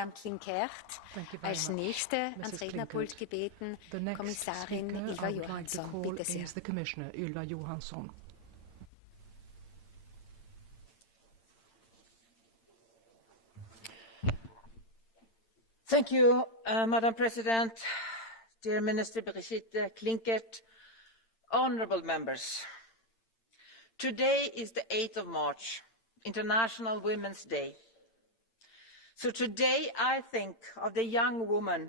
Madame Klinkert. Als nächste ans Rednerpult gebeten Kommissarin Ylva Johansson. Bitte sehr. Thank you, Madam President, dear Minister Brigitte Klinkert, honourable members. Today is the 8th of March, International Women's Day. So today I think of the young woman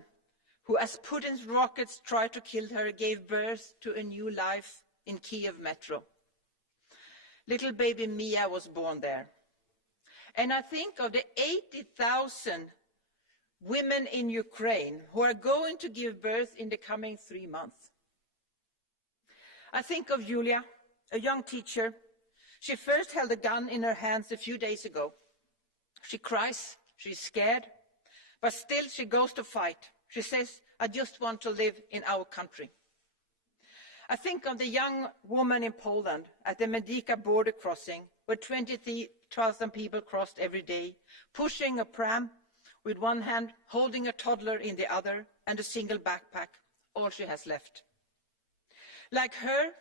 who, as Putin's rockets tried to kill her, gave birth to a new life in Kiev metro. Little baby Mia was born there. And I think of the 80,000 women in Ukraine who are going to give birth in the coming 3 months. I think of Julia, a young teacher. She first held a gun in her hands a few days ago. She cries, she's scared, but still she goes to fight. She says, I just want to live in our country. I think of the young woman in Poland at the Medyka border crossing, where 20,000 people crossed every day, pushing a pram with one hand, holding a toddler in the other, and a single backpack, all she has left. Like her,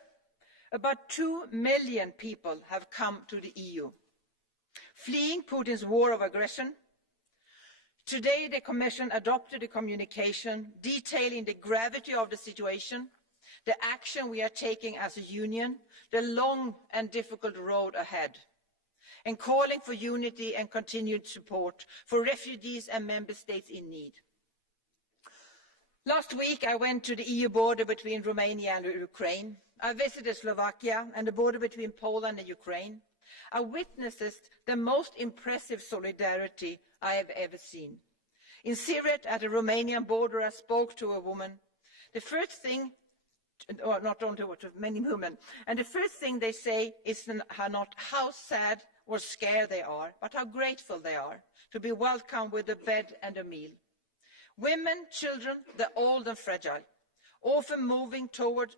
about 2 million people have come to the EU, fleeing Putin's war of aggression. Today, the Commission adopted a communication detailing the gravity of the situation, the action we are taking as a union, the long and difficult road ahead, and calling for unity and continued support for refugees and member states in need. Last week, I went to the EU border between Romania and Ukraine. I visited Slovakia and the border between Poland and Ukraine. I witnessed the most impressive solidarity I have ever seen. In Siret, at the Romanian border, I spoke to a woman. The first thing, or not only to many women, and the first thing they say is not how sad or scared they are, but how grateful they are to be welcomed with a bed and a meal. Women, children, the old and fragile, often moving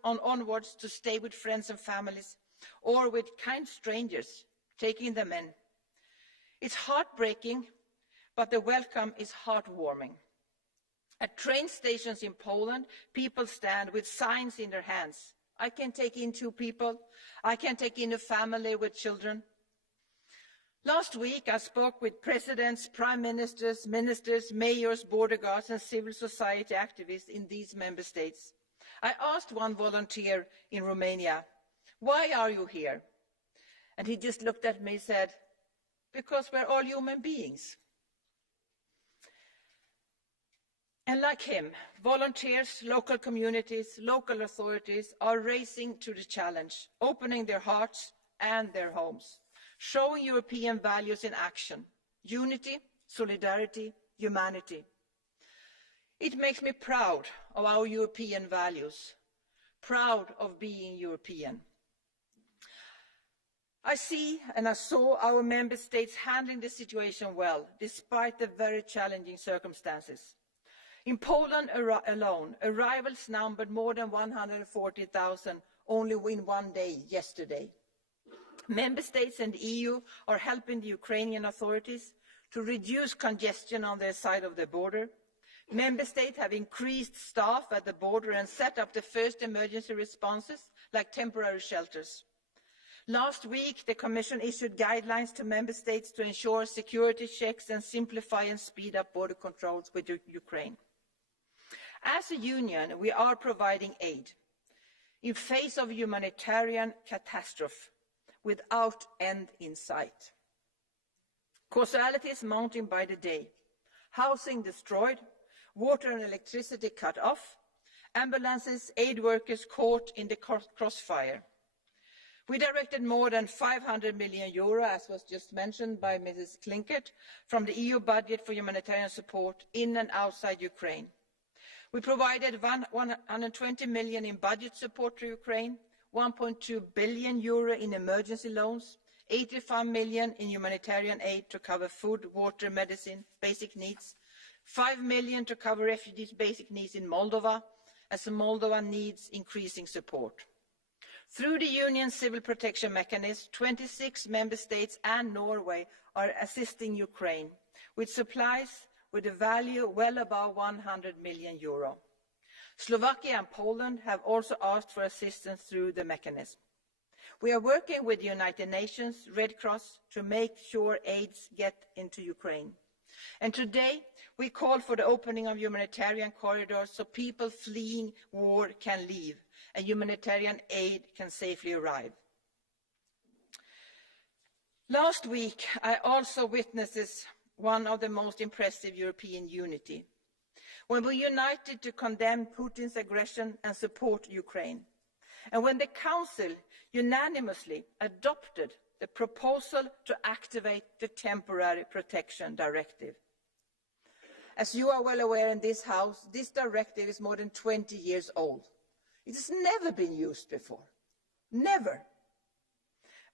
onwards to stay with friends and families, or with kind strangers, taking them in. It's heartbreaking, but the welcome is heartwarming. At train stations in Poland, people stand with signs in their hands. I can take in 2 people. I can take in a family with children. Last week, I spoke with presidents, prime ministers, ministers, mayors, border guards, and civil society activists in these member states. I asked one volunteer in Romania, why are you here? And he just looked at me and said, because we're all human beings. And like him, volunteers, local communities, local authorities are racing to the challenge, opening their hearts and their homes, showing European values in action: unity, solidarity, humanity. It makes me proud of our European values, proud of being European. I see and I saw our member states handling the situation well, despite the very challenging circumstances. In Poland alone, arrivals numbered more than 140,000 only in one day yesterday. Member states and the EU are helping the Ukrainian authorities to reduce congestion on their side of the border. Member states have increased staff at the border and set up the first emergency responses, like temporary shelters. Last week, the Commission issued guidelines to Member States to ensure security checks and simplify and speed up border controls with Ukraine. As a union, we are providing aid in face of humanitarian catastrophe without end in sight. Causalities mounting by the day, housing destroyed, water and electricity cut off, ambulances, aid workers caught in the crossfire. We directed more than €500 million, as was just mentioned by Mrs. Klinkert, from the EU budget for humanitarian support in and outside Ukraine. We provided €120 million in budget support to Ukraine, €1.2 billion in emergency loans, €85 million in humanitarian aid to cover food, water, medicine, basic needs, €5 million to cover refugees' basic needs in Moldova, as Moldova needs increasing support. Through the Union's civil protection mechanism, 26 member states and Norway are assisting Ukraine with supplies, with a value well above 100 million euro. Slovakia and Poland have also asked for assistance through the mechanism. We are working with the United Nations, Red Cross, to make sure aid gets into Ukraine. And today, we call for the opening of humanitarian corridors so people fleeing war can leave and humanitarian aid can safely arrive. Last week, I also witnessed one of the most impressive European unity, when we united to condemn Putin's aggression and support Ukraine, and when the Council unanimously adopted the proposal to activate the Temporary Protection Directive. As you are well aware in this House, this directive is more than 20 years old. It has never been used before. Never.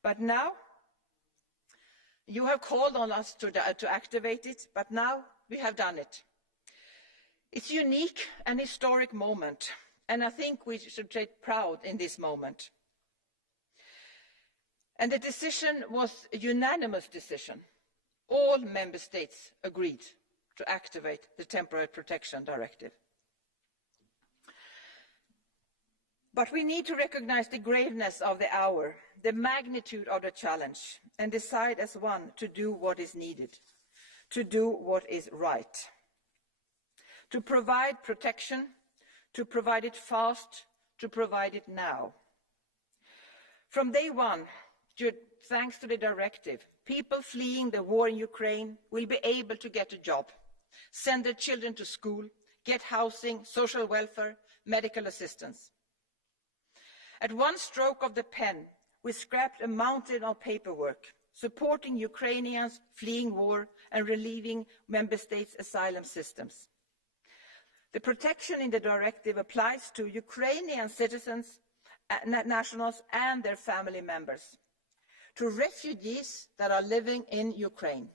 But now, you have called on us to activate it, but now we have done it. It's a unique and historic moment, and I think we should take pride in this moment. And the decision was a unanimous decision. All member states agreed to activate the Temporary Protection Directive. But we need to recognize the graveness of the hour, the magnitude of the challenge, and decide as one to do what is needed, to do what is right. To provide protection, to provide it fast, to provide it now. From day one, thanks to the directive, people fleeing the war in Ukraine will be able to get a job, send their children to school, get housing, social welfare, medical assistance. At one stroke of the pen, we scrapped a mountain of paperwork, supporting Ukrainians fleeing war and relieving member states' asylum systems. The protection in the directive applies to Ukrainian citizens, nationals and their family members, to refugees that are living in Ukraine,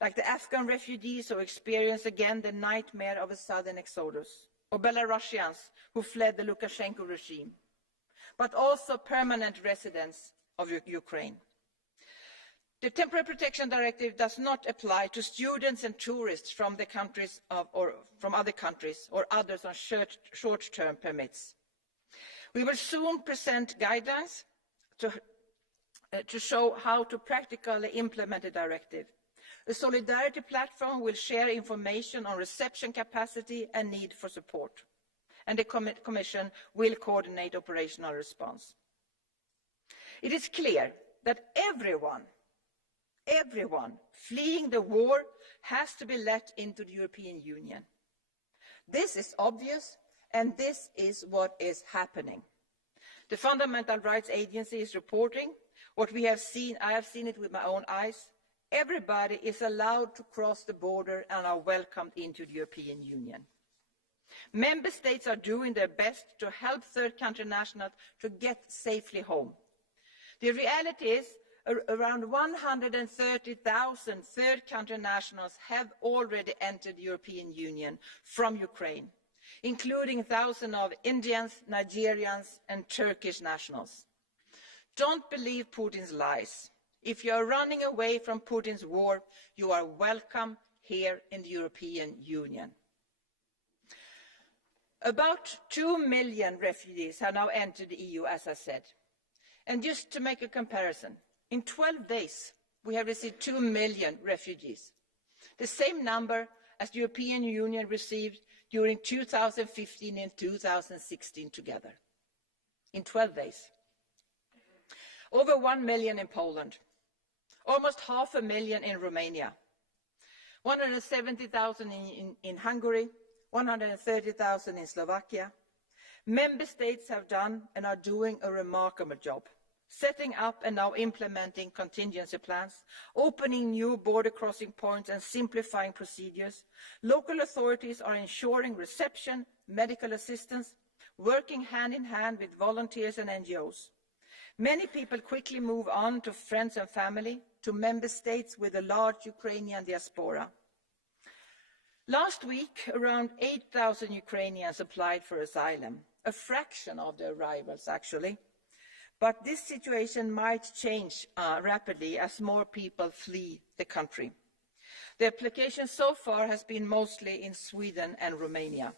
like the Afghan refugees who experience again the nightmare of a sudden exodus, or Belarusians who fled the Lukashenko regime, but also permanent residents of Ukraine. The Temporary Protection Directive does not apply to students and tourists from the countries or from other countries or others on short-term permits. We will soon present guidelines to show how to practically implement the directive. A solidarity platform will share information on reception capacity and need for support, and the Commission will coordinate operational response. It is clear that everyone fleeing the war has to be let into the European Union. This is obvious, and this is what is happening. The Fundamental Rights Agency is reporting what we have seen. I have seen it with my own eyes. Everybody is allowed to cross the border and are welcomed into the European Union. Member states are doing their best to help third country nationals to get safely home. The reality is around 130,000 third country nationals have already entered the European Union from Ukraine, including thousands of Indians, Nigerians and Turkish nationals. Don't believe Putin's lies. If you are running away from Putin's war, you are welcome here in the European Union. About 2 million refugees have now entered the EU, as I said. And just to make a comparison, in 12 days, we have received 2 million refugees, the same number as the European Union received during 2015 and 2016 together, in 12 days. Over 1 million in Poland, almost 500,000 in Romania, 170,000 in Hungary, 130,000 in Slovakia. Member states have done and are doing a remarkable job, setting up and now implementing contingency plans, opening new border crossing points and simplifying procedures. Local authorities are ensuring reception, medical assistance, working hand in hand with volunteers and NGOs. Many people quickly move on to friends and family, to member states with a large Ukrainian diaspora. Last week, around 8,000 Ukrainians applied for asylum, a fraction of the arrivals actually. But this situation might change rapidly as more people flee the country. The application so far has been mostly in Sweden and Romania.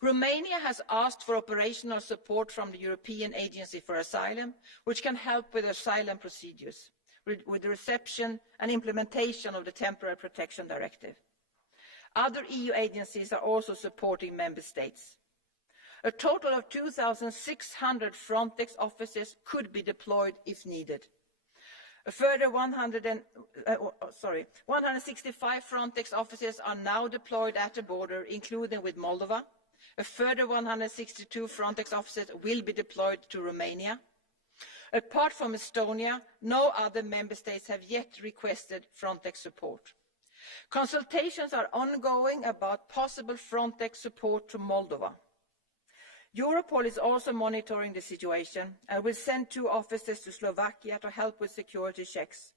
Romania has asked for operational support from the European Agency for Asylum, which can help with asylum procedures, with the reception and implementation of the Temporary Protection Directive. Other EU agencies are also supporting member states. A total of 2,600 Frontex officers could be deployed if needed. A further 165 Frontex officers are now deployed at the border, including with Moldova. A further 162 Frontex officers will be deployed to Romania. Apart from Estonia, no other member states have yet requested Frontex support. Consultations are ongoing about possible Frontex support to Moldova. Europol is also monitoring the situation and will send 2 officers to Slovakia to help with security checks.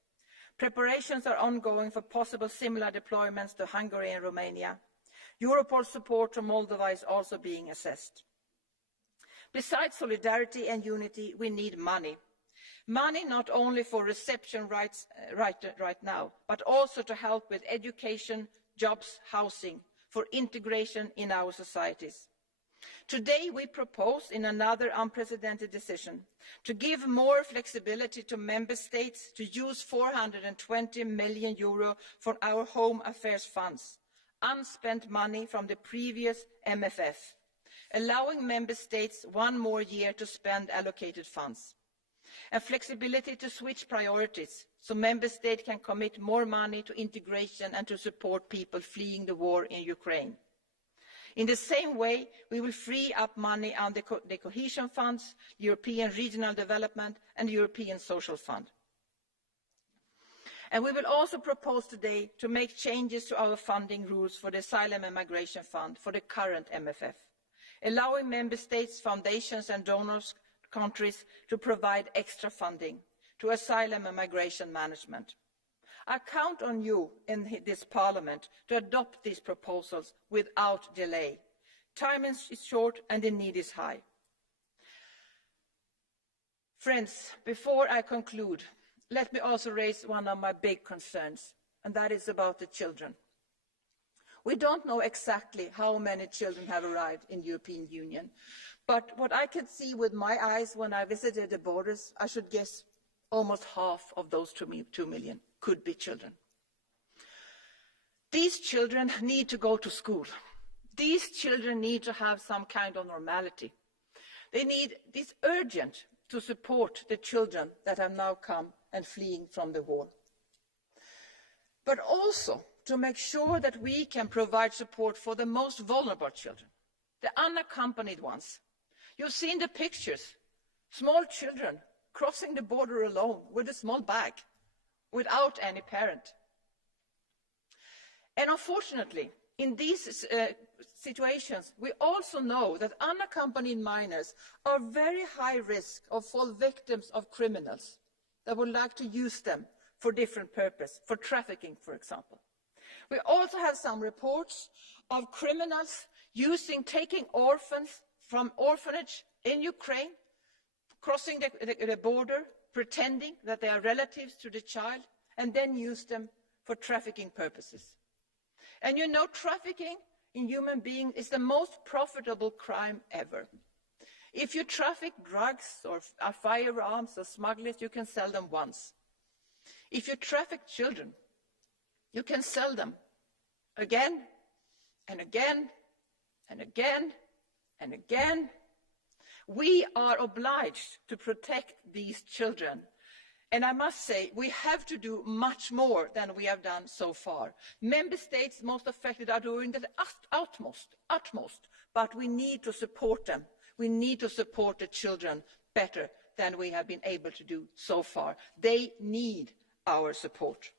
Preparations are ongoing for possible similar deployments to Hungary and Romania. Europol support to Moldova is also being assessed. Besides solidarity and unity, we need money. Money not only for reception rights right now, but also to help with education, jobs, housing, for integration in our societies. Today we propose, in another unprecedented decision, to give more flexibility to member states to use €420 million for our home affairs funds, unspent money from the previous MFF, allowing member states 1 more year to spend allocated funds, and flexibility to switch priorities so member states can commit more money to integration and to support people fleeing the war in Ukraine. In the same way, we will free up money on the cohesion funds, European Regional Development and the European Social Fund. And we will also propose today to make changes to our funding rules for the Asylum and Migration Fund for the current MFF, allowing member states, foundations and donors countries to provide extra funding to asylum and migration management. I count on you in this Parliament to adopt these proposals without delay. Time is short and the need is high. Friends, before I conclude, let me also raise one of my big concerns, and that is about the children. We don't know exactly how many children have arrived in the European Union, but what I can see with my eyes when I visited the borders, I should guess almost half of those 2 million could be children. These children need to go to school. These children need to have some kind of normality. It's urgent to support the children that have now come and fleeing from the war. But also to make sure that we can provide support for the most vulnerable children, the unaccompanied ones. You've seen the pictures, small children crossing the border alone with a small bag, without any parent. And unfortunately, in these situations, we also know that unaccompanied minors are very high risk of fall victims of criminals that would like to use them for different purposes, for trafficking, for example. We also have some reports of criminals taking orphans from orphanage in Ukraine, crossing the border, pretending that they are relatives to the child, and then use them for trafficking purposes. And you know, trafficking in human beings is the most profitable crime ever. If you traffic drugs or firearms or smugglers, you can sell them once. If you traffic children, you can sell them again and again and again and again. We are obliged to protect these children. And I must say, we have to do much more than we have done so far. Member states most affected are doing the utmost, but we need to support them. We need to support the children better than we have been able to do so far. They need our support.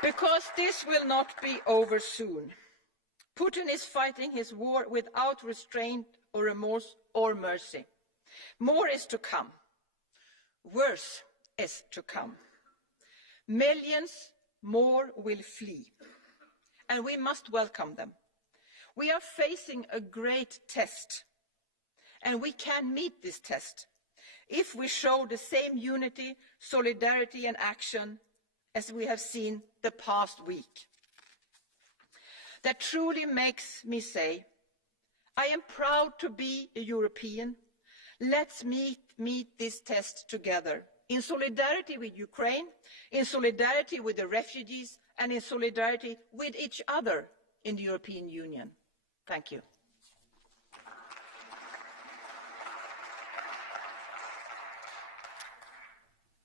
Because this will not be over soon. Putin is fighting his war without restraint or remorse or mercy. More is to come. Worse is to come. Millions more will flee, and we must welcome them. We are facing a great test, and we can meet this test. if we show the same unity, solidarity and action as we have seen the past week. That truly makes me say, I am proud to be a European. Let's meet this test together, in solidarity with Ukraine, in solidarity with the refugees, and in solidarity with each other in the European Union. Thank you.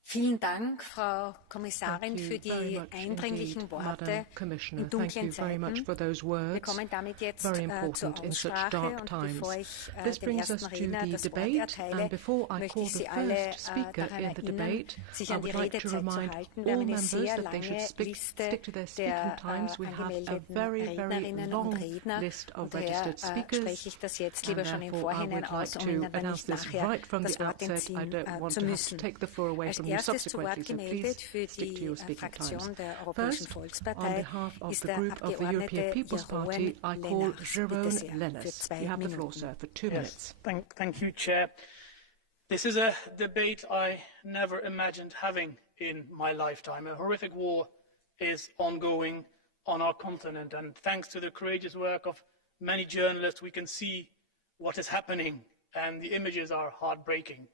Vielen Dank, Frau Kommissarin, für die eindringlichen Worte in dunklen Zeiten. Wir kommen damit jetzt zur Aussprache und bevor ich den ersten Redner das Wort erteile, möchte ich Sie alle daran erinnern, sich an die Redezeit zu halten. Wir haben eine sehr lange Liste der angemeldeten Rednerinnen und Redner und daher spreche ich das jetzt lieber schon im Vorhinein aus, um Ihnen dann nicht nachher das Wort entziehen zu müssen. Als erstes zu Wort gemeldet für die Fraktion der Europäischen Volkspartei ist der Abgeordnete Jeroen Lenaers. Bitte sehr, für 2 Minuten. Yes, thank you, Chair. This is a debate I never imagined having in my lifetime. A horrific war is ongoing on our continent, and thanks to the courageous work of many journalists, we can see what is happening, and the images are heartbreaking.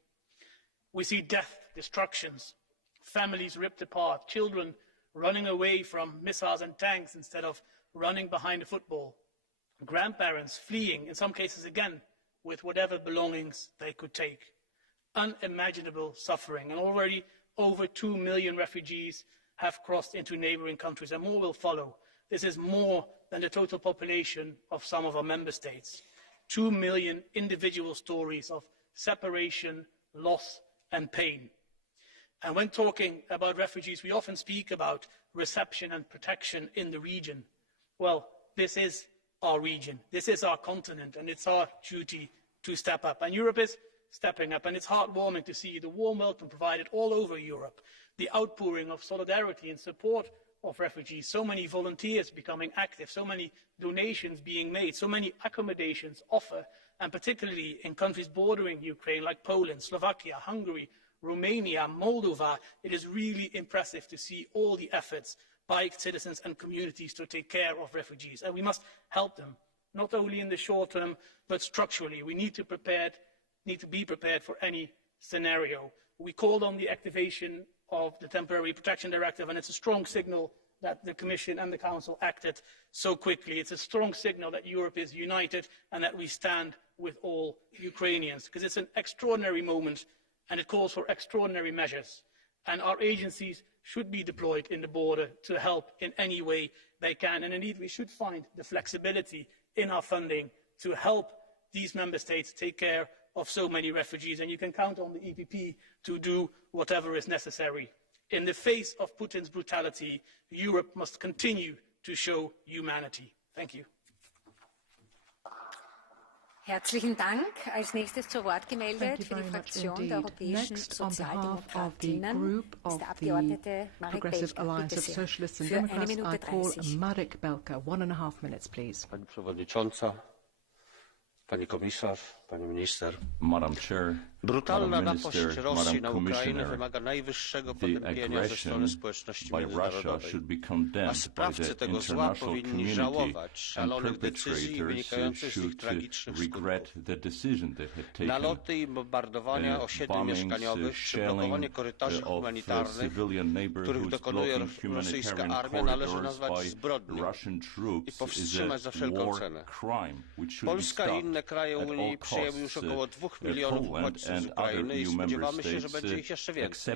We see death, destructions, families ripped apart, children running away from missiles and tanks instead of running behind a football, grandparents fleeing, in some cases again, with whatever belongings they could take. Unimaginable suffering, and already over 2 million refugees have crossed into neighbouring countries, and more will follow. This is more than the total population of some of our member states. 2 million individual stories of separation, loss, and pain. And when talking about refugees, we often speak about reception and protection in the region. Well, this is our region, this is our continent, and it's our duty to step up. And Europe is stepping up, and it's heartwarming to see the warm welcome provided all over Europe, the outpouring of solidarity and support of refugees, so many volunteers becoming active, so many donations being made, so many accommodations offered, and particularly in countries bordering Ukraine like Poland, Slovakia, Hungary, Romania, Moldova. It is really impressive to see all the efforts by citizens and communities to take care of refugees, and we must help them, not only in the short term, but structurally. We need to be prepared for any scenario. We called on the activation of the Temporary Protection Directive, and it's a strong signal that the Commission and the Council acted so quickly. It's a strong signal that Europe is united and that we stand with all Ukrainians, because it's an extraordinary moment and it calls for extraordinary measures. And our agencies should be deployed in the border to help in any way they can. And indeed, we should find the flexibility in our funding to help these member states take care of so many refugees. And you can count on the EPP to do whatever is necessary. In the face of Putin's brutality, Europe must continue to show humanity. Thank you. Herzlichen Dank. Als nächstes zu Wort gemeldet für die Fraktion der Europäischen Sozialdemokratinnen ist der Abgeordnete Marek Belka. Bitte sehr. Für 1 Minute 30. Marek Belka, 1.5 minutes, please. Pani Przewodnicząca, Pani Komisarz, Pani Minister. Madam Chair, Brutalna Madam napaść Minister, Rosji Madam na Ukrainę Commissioner, wymaga najwyższego the potępienia ze strony aggression społeczności by Russia międzynarodowej. should be A condemned by sprawcy the tego zła international powinni community, żałować and szalonych decyzji perpetrators wynikających z ich should tragicznych regret skutków. the decision they had taken. Naloty i bombardowania osiedli mieszkaniowych czy blokowanie korytarzy humanitarnych, których dokonuje rosyjska armia, należy nazwać zbrodnią i powstrzymać za wszelką cenę. Polska i inne kraje Unii przyjęły już około 2 milionów uchodźców z Ukrainy i spodziewamy się, że będzie ich jeszcze więcej.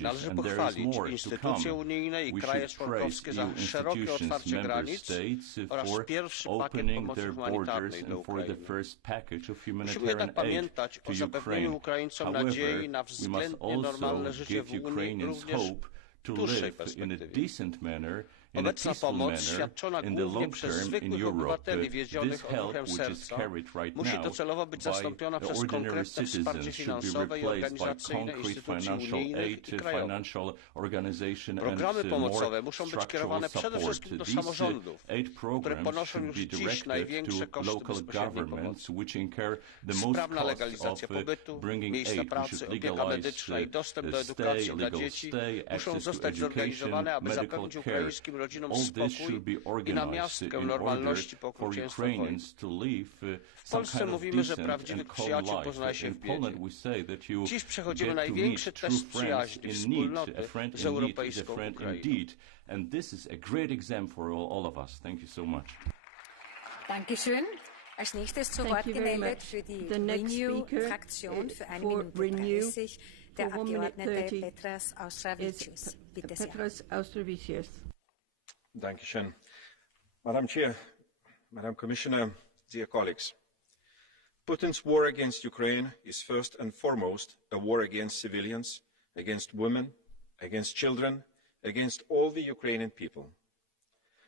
Należy pochwalić instytucje unijne i kraje członkowskie za szerokie otwarcie granic oraz pierwszy pakiet pomocy humanitarnej dla Ukrainy. Musimy jednak pamiętać o zapewnieniu Ukraińcom nadziei na względnie normalne życie w Unii również w dłuższej perspektywie. in a peaceful manner. In the long term, in Europe, this help, which is carried right now by ordinary citizens, should be replaced by concrete financial aid, financial organization, and more structural support. These aid programs should be directed to local governments, which incur the most cost of bringing aid. We should legalize stay, legal stay, access to education, medical care. All this should be organized in order for Ukrainians to live some kind of decent and calm life. In Poland, we say that you get to meet true friends in need. A friend in need is a friend indeed. And this is a great example for all of us. Thank you so much. Dankeschön. Als nächstes zu Wort gemeldet für die Renew-Fraktion für 1 Minute 30 der Abgeordnete Petras Auštrevičius. Bitte sehr. Dankeschön. Madam Chair, Madam Commissioner, dear colleagues, Putin's war against Ukraine is first and foremost a war against civilians, against women, against children, against all the Ukrainian people.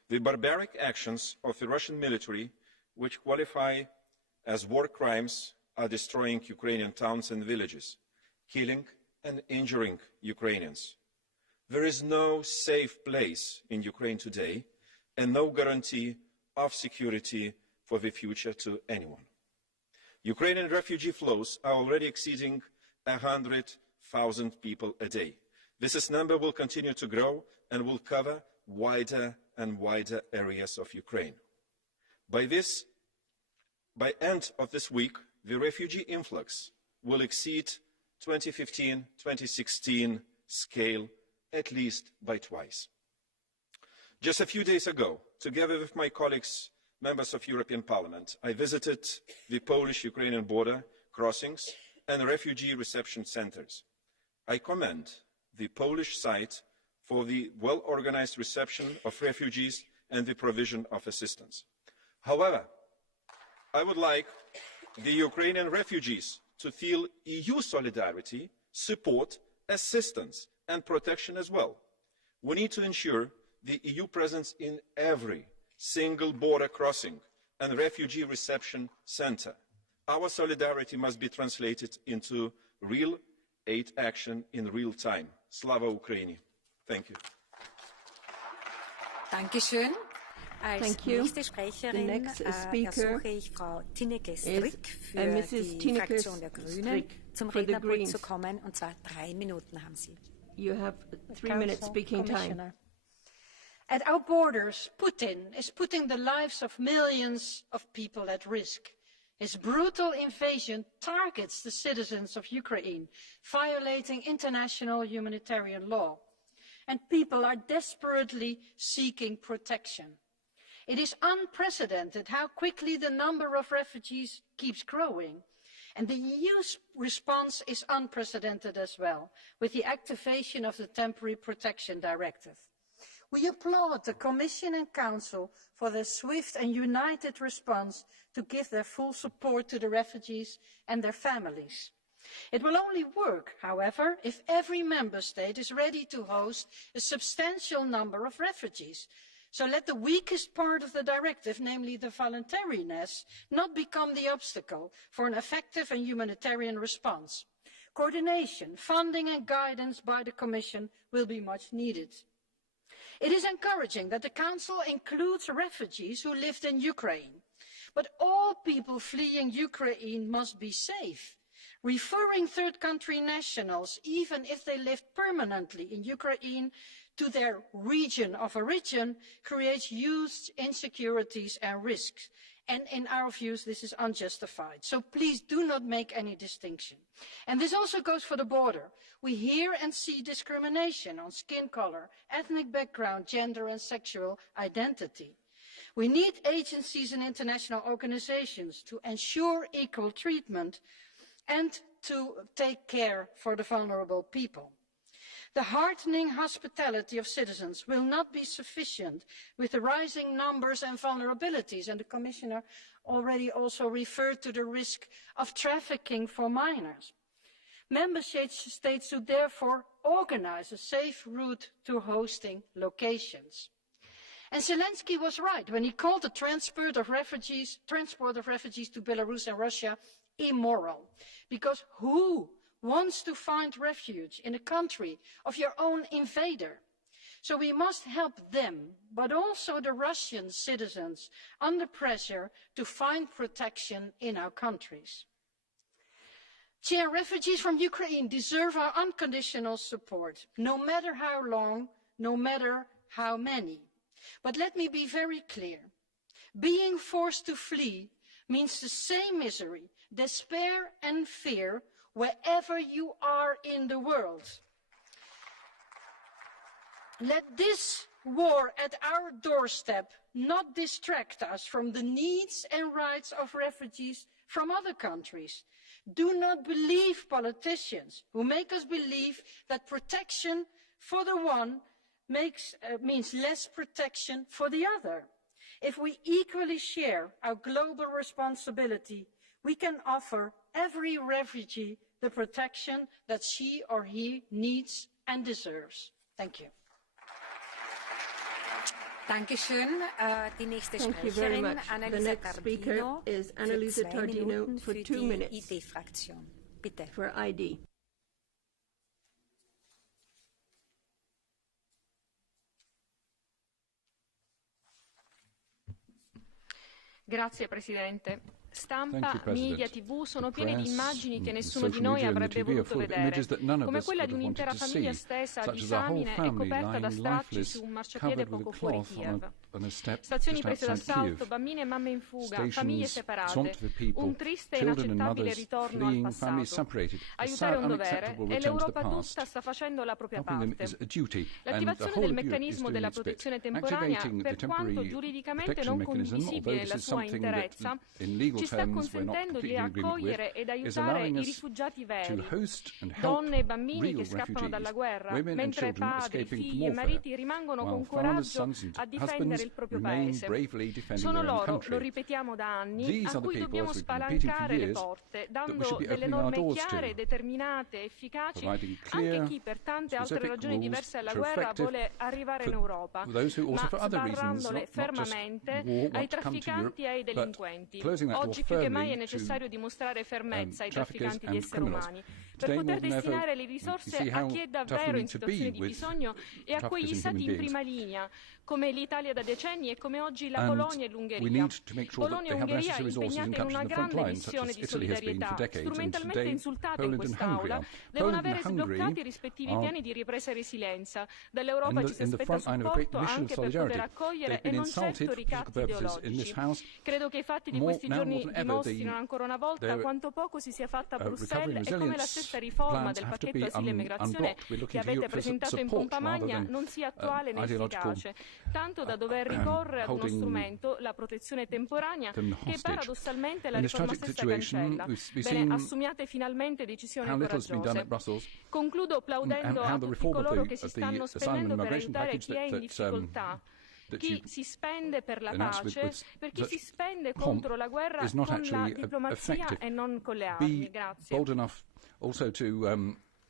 The barbaric actions of the Russian military, which qualify as war crimes, are destroying Ukrainian towns and villages, killing and injuring Ukrainians. There is no safe place in Ukraine today and no guarantee of security for the future to anyone. Ukrainian refugee flows are already exceeding 100,000 people a day. This number will continue to grow and will cover wider and wider areas of Ukraine. By end of this week, the refugee influx will exceed 2015-2016 scale at least by twice. Just a few days ago, together with my colleagues, members of European Parliament, I visited the Polish-Ukrainian border crossings and refugee reception centers. I commend the Polish side for the well-organized reception of refugees and the provision of assistance. However, I would like the Ukrainian refugees to feel EU solidarity, support, assistance and protection as well. We need to ensure the EU presence in every single border crossing and refugee reception center. Our solidarity must be translated into real aid action in real time. Slava Ukraini. Thank you. Dankeschön. Als nächste Sprecherin ersuche ich Frau Tineke Strick für die Fraktion der Grünen zum Rednerpult zu kommen, und zwar 3 Minuten haben Sie. You have 3 minutes speaking time. At our borders, Putin is putting the lives of millions of people at risk. His brutal invasion targets the citizens of Ukraine, violating international humanitarian law. And people are desperately seeking protection. It is unprecedented how quickly the number of refugees keeps growing. And the EU's response is unprecedented as well, with the activation of the Temporary Protection Directive. We applaud the Commission and Council for their swift and united response to give their full support to the refugees and their families. It will only work, however, if every member state is ready to host a substantial number of refugees. So let the weakest part of the directive, namely the voluntariness, not become the obstacle for an effective and humanitarian response. Coordination, funding and guidance by the Commission will be much needed. It is encouraging that the Council includes refugees who lived in Ukraine. But all people fleeing Ukraine must be safe. Referring third country nationals, even if they lived permanently in Ukraine, to their region of origin creates huge insecurities and risks. And in our views, this is unjustified. So please do not make any distinction. And this also goes for the border. We hear and see discrimination on skin color, ethnic background, gender and sexual identity. We need agencies and international organizations to ensure equal treatment and to take care for the vulnerable people. The heartening hospitality of citizens will not be sufficient with the rising numbers and vulnerabilities, and the Commissioner already also referred to the risk of trafficking for minors. Member states should therefore organize a safe route to hosting locations. And Zelensky was right when he called the transport of refugees to Belarus and Russia immoral. Because who wants to find refuge in a country of your own invader? So we must help them, but also the Russian citizens under pressure to find protection in our countries. Chair, refugees from Ukraine deserve our unconditional support, no matter how long, no matter how many. But let me be very clear. Being forced to flee means the same misery, despair and fear wherever you are in the world. Let this war at our doorstep not distract us from the needs and rights of refugees from other countries. Do not believe politicians who make us believe that protection for the one means less protection for the other. If we equally share our global responsibility, we can offer every refugee the protection that she or he needs and deserves. Thank you. Dankeschön. Die nächste Sprecherin, Annalisa Tardino, für 2 Minuten für die ID-Fraktion. Bitte. For ID. Grazie Presidente. Stampa, media, TV sono pieni di immagini che nessuno di noi avrebbe voluto vedere, come quella di un'intera famiglia stesa a disamine e coperta da stracci su un marciapiede poco fuori Kiev. Stazioni prese d'assalto, bambine e mamme in fuga, famiglie separate, un triste e inaccettabile ritorno al passato. Aiutare è un dovere e l'Europa tutta sta facendo la propria parte. L'attivazione del meccanismo della protezione temporanea, per quanto giuridicamente non condivisibile nella sua interezza, ci sta consentendo di accogliere ed aiutare i rifugiati veri, donne e bambini che scappano dalla guerra, mentre padri, figli e mariti rimangono con coraggio a difendere il proprio paese. Sono loro, lo ripetiamo da anni, a cui dobbiamo spalancare le porte, dando delle norme chiare, determinate, efficaci, anche a chi per tante altre ragioni diverse alla guerra vuole arrivare in Europa, ma sbarrandole fermamente ai trafficanti e ai delinquenti. Oggi più che mai è necessario dimostrare fermezza ai trafficanti di esseri umani per poter destinare le risorse a chi è davvero in situazione di bisogno e a quegli stati in prima linea, come l'Italia da decenni e come oggi la Polonia e l'Ungheria. Polonia e Ungheria impegnate in una grande missione di solidarietà, strumentalmente insultate in quest'Aula, devono avere sbloccati i rispettivi piani di ripresa e resilienza. Dall'Europa ci si aspetta supporto anche per poter accogliere e non certo ricatti ideologici. Credo che i fatti di questi giorni dimostrino ancora una volta quanto poco si sia fatta a Bruxelles e come la stessa riforma del pacchetto asilo e immigrazione che avete presentato in pompa magna non sia attuale né efficace, tanto da dover ricorrere ad uno strumento, la protezione temporanea, che paradossalmente la riforma stessa cancella. Bene, assumiate finalmente decisioni coraggiose. Concludo applaudendo a tutti coloro che si stanno spendendo per aiutare chi è in difficoltà. Chi si spende per la pace, per chi si spende contro la guerra con la diplomazia e non con le armi. Grazie.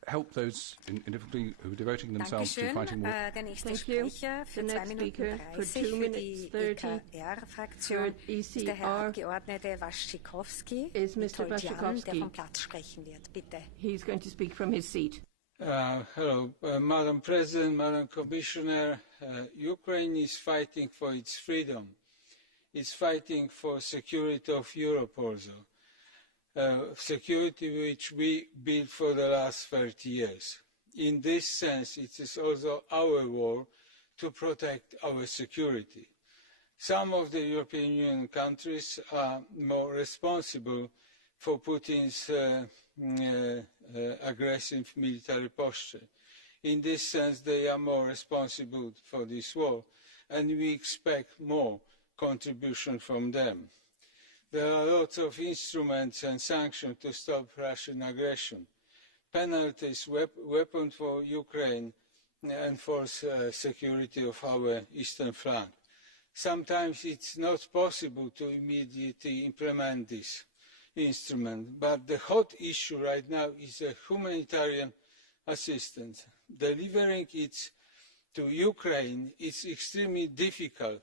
Help those in difficulty who are devoting themselves to fighting war. Der nächste Sprecher für 2 Minuten 30 für die EKR-Fraktion ist der Herr Abgeordnete Waschikowski, der vom Platz sprechen wird. Bitte. He's going to speak from his seat. Hello, Madam President, Madam Commissioner. Ukraine is fighting for its freedom. It's fighting for security of Europe also. Security which we built for the last 30 years. In this sense, it is also our war to protect our security. Some of the European Union countries are more responsible for Putin's aggressive military posture. In this sense, they are more responsible for this war, and we expect more contribution from them. There are lots of instruments and sanctions to stop Russian aggression. Penalties, weapons for Ukraine, and for security of our eastern flank. Sometimes it's not possible to immediately implement this instrument, but the hot issue right now is humanitarian assistance. Delivering its to Ukraine is extremely difficult,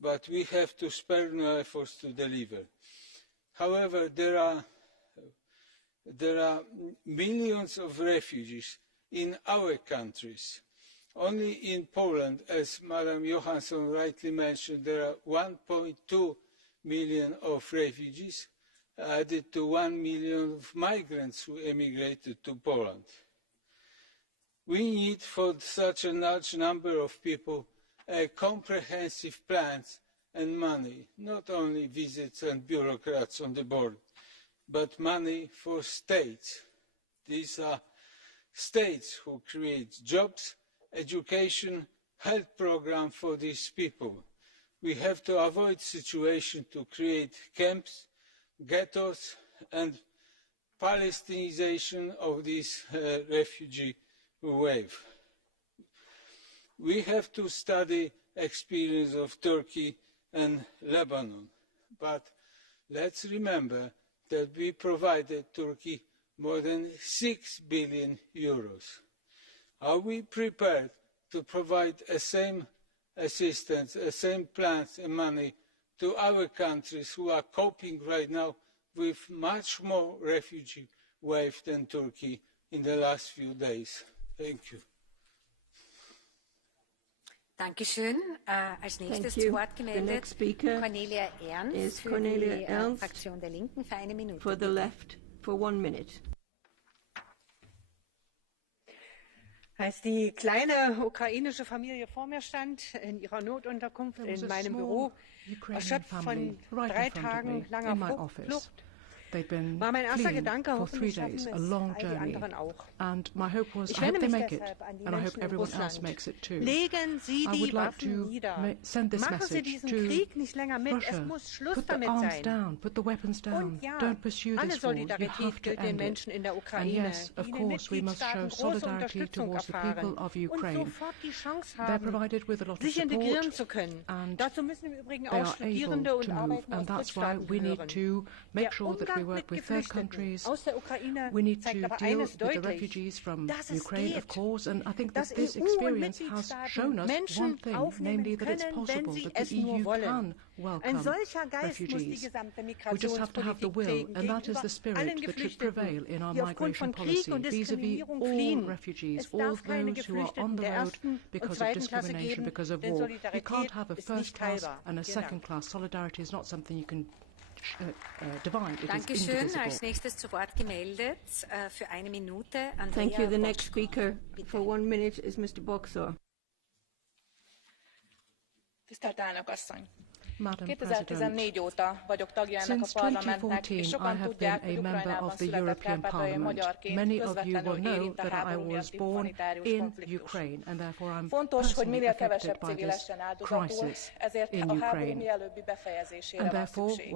but we have to spare no efforts to deliver. However, there are millions of refugees in our countries. Only in Poland, as Madam Johansson rightly mentioned, there are 1.2 million of refugees, added to 1 million of migrants who emigrated to Poland. We need for such a large number of people comprehensive plans and money, not only visits and bureaucrats on the board, but money for states. These are states who create jobs, education, health programs for these people. We have to avoid the situation to create camps, ghettos and Palestinization of this refugee wave. We have to study experience of Turkey and Lebanon, but let's remember that we provided Turkey more than 6 billion euros. Are we prepared to provide the same assistance, the same plans and money to our countries who are coping right now with much more refugee wave than Turkey in the last few days? Thank you. Dankeschön. Als nächstes zu Wort gemeldet Cornelia Ernst für die Fraktion der Linken für 1 Minute. For the left, for 1 minute. Als die kleine ukrainische Familie vor mir stand, in ihrer Notunterkunft in meinem Büro, erschöpft von 3 Tagen langer Flucht, war mein erster Gedanke, hoffentlich schaffen es all die anderen auch. Ich wende mich deshalb an die Menschen in Russland. Legen Sie die Waffen nieder. Machen Sie diesen Krieg nicht länger mit. Es muss Schluss damit sein. Und ja, alle Solidarität gilt den Menschen in der Ukraine, die in den Mitgliedstaaten große Unterstützung erfahren und sofort die Chance haben, sich integrieren zu können. Dazu müssen im Übrigen auch Studierende und Arbeiter aus Drittstaaten gehören. Der Umgang mit Geflüchteten aus der Ukraine zeigt aber eines deutlich, dass es geht, dass EU und Mitgliedstaaten Menschen aufnehmen können, wenn sie es nur wollen. Ein solcher Geist muss die gesamte Migrationspolitik prägen gegenüber allen Geflüchteten, die aufgrund von Krieg und Diskriminierung fliehen. Es darf keine Geflüchteten der ersten und zweiten Klasse geben, denn Solidarität ist nicht teilbar. Dankeschön. Als nächstes zu Wort gemeldet für 1 Minute Andrea. Thank you. The next speaker for 1 minute is Mr. Boxer. Tisztelt elnök asszony! 2014 óta vagyok tagja ennek a parlamentnek, és sokan tudják, hogy Ukrajnában született kárpátaljai magyarként közvetlenül érint a háború miatti humanitárius konfliktus. Fontos, hogy minél kevesebb civil essen áldozatul, ezért a háború mielőbbi befejezésére van szükség.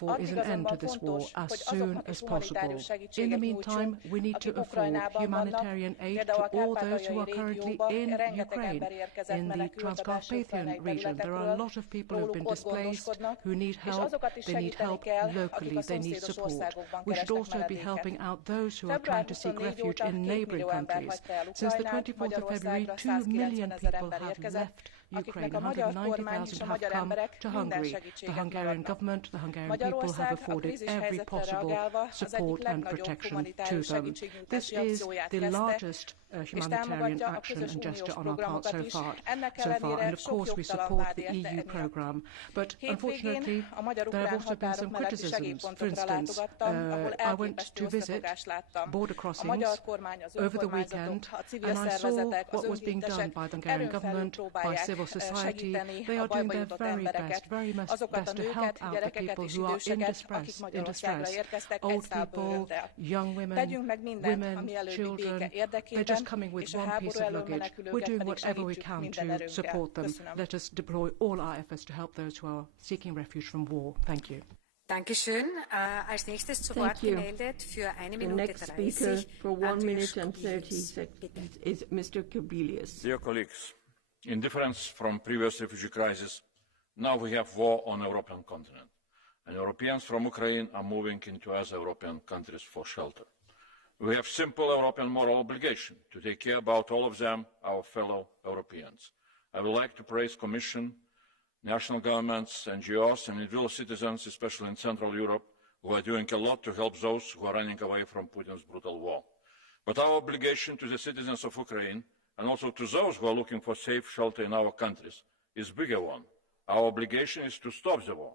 Addig azonban fontos, hogy azoknak is humanitárius segítséget nyújtsunk, akik Ukrajnában vannak, például a kárpátaljai régióban rengeteg ember érkezett menekültbe belső területekről, róluk displaced, who need help, they need help locally, they need support. We should also be helping out those who are trying to seek refuge in neighbouring countries. Since the 24th of February, 2 million people have left Ukraine. 190,000 have come to Hungary. The Hungarian government, the Hungarian people have afforded every possible support and protection to them. This is the largest humanitarian action and gesture on our part so far. And of course we support the EU programme. But unfortunately, there have also been some criticisms. For instance, I went to visit border crossings over the weekend, and I saw what was being done by the Hungarian government, by civil society. They are doing their very best to help out the people who are in distress. Old people, young women, children, they're just coming with one piece of luggage. We're doing whatever we can to support them. Let us deploy all our efforts to help those who are seeking refuge from war. Thank you. Dankeschön. Als nächstes zu Wort gemeldet für 1 Minute 30. The next speaker for 1 minute and 30 seconds is Mr. Kubilius. Dear colleagues, in difference from previous refugee crises, now we have war on the European continent, and Europeans from Ukraine are moving into other European countries for shelter. We have simple European moral obligation to take care about all of them, our fellow Europeans. I would like to praise Commission, national governments, NGOs and individual citizens, especially in Central Europe, who are doing a lot to help those who are running away from Putin's brutal war. But our obligation to the citizens of Ukraine, and also to those who are looking for safe shelter in our countries, is a bigger one. Our obligation is to stop the war.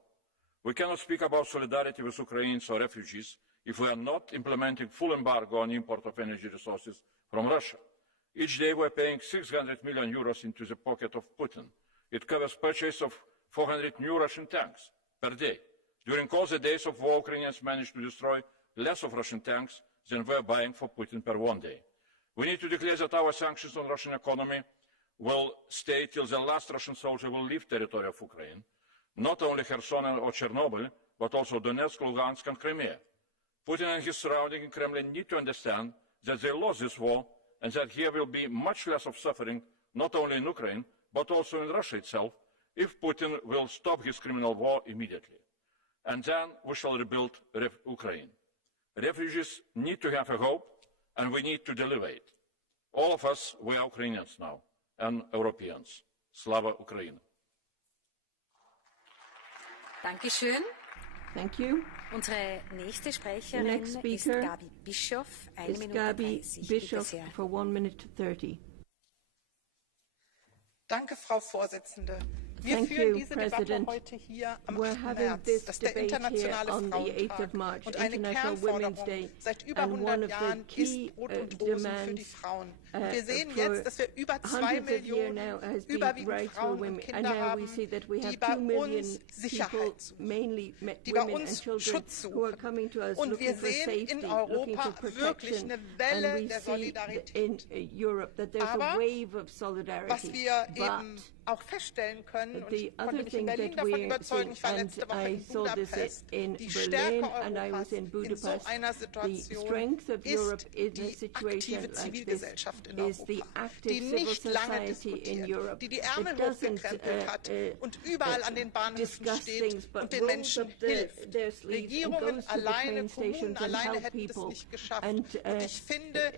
We cannot speak about solidarity with Ukrainians or refugees if we are not implementing full embargo on import of energy resources from Russia. Each day we are paying 600 million euros into the pocket of Putin. It covers purchase of 400 new Russian tanks per day. During all the days of war, Ukrainians managed to destroy less of Russian tanks than we are buying for Putin per one day. We need to declare that our sanctions on Russian economy will stay till the last Russian soldier will leave territory of Ukraine, not only Kherson or Chernobyl, but also Donetsk, Lugansk and Crimea. Putin and his surrounding Kremlin need to understand that they lost this war and that here will be much less of suffering, not only in Ukraine, but also in Russia itself, if Putin will stop his criminal war immediately. And then we shall rebuild Ukraine. Refugees need to have a hope, and we need to deliver it. All of us, we are Ukrainians now, and Europeans. Slava Ukraini! Dankeschön. Thank you. Unsere nächste Sprecherin ist Gabi Bischoff, 1 Minute 30. Bischoff for 1 minute 30. Danke, Frau Vorsitzende. Wir führen diese Debatte heute hier am 8. März. Das ist der internationale Frauentag. Und eine Kernforderung seit über 100 Jahren ist Brot und Hosen für die Frauen. Und wir sehen jetzt, dass wir über 2 Millionen überwiegend Frauen und Kinder haben, die bei uns Sicherheit suchen, die bei uns Schutz suchen. Und wir sehen in Europa wirklich eine Welle der Solidarität. Aber was wir eben auch feststellen können, und ich konnte mich in Berlin davon überzeugen, ich war letzte Woche in Budapest, die Stärke Europas in so einer Situation ist die aktive Zivilgesellschaft in Europa, die nicht lange diskutiert, die die Ärmel hochgekrempelt hat und überall an den Bahnhöfen steht und den Menschen hilft. Regierungen alleine, Kommunen alleine hätten es nicht geschafft. Und ich finde,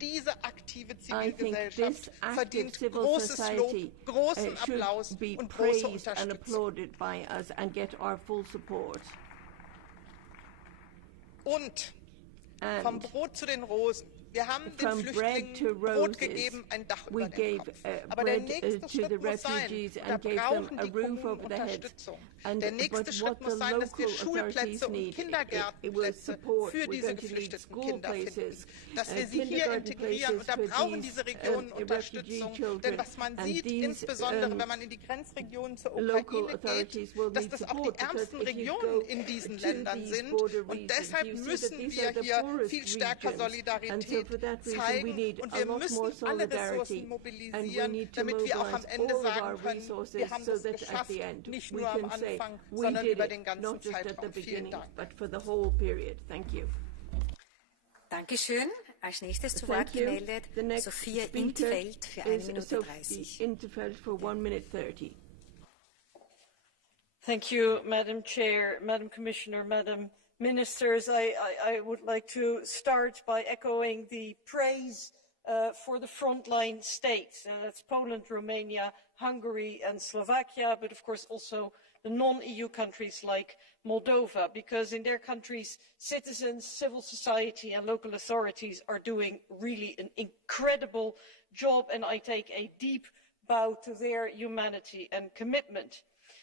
diese aktive Zivilgesellschaft verdient großes Lob, großen Applaus und große Unterstützung. Und vom Brot zu den Rosen. Wir haben den Flüchtlingen Brot gegeben, ein Dach über dem Kopf. Aber der nächste Schritt muss sein, da brauchen die Kommunen Unterstützung. Der nächste Schritt muss sein, dass wir Schulplätze und Kindergartenplätze für diese geflüchteten Kinder finden. Dass wir sie hier integrieren. Und da brauchen diese Regionen Unterstützung. Denn was man sieht, insbesondere wenn man in die Grenzregionen zur Ukraine geht, dass das auch die ärmsten Regionen in diesen Ländern sind. Und deshalb müssen wir hier viel stärker Solidarität zeigen und wir müssen alle Ressourcen mobilisieren, damit wir auch am Ende sagen können, wir haben es geschafft, nicht nur am Anfang, sondern über den ganzen Zeitraum. Vielen Dank. Dankeschön. Als nächstes zu Wort gemeldet Sophia Intveld für 1 Minute 30. Thank you, Madam Chair, Madam Commissioner, Madam Ministers. I would like to start by echoing the praise for the frontline states. That's Poland, Romania, Hungary and Slovakia, but of course also the non-EU countries like Moldova, because in their countries, citizens, civil society and local authorities are doing really an incredible job, and I take a deep bow to their humanity and commitment.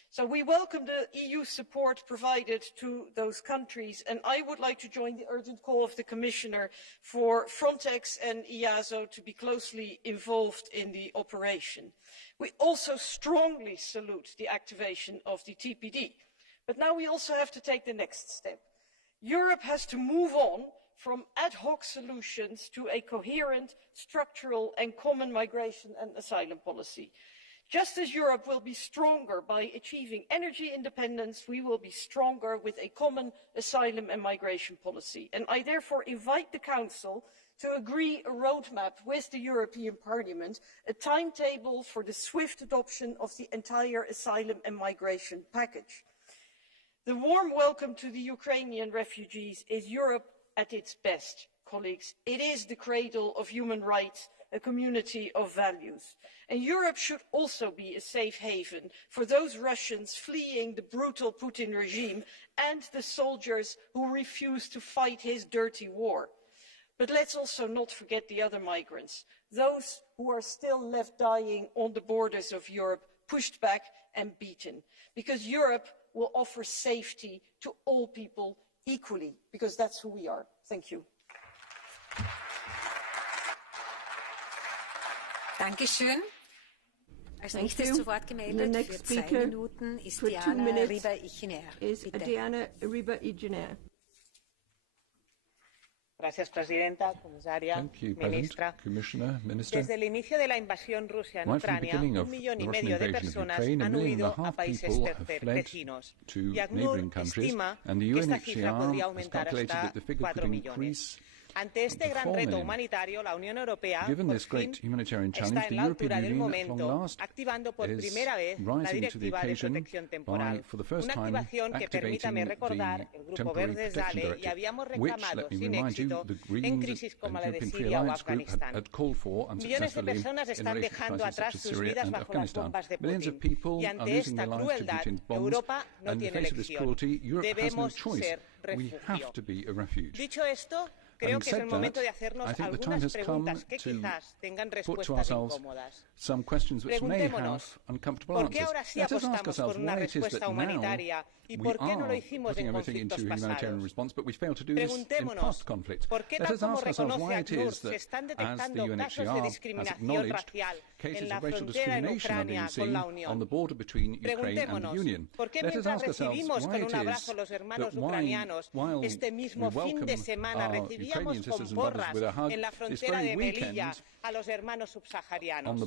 So we welcome the EU support provided to those countries, and I would like to join the urgent call of the Commissioner for Frontex and EASO to be closely involved in the operation. We also strongly salute the activation of the TPD, but now we also have to take the next step. Europe has to move on from ad hoc solutions to a coherent, structural and common migration and asylum policy. Just as Europe will be stronger by achieving energy independence, we will be stronger with a common asylum and migration policy. And I therefore invite the Council to agree a roadmap with the European Parliament, a timetable for the swift adoption of the entire asylum and migration package. The warm welcome to the Ukrainian refugees is Europe at its best. colleagues. It is the cradle of human rights, a community of values. And Europe should also be a safe haven for those Russians fleeing the brutal Putin regime and the soldiers who refuse to fight his dirty war. But let's also not forget the other migrants, those who are still left dying on the borders of Europe, pushed back and beaten. Because Europe will offer safety to all people equally, because that's who we are. Thank you. Dankeschön. Als nächstes zu Wort gemeldet für 2 Minuten ist Diana Riba-Iginer. Gracias, Presidenta, Comisaria, Ministra. Desde el inicio de la invasión rusa en Ucrania, 1,5 millones de personas han huido a países vecinos. Y ACNUR estima que esta cifra podría aumentar hasta 4 millones. Ante este gran reto humanitario, la Unión Europea, por fin, está en la altura del momento, activando por primera vez la Directiva de Protección Temporal. Una activación que, permítame recordar, el Grupo Verde DALE ya habíamos reclamado sin éxito en crisis como la de Siria o Afganistán. Millones de personas están dejando atrás sus vidas bajo las bombas de Putin. Y ante esta crueldad, Europa no tiene elección. Debemos ser refugio. Dicho esto, creo que es el momento de hacernos algunas preguntas que quizás tengan respuestas incómodas. Preguntémonos, ¿por qué ahora sí apostamos por una respuesta humanitaria y por qué no lo hicimos en conflictos pasados? Preguntémonos, ¿por qué tal como reconoce ACNUR se están detectando casos de discriminación racial en la frontera en Ucrania con la Unión? Preguntémonos, ¿por qué mientras recibimos con un abrazo a los hermanos ucranianos, este mismo fin de semana recibíamos con porras en la frontera de Melilla a los hermanos subsaharianos?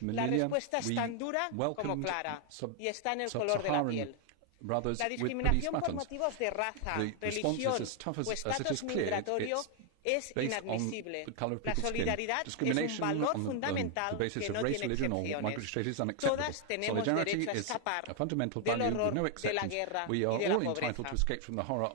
La respuesta es tan dura como clara y está en el color de la piel. La discriminación por motivos de raza, religión o estatus migratorio es inadmisible. La solidaridad es un valor fundamental que no tiene excepciones. Todas tenemos derecho a escapar del horror de la guerra y de la pobreza.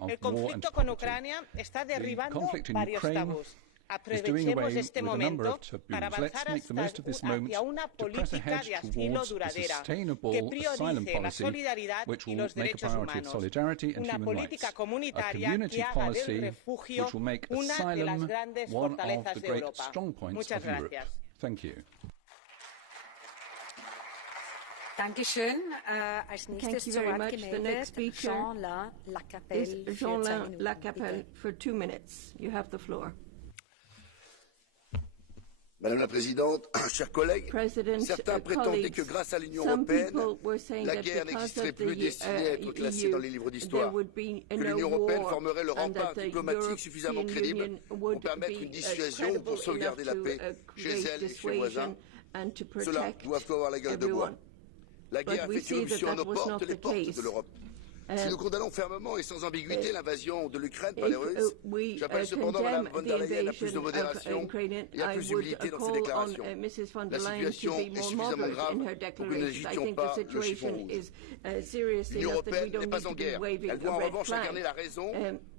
El conflicto con Ucrania está derribando varios tabús. Aprovechemos este momento para avanzar hacia una política de asilo duradera que priorice la solidaridad y los derechos humanos. Una política comunitaria que haga del refugio una de las grandes fortalezas de Europa. Muchas gracias. Dankeschön. Als nächstes zu Wort gemeldet Jean Lacapelle for 2 minutes. You have the floor. Madame la Présidente, chers collègues, certains prétendaient que grâce à l'Union européenne, la guerre n'existerait plus destinée à être classée dans les livres d'histoire, que l'Union européenne formerait le rempart diplomatique suffisamment crédible pour permettre une dissuasion ou pour sauvegarder la paix chez elle et chez ses voisins. Cela doit avoir la gueule de bois. La guerre a fait irruption à nos portes, les portes de l'Europe. Si nous condamnons fermement et sans ambiguïté l'invasion de l'Ukraine par les Russes, j'appelle cependant Mme von der Leyen à plus de modération et à plus d'humilité dans ses déclarations. La situation est suffisamment grave pour que nous n'agitions pas le chiffon rouge. L'Union européenne n'est pas en guerre. Elle doit en revanche incarner la raison,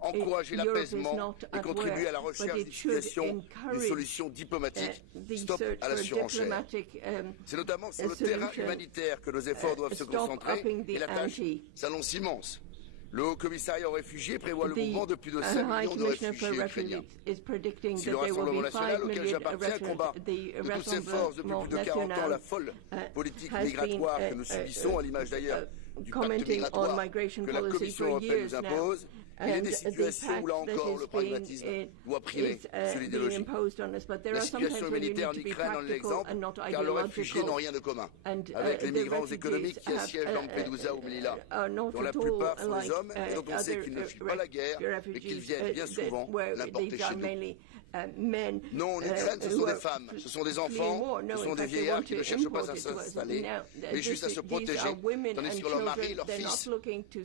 encourager l'apaisement et contribuer à la recherche d'une solution diplomatique. Stop à la surenchère. C'est notamment sur le terrain humanitaire que nos efforts doivent se concentrer et la tâche s'annonce immense. Le Haut Commissariat aux réfugiés prévoit le mouvement de plus de 5 millions de réfugiés ukrainiens. Si le Rassemblement national auquel j'appartiens combat de toutes ses forces depuis plus de 40 ans la folle politique migratoire que nous subissons, à l'image d'ailleurs du pacte migratoire que la Commission européenne nous impose, il y a des situations où là encore le pragmatisme doit primer sur l'idéologie. La situation humanitaire en Ukraine en est l'exemple, car les réfugiés n'ont rien de commun avec les migrants économiques qui assiègent Lampedusa ou Melilla, dont la plupart sont des hommes et dont on sait qu'ils ne fuient pas la guerre, mais qu'ils viennent bien souvent l'importer chez nous. Non, en Ukraine, ce sont des femmes, ce sont des enfants, ce sont des vieillards qui ne cherchent pas à s'installer, mais juste à se protéger, tandis que leurs maris, leurs fils,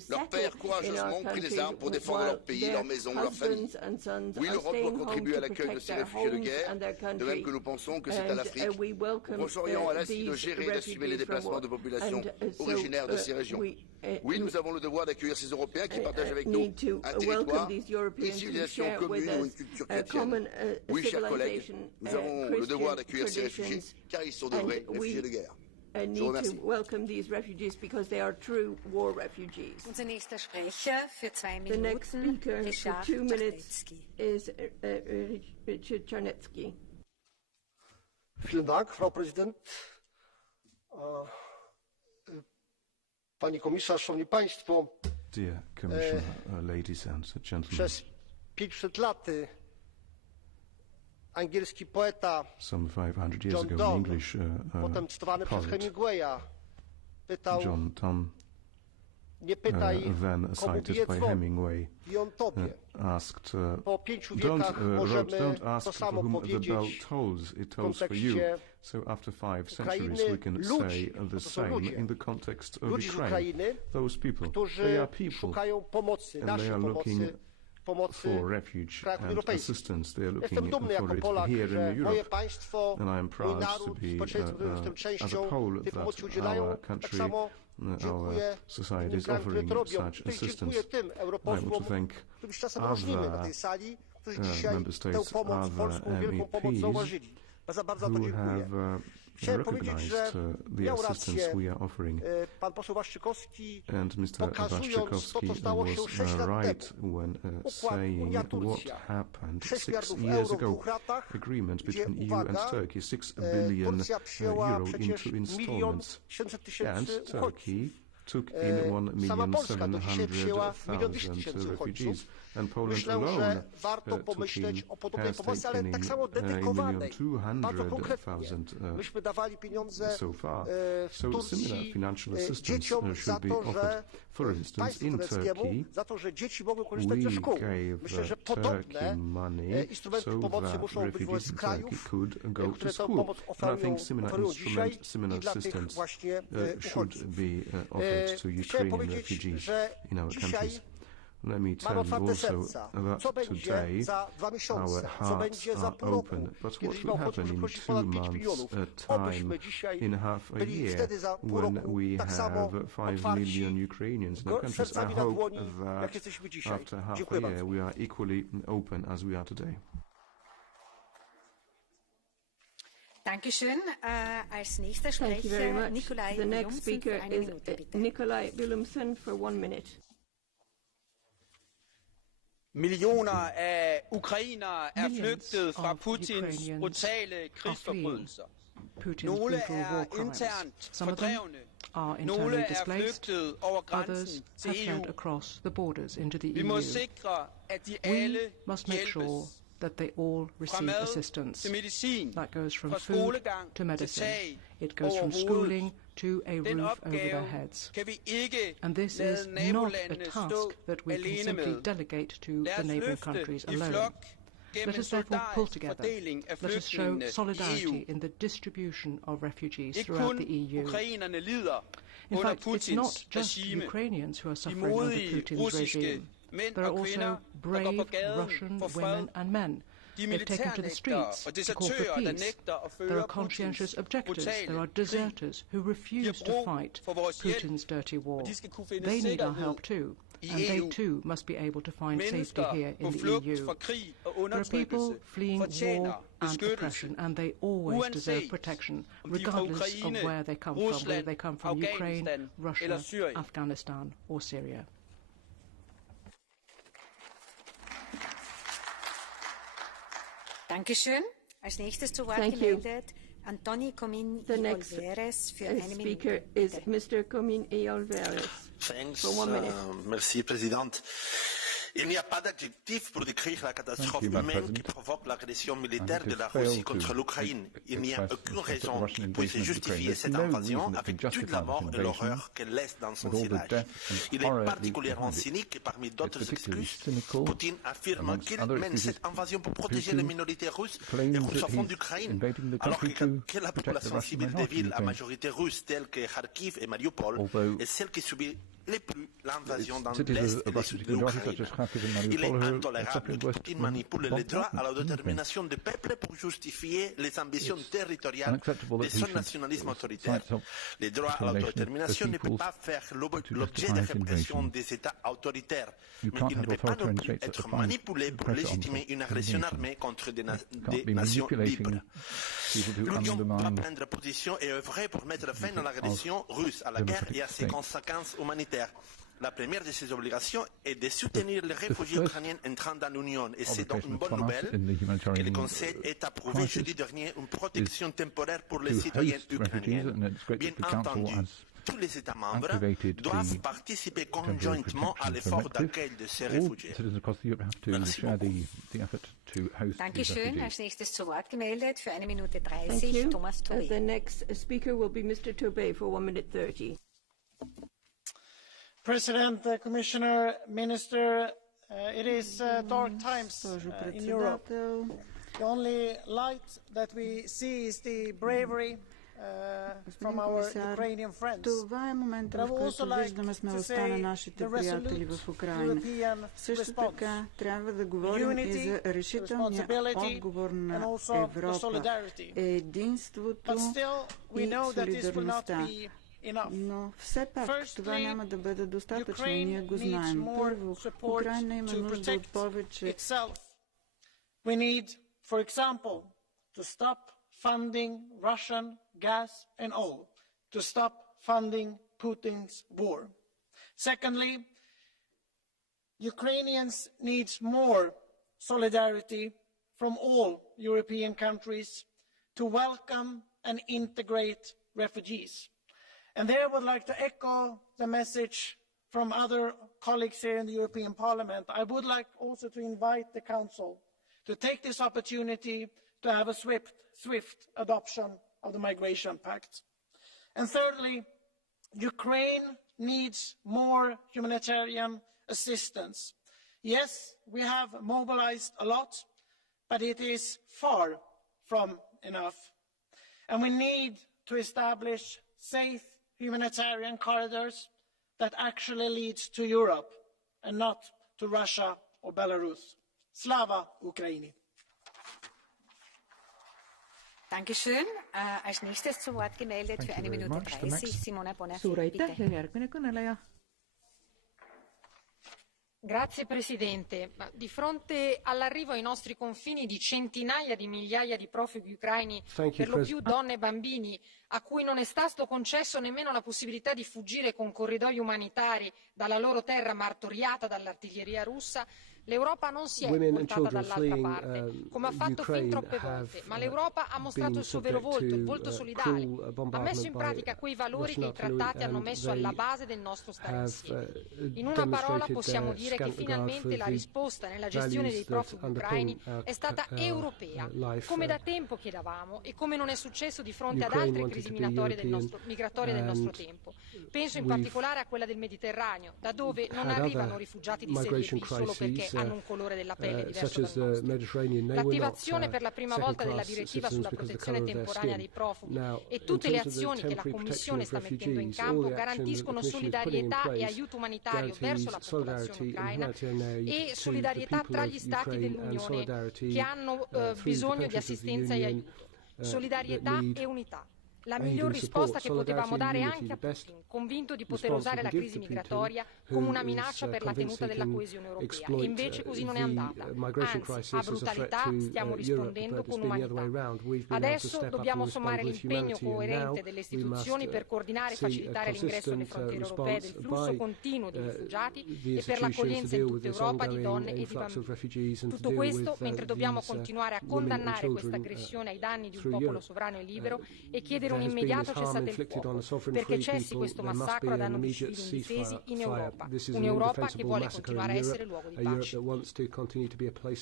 leurs pères courageusement ont pris les armes pour défendre leur pays, leur maison, leur famille. Oui, l'Europe doit contribuer à l'accueil de ces réfugiés de guerre, de même que nous pensons que c'est à l'Afrique, au Proche-Orient, à l'Asie de gérer et d'assumer les déplacements de populations originaires de ces régions. Oui, nous avons le devoir d'accueillir ces Européens qui partagent avec nous un territoire, une civilisation commune ou une culture chrétienne. Oui, chers collègues, nous avons le devoir d'accueillir ces réfugiés, car ils sont de vrais réfugiés de guerre. Je vous remercie. Unser nächster Sprecher für 2 The next Minuten, speaker Richard for 2 minutes Czarnecki. is Richard Czarnecki. Vielen Dank, Frau Präsident. Pani komisarz, szanowni państwo. Dear Commissioner, ladies and gentlemen. Przez 500 lat angielski poeta Some 500 years John ago, Donne, an English potem cytowany przez poet, Hemingwaya, pytał, John Donne, nie pytaj, then komu cited bije by dzwon, Hemingway, i on tobie. asked, Po 5 wiekach możemy don't ask to for samo whom the bell powiedzieć tolls, it w tolls for you. kontekście So after 5 Ukrainy, centuries we can ludzi, say the to są same ludzie. in the context of Ludzi z Ukraine. Ukrainy, Those people, they którzy are people, szukają pomocy, and they naszej are looking pomocy for refuge w krajach and europejskich. assistance. They are Jestem looking dumny jako for it Polak, here że in moje Europe. państwo, And I am mój proud to naród, be, społeczeństwo, którego jestem as a częścią, Pole, tej that pomocy udzielają. our Tak country, samo our dziękuję society innym is krajom, które offering to robią. such Tutaj assistance. dziękuję tym I want europosłom, to thank których czasem różnimy na tej sali, którzy dzisiaj member tę states, pomoc, polską wielką pomoc MEPs, zauważyli. Bardzo who dziękuję. have Chciałem powiedzieć, że recognized the miał assistance rację we are offering. pan poseł Waszczykowski, And Mr. pokazując to, Waszczykowski co stało się was 6 lat right temu. when Układ saying Unia-Turcja. what happened 6 6 miliardów years euro w ago. 2 latach, Agreement gdzie, between EU uwaga, and Turkey, 6 billion Turcja przyjęła euro przecież into 1 installments. 700 000 And uchodźców. Turkey took in Sama Polska do dzisiaj przyjęła 1 200 000 refugees. uchodźców. And Poland Myślę, alone że warto pomyśleć o podobnej pomocy, ale tak samo dedykowanej, bardzo konkretnie. Myśmy dawali pieniądze w Turcji dzieciom za to, że państwu tureckiemu, za to, że dzieci mogły korzystać ze szkół. Myślę, że podobne instrumenty pomocy muszą być wobec krajów, które tę pomoc oferują dzisiaj i dla tych właśnie uchodźców. Chciałem powiedzieć, że dzisiaj mamy otwarte serca. Co będzie za 2 miesiące? Co będzie za pół roku? Kiedy liczba uchodźców przekroczy ponad 5 milionów? Obyśmy dzisiaj byli wtedy za pół roku tak samo otwarci sercami na dłoni, jak jesteśmy dzisiaj. Dziękuję bardzo. Dankeschön. Als nächster Thank you very Sprecher much. Nikolai The next Willumsen speaker für eine is Minute, bitte. Nikolai Willumsen for 1 minute. Millioner af ukrainere er flygtet fra Putins brutale krigsforbrydelser. Nogle er internt fordrevne. Nogle er flygtet over grænsen til EU. Vi må sikre, at de alle hjælpes. That they all receive assistance. That goes from food to medicine. It goes from schooling to a roof over their heads. And this is not a task that we can simply delegate to the neighbouring countries alone. Let us therefore pull together. Let us show solidarity in the distribution of refugees throughout the EU. In fact, it's not just Ukrainians who are suffering under Putin's regime. There are also brave Russian women and men. They've taken to the streets to call for peace. There are conscientious objectors. There are deserters who refuse to fight Putin's dirty war. They need our help too. And they too must be able to find safety here in the EU. There are people fleeing war and oppression, and they always deserve protection, regardless of where they come from, whether they come from Ukraine, Russia, Afghanistan or Syria. Dankeschön. Als nächstes zu Wort gemeldet Antoni Comín y Olveres für eine Minute. Speaker is Mr. Comín y Olveres. Thanks. For 1 minute. Merci, President. Il n'y a pas d'adjectif pour décrire la catastrophe humaine qui provoque l'agression militaire de la Russie contre l'Ukraine. Il n'y a aucune raison qui puisse justifier cette invasion avec toute la mort et l'horreur qu'elle laisse dans son sillage. Il est particulièrement cynique et parmi d'autres excuses, Poutine affirme qu'il mène cette invasion pour protéger les minorités russes et russophones d'Ukraine, alors que la population civile des villes à majorité russe telles que Kharkiv et Mariupol est celle qui subit les plus l'invasion dans l'Est et le Sud de l'Ukraine. Il est intolérable que Poutine manipule les droits à l'autodétermination des peuples pour justifier les ambitions territoriales de son nationalisme autoritaire. Les droits à l'autodétermination ne peuvent pas faire l'objet de répression des États autoritaires, mais il ne peut pas non plus être manipulé pour légitimer une agression armée contre des nations libres. L'Union doit prendre position et œuvrer pour mettre fin à l'agression russe, à la guerre et à ses conséquences humanitaires. La première de ces obligations est de soutenir les réfugiés ukrainiens entrant dans l'Union. Et c'est donc une bonne nouvelle que le Conseil ait approuvé jeudi dernier une protection temporaire pour les citoyens ukrainiens. Bien entendu, tous les États membres doivent participer conjointement à l'effort d'accueil de ces réfugiés. Merci beaucoup. Dankeschön. Als nächstes zu Wort gemeldet für 1 Minute 30 Thomas Tobé. The next speaker will be Mr. Tobé for 1 minute 30. President, Commissioner, Minister, it is dark times in Europe. The only light that we see is the bravery from our Ukrainian friends. Това е момента, в който виждаме смелостта на нашите приятели в Украина. Също така трябва да говорим и за решителния отговор на Европа, единството и солидарността. Но все пак това няма да бъде достатъчно, ние го знаем. Първо, Украина има нужда от повече. We need, for example, to stop funding Russian gas and oil, to stop funding Putin's war. Secondly, Ukrainians need more solidarity from all European countries to welcome and integrate refugees. And there I would like to echo the message from other colleagues here in the European Parliament. I would like also to invite the Council to take this opportunity to have a swift adoption of the Migration Pact. And thirdly, Ukraine needs more humanitarian assistance. Yes, we have mobilized a lot, but it is far from enough. And we need to establish safe humanitarian corridors that actually leads to Europe and not to Russia or Belarus. Slava Ukraini! Dankeschön. Als nächstes zu Wort gemeldet für 1 Minute 30 Simona Bonafè. Suur aitäh ja järgmine kõneleja. Grazie Presidente. Di fronte all'arrivo ai nostri confini di centinaia di migliaia di profughi ucraini, per lo più donne e bambini, a cui non è stato concesso nemmeno la possibilità di fuggire con corridoi umanitari dalla loro terra martoriata dall'artiglieria russa, l'Europa non si è voltata dall'altra parte, come ha fatto fin troppe volte, ma l'Europa ha mostrato il suo vero volto, il volto solidale, ha messo in pratica quei valori che i trattati hanno messo alla base del nostro stare insieme. In una parola possiamo dire che finalmente la risposta nella gestione dei profughi ucraini è stata europea, come da tempo chiedevamo e come non è successo di fronte ad altre crisi migratorie del nostro tempo. Penso in particolare a quella del Mediterraneo, da dove non arrivano rifugiati di serie B solo perché hanno un colore della pelle diverso dal nostro. L'attivazione per la prima volta della direttiva sulla protezione temporanea dei profughi e tutte le azioni che la Commissione sta mettendo in campo garantiscono solidarietà e aiuto umanitario verso la popolazione ucraina e solidarietà tra gli Stati dell'Unione che hanno bisogno di assistenza e aiuto. Solidarietà e unità. La miglior risposta che potevamo dare anche a Putin, convinto di poter usare la crisi migratoria come una minaccia per la tenuta della coesione europea. E invece così non è andata. Anzi, a brutalità stiamo rispondendo con umanità. Adesso dobbiamo sommare l'impegno coerente delle istituzioni per coordinare e facilitare l'ingresso alle frontiere europee del flusso continuo di rifugiati e per l'accoglienza in tutta Europa di donne e di bambini. Tutto questo mentre dobbiamo continuare a condannare questa aggressione ai danni di un popolo sovrano e libero e chiedere un immediato cessate il fuoco, perché cessi questo massacro a danno di civili indifesi in Europa, un'Europa che vuole continuare a essere luogo di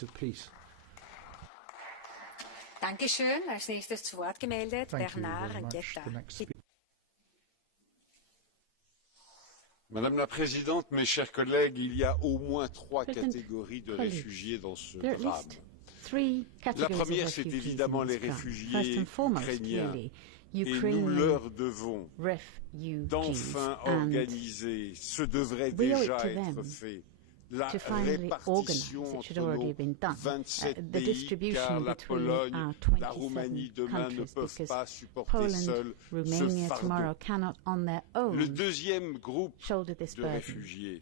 pace. Dankeschön. Als nächstes zu Wort gemeldet Bernard Guetta. Madame la Présidente, mes chers collègues, il y a au moins 3 catégories de réfugiés dans ce drame. La première, c'est évidemment les réfugiés ukrainiens. Et nous leur devons d'enfin organiser, ce devrait déjà être fait, la répartition entre nos 27 pays, car la Pologne, la Roumanie demain ne peuvent pas supporter seuls ce fardeau. Le deuxième groupe de réfugiés,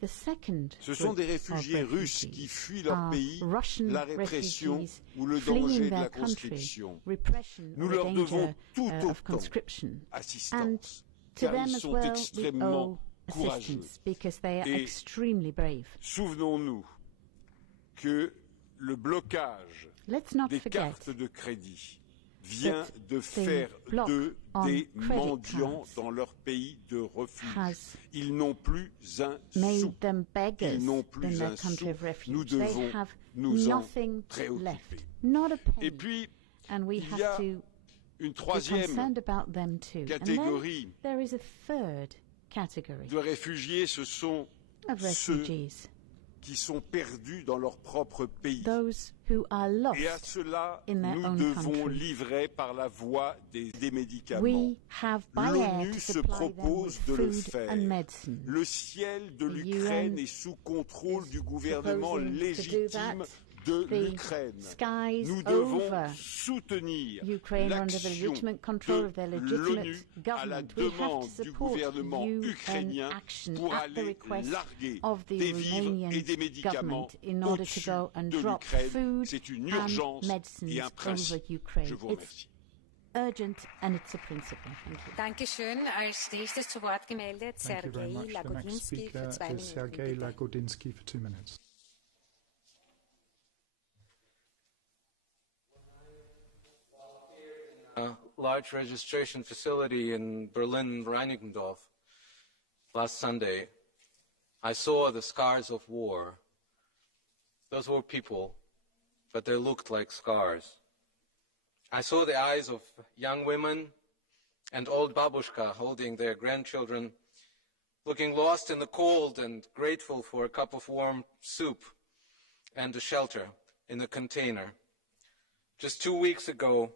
ce sont des réfugiés russes qui fuient leur pays, la répression ou le danger de la conscription. Nous leur devons tout autant assistance, car ils sont extrêmement courageux. Et souvenons-nous que le blocage des cartes de crédit vient de faire d'eux des mendiants dans leur pays de refuge. Ils n'ont plus un sou. Ils n'ont plus un sou. Nous devons nous en préoccuper. Et puis, il y a une troisième catégorie de réfugiés, ce sont ceux qui sont perdus dans leur propre pays. Et à cela, nous devons livrer par la voie des médicaments. L'ONU se propose de le faire. Le ciel de l'Ukraine est sous contrôle du gouvernement légitime de l'Ukraine. Nous devons soutenir l'action de l'ONU à la demande du gouvernement ukrainien pour aller larguer des vivres et des médicaments au-dessus de l'Ukraine. C'est une urgence et un principe. Je vous remercie. Urgent and it's a principle. Dankeschön. Als nächstes zu Wort gemeldet Sergei Lagodinsky für 2 Minuten. Sergei Lagodinsky for 2 minutes. A large registration facility in Berlin-Reinickendorf last Sunday, I saw the scars of war. Those were people, but they looked like scars. I saw the eyes of young women and old babushka holding their grandchildren, looking lost in the cold and grateful for a cup of warm soup and a shelter in a container. Just 2 weeks ago,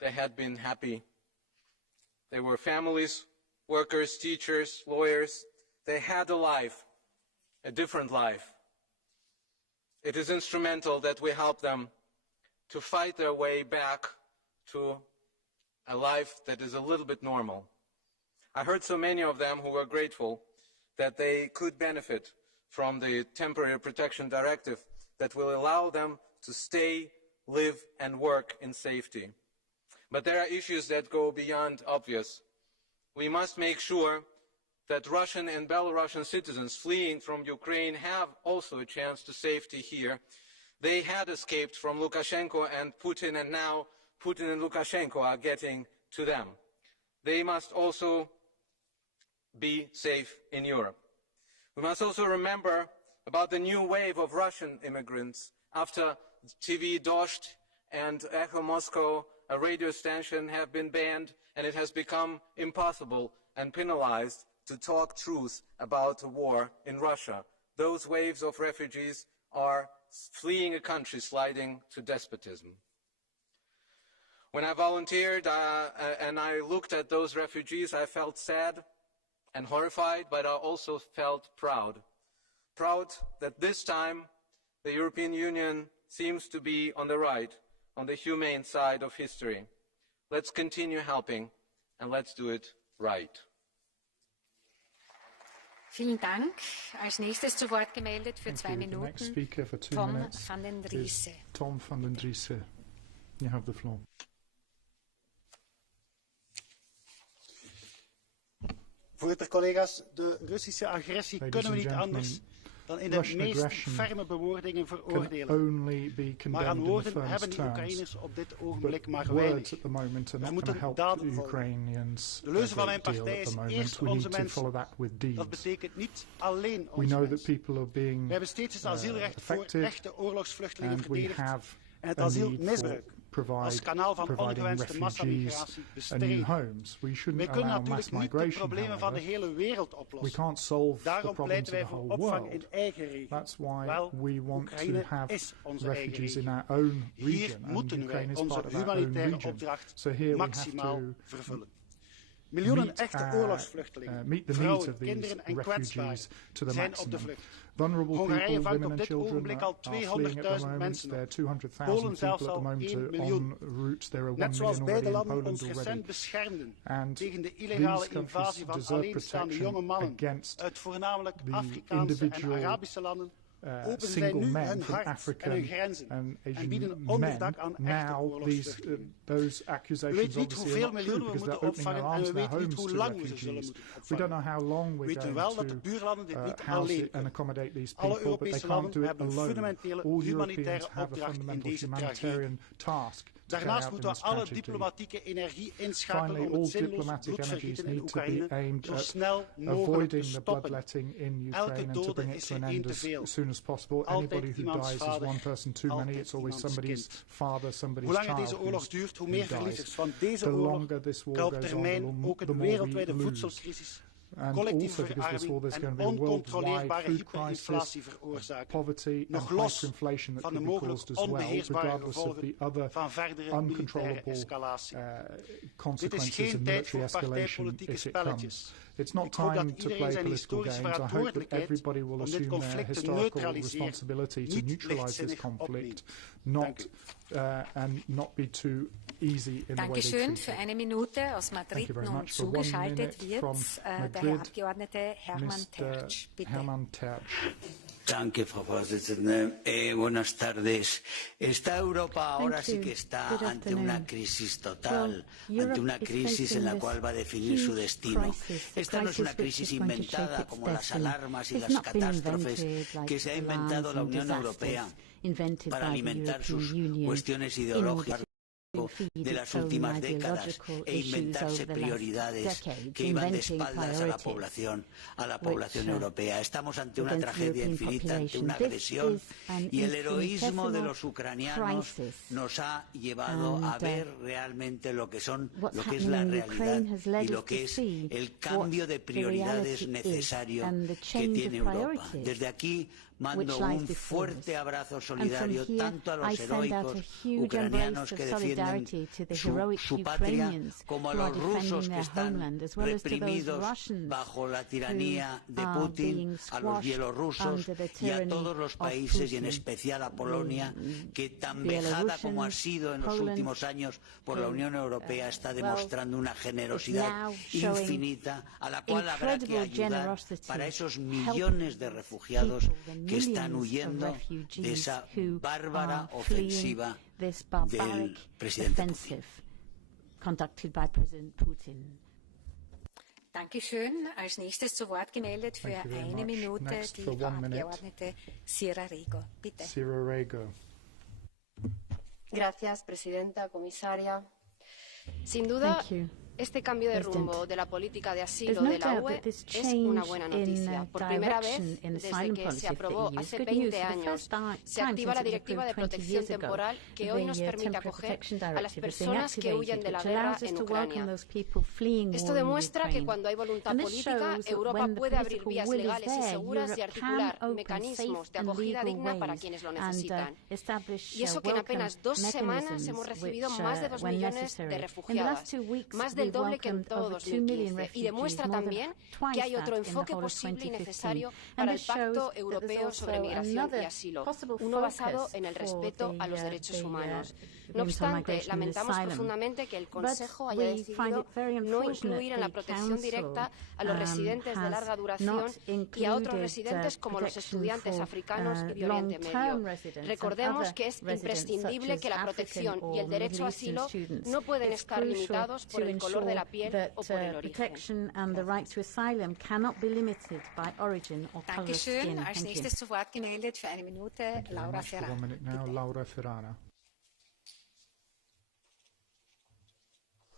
they had been happy. They were families, workers, teachers, lawyers. They had a life, a different life. It is instrumental that we help them to fight their way back to a life that is a little bit normal. I heard so many of them who were grateful that they could benefit from the Temporary Protection Directive that will allow them to stay, live, and work in safety. But there are issues that go beyond obvious. We must make sure that Russian and Belarusian citizens fleeing from Ukraine have also a chance to safety here. They had escaped from Lukashenko and Putin, and now Putin and Lukashenko are getting to them. They must also be safe in Europe. We must also remember about the new wave of Russian immigrants after TV Dost and Echo Moscow, a radio station, have been banned, and it has become impossible and penalized to talk truth about the war in Russia. Those waves of refugees are fleeing a country sliding to despotism. When I volunteered and I looked at those refugees, I felt sad and horrified, but I also felt proud. Proud that this time the European Union seems to be on the right, on the humane side of history. Let's continue helping, and let's do it right. Vielen Dank. Als nächstes zu Wort gemeldet für 2 Minuten Tom van den Driessen. Tom van den Driessen, you have the floor. Voorzitter, collega's, de Russische agressie kunnen we niet anders dan in de meest ferme bewoordingen veroordelen. Maar aan woorden hebben de Oekraïners op dit ogenblik maar weinig. Er moeten daden volgen. De leuze van mijn partij is eerst onze mensen. Dat betekent niet alleen onze mensen. We hebben steeds het asielrecht voor echte oorlogsvluchtelingen verdedigd en het asielmisbruik als kanaal van ongewenste massamigratie bestreden. Wij kunnen natuurlijk niet de problemen van de hele wereld oplossen. Daarom pleiten wij voor opvang in eigen regio. Wel, Oekraïne is onze eigen regio. Hier moeten wij onze humanitaire opdracht maximaal vervullen. Miljoenen echte oorlogsvluchtelingen, vrouwen, kinderen en kwetsbaren zijn op de vlucht. Hongarije vangt op dit ogenblik al 200.000 mensen op. Polen zelfs al 1 miljoen. Net zoals beide landen ons recent beschermden tegen de illegale invasie van alleenstaande jonge mannen uit voornamelijk Afrikaanse en Arabische landen, openen zij nu hun hart en hun grenzen en bieden onderdak aan echte oorlogsvluchtelingen. We weten niet hoeveel miljoenen we moeten opvangen en we weten niet hoe lang we ze zullen moeten opvangen. We weten wel dat de buurlanden dit niet alleen kunnen. Alle Europese landen hebben een fundamentele humanitaire opdracht in deze tragedie. Daarnaast moeten we alle diplomatieke energie inschakelen om het zinloos bloedvergieten in Oekraïne zo snel mogelijk te stoppen. Elke dode is er één te veel. Altijd iemands vader, altijd iemands kind. Hoe langer deze oorlog duurt, hoe meer verliezers van deze oorlog kan op termijn ook een wereldwijde voedselcrisis, collectieve verarming en oncontroleerbare hyperinflatie veroorzaken, nog los van de mogelijk onbeheersbare gevolgen van verdere militaire escalatie. Dit is geen tijd voor partijpolitieke spelletjes. Ik hoop dat iedereen zijn historische verantwoordelijkheid om dit conflict te neutraliseren niet lichtzinnig opneemt. Dankeschön. Für eine Minute aus Madrid nun zugeschaltet wird der Herr Abgeordnete Herman Tertsch. Bitte. Danke, Frau Vorsitzende. Buenas tardes. Esta Europa ahora sí que está ante una crisis total, ante una crisis en la cual va a definir su destino. Esta no es una crisis inventada como las alarmas y las catástrofes que se ha inventado la Unión Europea para alimentar sus cuestiones ideológicas de las últimas décadas e inventarse prioridades que iban de espaldas a la población europea. Estamos ante una tragedia infinita, ante una agresión, y el heroísmo de los ucranianos nos ha llevado a ver realmente lo que es la realidad y lo que es el cambio de prioridades necesario que tiene Europa. Desde aquí mando un fuerte abrazo solidario tanto a los heroicos ucranianos que defienden su patria como a los rusos que están reprimidos bajo la tiranía de Putin, a los bielorrusos y a todos los países y en especial a Polonia, que tan vejada como ha sido en los últimos años por la Unión Europea está demostrando una generosidad infinita a la cual habrá que ayudar para esos millones de refugiados que están huyendo de esa bárbara ofensiva del presidente Putin. Dankeschön. Als nächstes zu Wort gemeldet für eine Minute die Frau Abgeordnete Sierra Rego. Bitte. Sierra Rego. Gracias, Presidenta, Comisaria. Sin duda, este cambio de rumbo de la política de asilo de la UE es una buena noticia. Por primera vez, desde que se aprobó hace 20 años, se activa la Directiva de Protección Temporal que hoy nos permite acoger a las personas que huyen de la guerra en Ucrania. Esto demuestra que cuando hay voluntad política, Europa puede abrir vías legales y seguras y articular mecanismos de acogida digna para quienes lo necesitan. Y eso que en apenas 2 semanas hemos recibido más de 2 millones de refugiadas, más del doble que en todo 2015, y demuestra también que hay otro enfoque posible y necesario para el Pacto Europeo sobre Migración y Asilo, uno basado en el respeto a los derechos humanos. No obstante, lamentamos profundamente que el Consejo haya decidido no incluir en la protección directa a los residentes de larga duración y a otros residentes como los estudiantes africanos y de Oriente Medio. Recordemos que es imprescindible que la protección y el derecho a asilo no pueden estar limitados por el color de la piel o por el origen. Protection and the right to asylum cannot be limited by origin or color of skin. Als nächstes zu Wort gemeldet für eine Minute Laura Ferrara.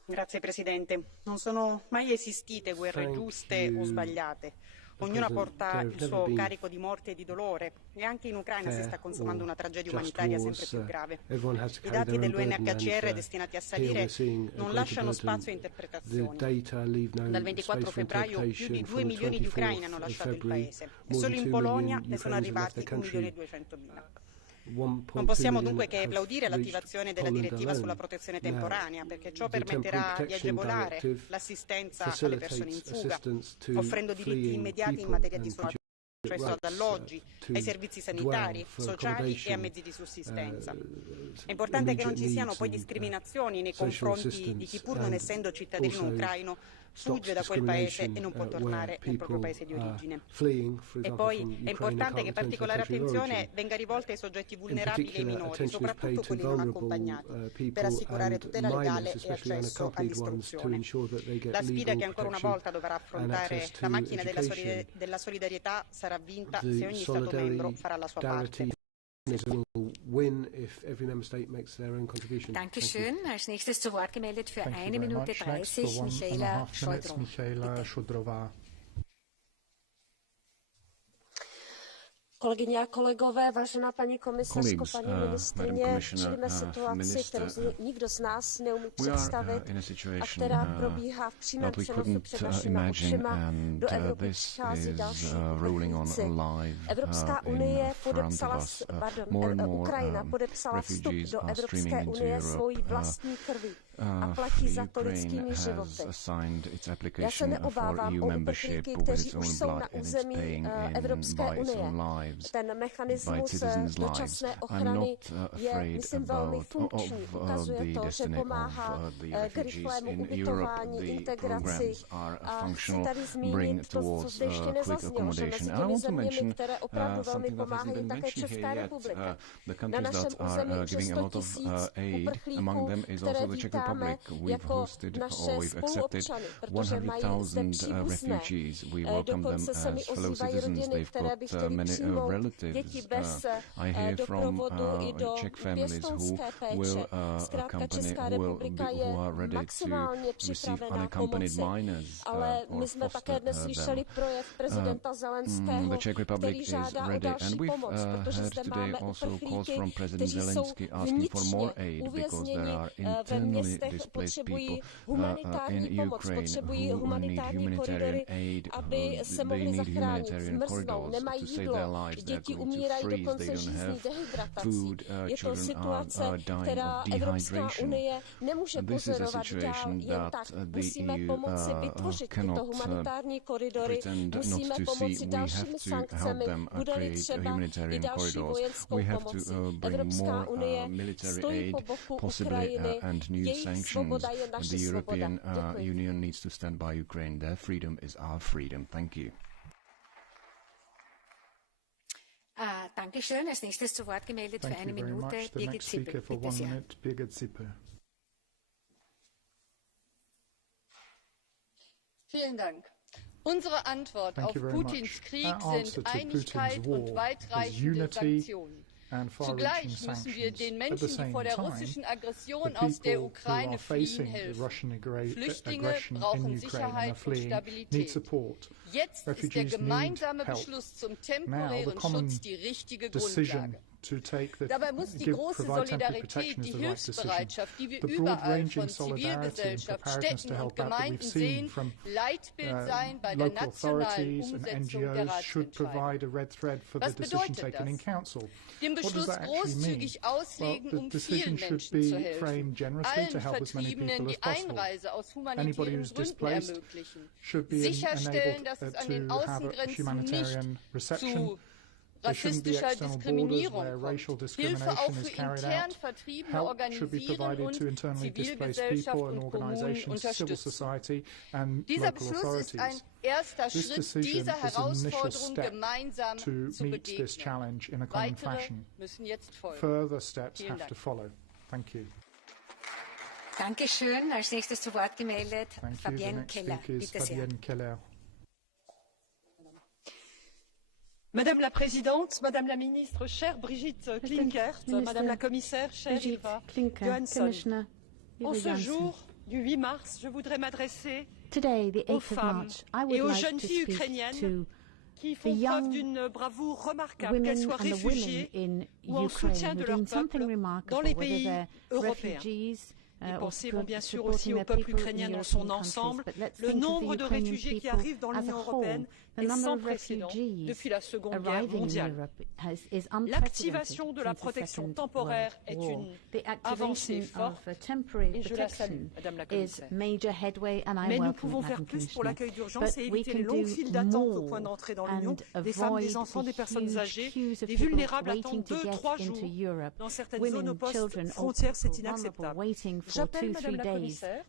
Grazie Presidente. Non sono mai esistite guerre giuste o sbagliate. Ognuna porta il suo carico di morte e di dolore e anche in Ucraina si sta consumando una tragedia umanitaria sempre più grave. I dati dell'UNHCR destinati a salire non lasciano spazio a interpretazioni. Dal 24 febbraio più di 2 milioni di ucraini hanno lasciato il paese e solo in Polonia ne sono arrivati 1.200.000. Non possiamo dunque che applaudire l'attivazione della direttiva sulla protezione temporanea, perché ciò permetterà di agevolare l'assistenza alle persone in fuga, offrendo diritti immediati in materia di accesso ad alloggi, ai servizi sanitari, sociali e a mezzi di sussistenza. È importante che non ci siano poi discriminazioni nei confronti di chi, pur non essendo cittadino ucraino, fugge da quel paese e non può tornare nel proprio paese di origine. E poi è importante che particolare attenzione venga rivolta ai soggetti vulnerabili e ai minori, soprattutto quelli non accompagnati, per assicurare tutela legale e accesso all'istruzione. La sfida che ancora una volta dovrà affrontare la macchina della solidarietà sarà vinta se ogni Stato membro farà la sua parte. Dankeschön. Als nächstes zu Wort gemeldet für eine Minute 30 Michaela Šojdrová. Kolegyně a kolegové, vážená paní komisařko, paní ministryně, čelíme situaci, kterou nikdo z nás neumí představit a která probíhá v přímém přenosu před našima očima. Do Evropy přichází další uprchlíci. Evropská unie Ukrajina podepsala vstup do Evropské unie svojí vlastní krví a platí za to lidskými životy. Já se neobávám o uprchlíky, kteří už jsou na území Evropské unie. Ten mechanismus dočasné ochrany je, myslím, velmi funkční. Ukazuje to, že pomáhá k rychlému ubytování, integraci. A chci tady zmínit to, co zde ještě nezaznělo, že mezi těmi zeměmi, které opravdu velmi pomáhají, také Česká republika. Na našem území už je 100 000 uprchlíků, které vítáme jako naše spoluobčany, protože mají zde příbuzné. Dokonce se mi ozývají rodiny, které by chtěly přijmout děti bez doprovodu i do pěstounské péče. Zkrátka Česká republika je maximálně připravená pomoci. Ale my jsme také dnes slyšeli projev prezidenta Zelenského, který žádá o další pomoc, protože zde máme uprchlíky, kteří jsou vnitřně uvězněni ve městech, potřebují humanitární pomoc, potřebují humanitární koridory, aby se mohli zachránit, zmrznou, nemají jídlo, děti umírají dokonce žízní, dehydratací. Je to situace, která Evropská unie nemůže pozorovat dál jen tak. Musíme pomoci vytvořit tyto humanitární koridory, musíme pomoci dalšími sankcemi, bude-li třeba i další vojenskou pomoci. Evropská unie stojí po boku Ukrajiny, jejich svoboda je naše svoboda. Děkuji. Dankeschön. Als nächstes zu Wort gemeldet für eine Minute Birgit Sippel. Bitte sehr. Vielen Dank. Unsere Antwort auf Putins Krieg sind Einigkeit und weitreichende Sanktionen. Zugleich müssen wir den Menschen, die vor der russischen Aggression aus der Ukraine fliehen, helfen. Flüchtlinge brauchen Sicherheit und Stabilität. Jetzt ist der gemeinsame Beschluss zum temporären Schutz die richtige Grundlage. Dabei muss die große Solidarität, die Hilfsbereitschaft, die wir überall von Zivilgesellschaft, Städten und Gemeinden sehen, Leitbild sein bei der nationalen Umsetzung der Ratschentscheidung. Was bedeutet das? Den Beschluss großzügig auslegen, vielen Menschen zu helfen, allen Vertriebenen die Einreise aus humanitären Gründen ermöglichen, sicherstellen, dass es an den Außengrenzen nicht zu rassistischer Diskriminierung kommt, Hilfe auch für intern Vertriebene organisieren und Zivilgesellschaft und Kommunen unterstützen. Dieser Beschluss ist ein erster Schritt, dieser Herausforderung gemeinsam zu begegnen. Weitere müssen jetzt folgen. Vielen Dank. Dankeschön. Als nächstes zu Wort gemeldet Fabienne Keller. Bitte sehr. Madame la Présidente, Madame la Ministre, chère Brigitte Klinkert, Madame la Commissaire, chère Ylva Johansson, en ce jour du 8 mars, je voudrais m'adresser aux femmes et aux jeunes filles ukrainiennes qui font preuve d'une bravoure remarquable, qu'elles soient réfugiées ou en soutien de leur peuple dans les pays européens. Les pensées vont bien sûr aussi au peuple ukrainien dans son ensemble. Le nombre de réfugiés qui arrivent dans l'Union européenne est sans précédent depuis la Seconde Guerre mondiale. L'activation de la protection temporaire est une avancée forte et je la salue, Madame la Commissaire. Mais nous pouvons faire plus pour l'accueil d'urgence et éviter les longues files d'attente au point d'entrée dans l'Union, des femmes, des enfants, des personnes âgées, des vulnérables attendent 2-3 jours. Dans certaines zones aux postes frontières, c'est inacceptable. J'appelle Madame la Commissaire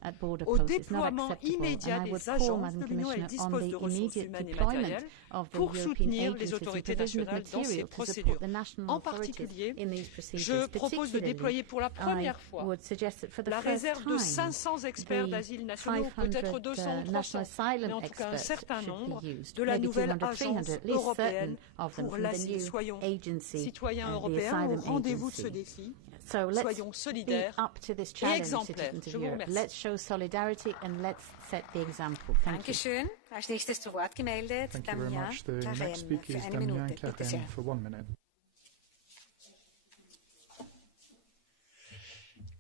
au déploiement immédiat des agences de l'Union. Elle dispose de ressources humaines et matérielles pour soutenir les autorités nationales dans ces procédures. En particulier, je propose de déployer pour la première fois la réserve de 500 experts d'asile nationaux, peut-être 200 ou 300, mais en tout cas un certain nombre, de la nouvelle agence européenne pour l'asile. Soyons citoyens européens au rendez-vous de ce défi. Soyons solidaires et exemplaires. Je vous remercie. Let's show solidarity and let's set the example. Dankeschön. Als nächstes zu Wort gemeldet Damien Karen für eine Minute. Bitte sehr.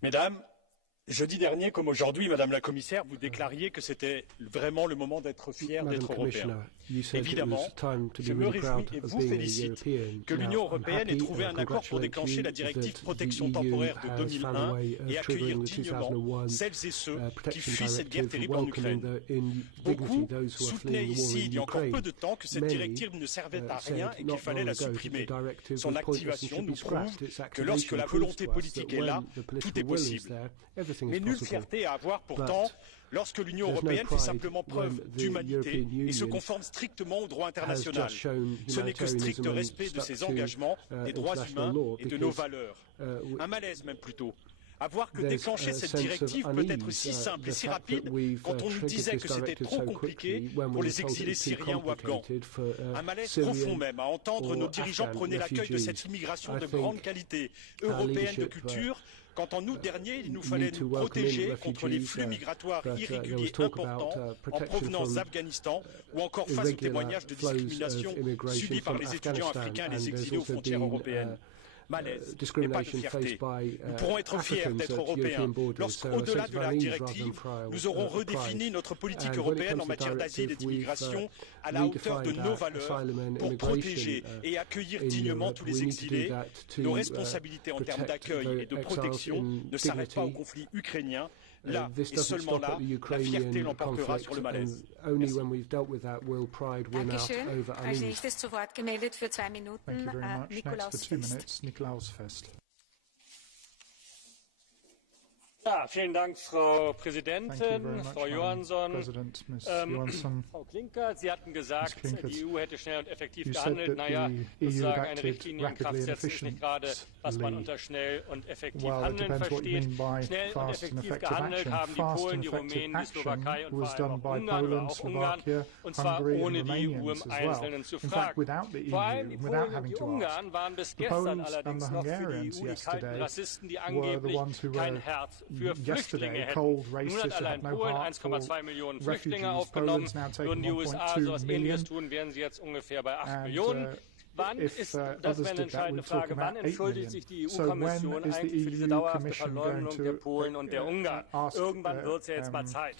Mesdames, jeudi dernier, comme aujourd'hui, Madame la Commissaire, vous déclariez que c'était vraiment le moment d'être fier d'être européen. Évidemment, je me réjouis et vous félicite que l'Union européenne ait trouvé un accord pour déclencher la directive protection temporaire de 2001 et accueillir dignement celles et ceux qui fuient cette guerre terrible en Ukraine. Beaucoup soutenaient ici, il y a encore peu de temps, que cette directive ne servait à rien et qu'il fallait la supprimer. Son activation nous prouve que lorsque la volonté politique est là, tout est possible. Mais nulle fierté à avoir pourtant lorsque l'Union européenne fait simplement preuve d'humanité et se conforme strictement au droit international. Ce n'est que strict respect de ses engagements, des droits humains et de nos valeurs. Un malaise même plutôt. À voir que déclencher cette directive peut être si simple et si rapide quand on nous disait que c'était trop compliqué pour les exilés syriens ou afghans. Un malaise profond même à entendre nos dirigeants prôner l'accueil de cette immigration de grande qualité, européenne de culture, quand en août dernier, il nous fallait nous protéger contre les flux migratoires irréguliers importants en provenance d'Afghanistan ou encore face aux témoignages de discrimination subis par les étudiants africains et les exilés aux frontières européennes. Malaise et pas de fierté. Nous pourrons être fiers d'être européens lorsqu'au-delà de la directive, nous aurons redéfini notre politique européenne en matière d'asile et d'immigration à la hauteur de nos valeurs pour protéger et accueillir dignement tous les exilés. Nos responsabilités en termes d'accueil et de protection ne s'arrêtent pas au conflit ukrainien. Là, et seulement là, la fierté l'emportera sur le malaise. Dankeschön. Als nächstes zu Wort gemeldet für 2 Minuten Nikolaus Fest. Ja, vielen Dank, Frau Präsidentin, Frau Johansson. Frau Klinkert, Sie hatten gesagt, die EU hätte schnell und effektiv gehandelt. Naja, sozusagen eine Richtlinie in Kraft setzen ist nicht gerade, was man unter schnell und effektiv handeln versteht. Schnell und effektiv gehandelt haben die Polen, die Rumänen, die Slowakei und vor allem auch Ungarn oder auch Ungarn, und zwar ohne die EU im Einzelnen zu fragen. Vor allem die Polen und die Ungarn waren bis gestern allerdings noch für die EU die kalten Rassisten, die angeblich kein Herz für Flüchtlinge hätten. Nun hat allein Polen 1,2 Millionen Flüchtlinge aufgenommen. Würden die USA so etwas Ähnliches tun, wären sie jetzt ungefähr bei 8 Millionen. Wann ist, das wäre eine entscheidende Frage, wann entschuldigt sich die EU-Kommission eigentlich für diese dauerhafte Verleumdung der Polen und der Ungarn? Irgendwann wird es ja jetzt mal Zeit.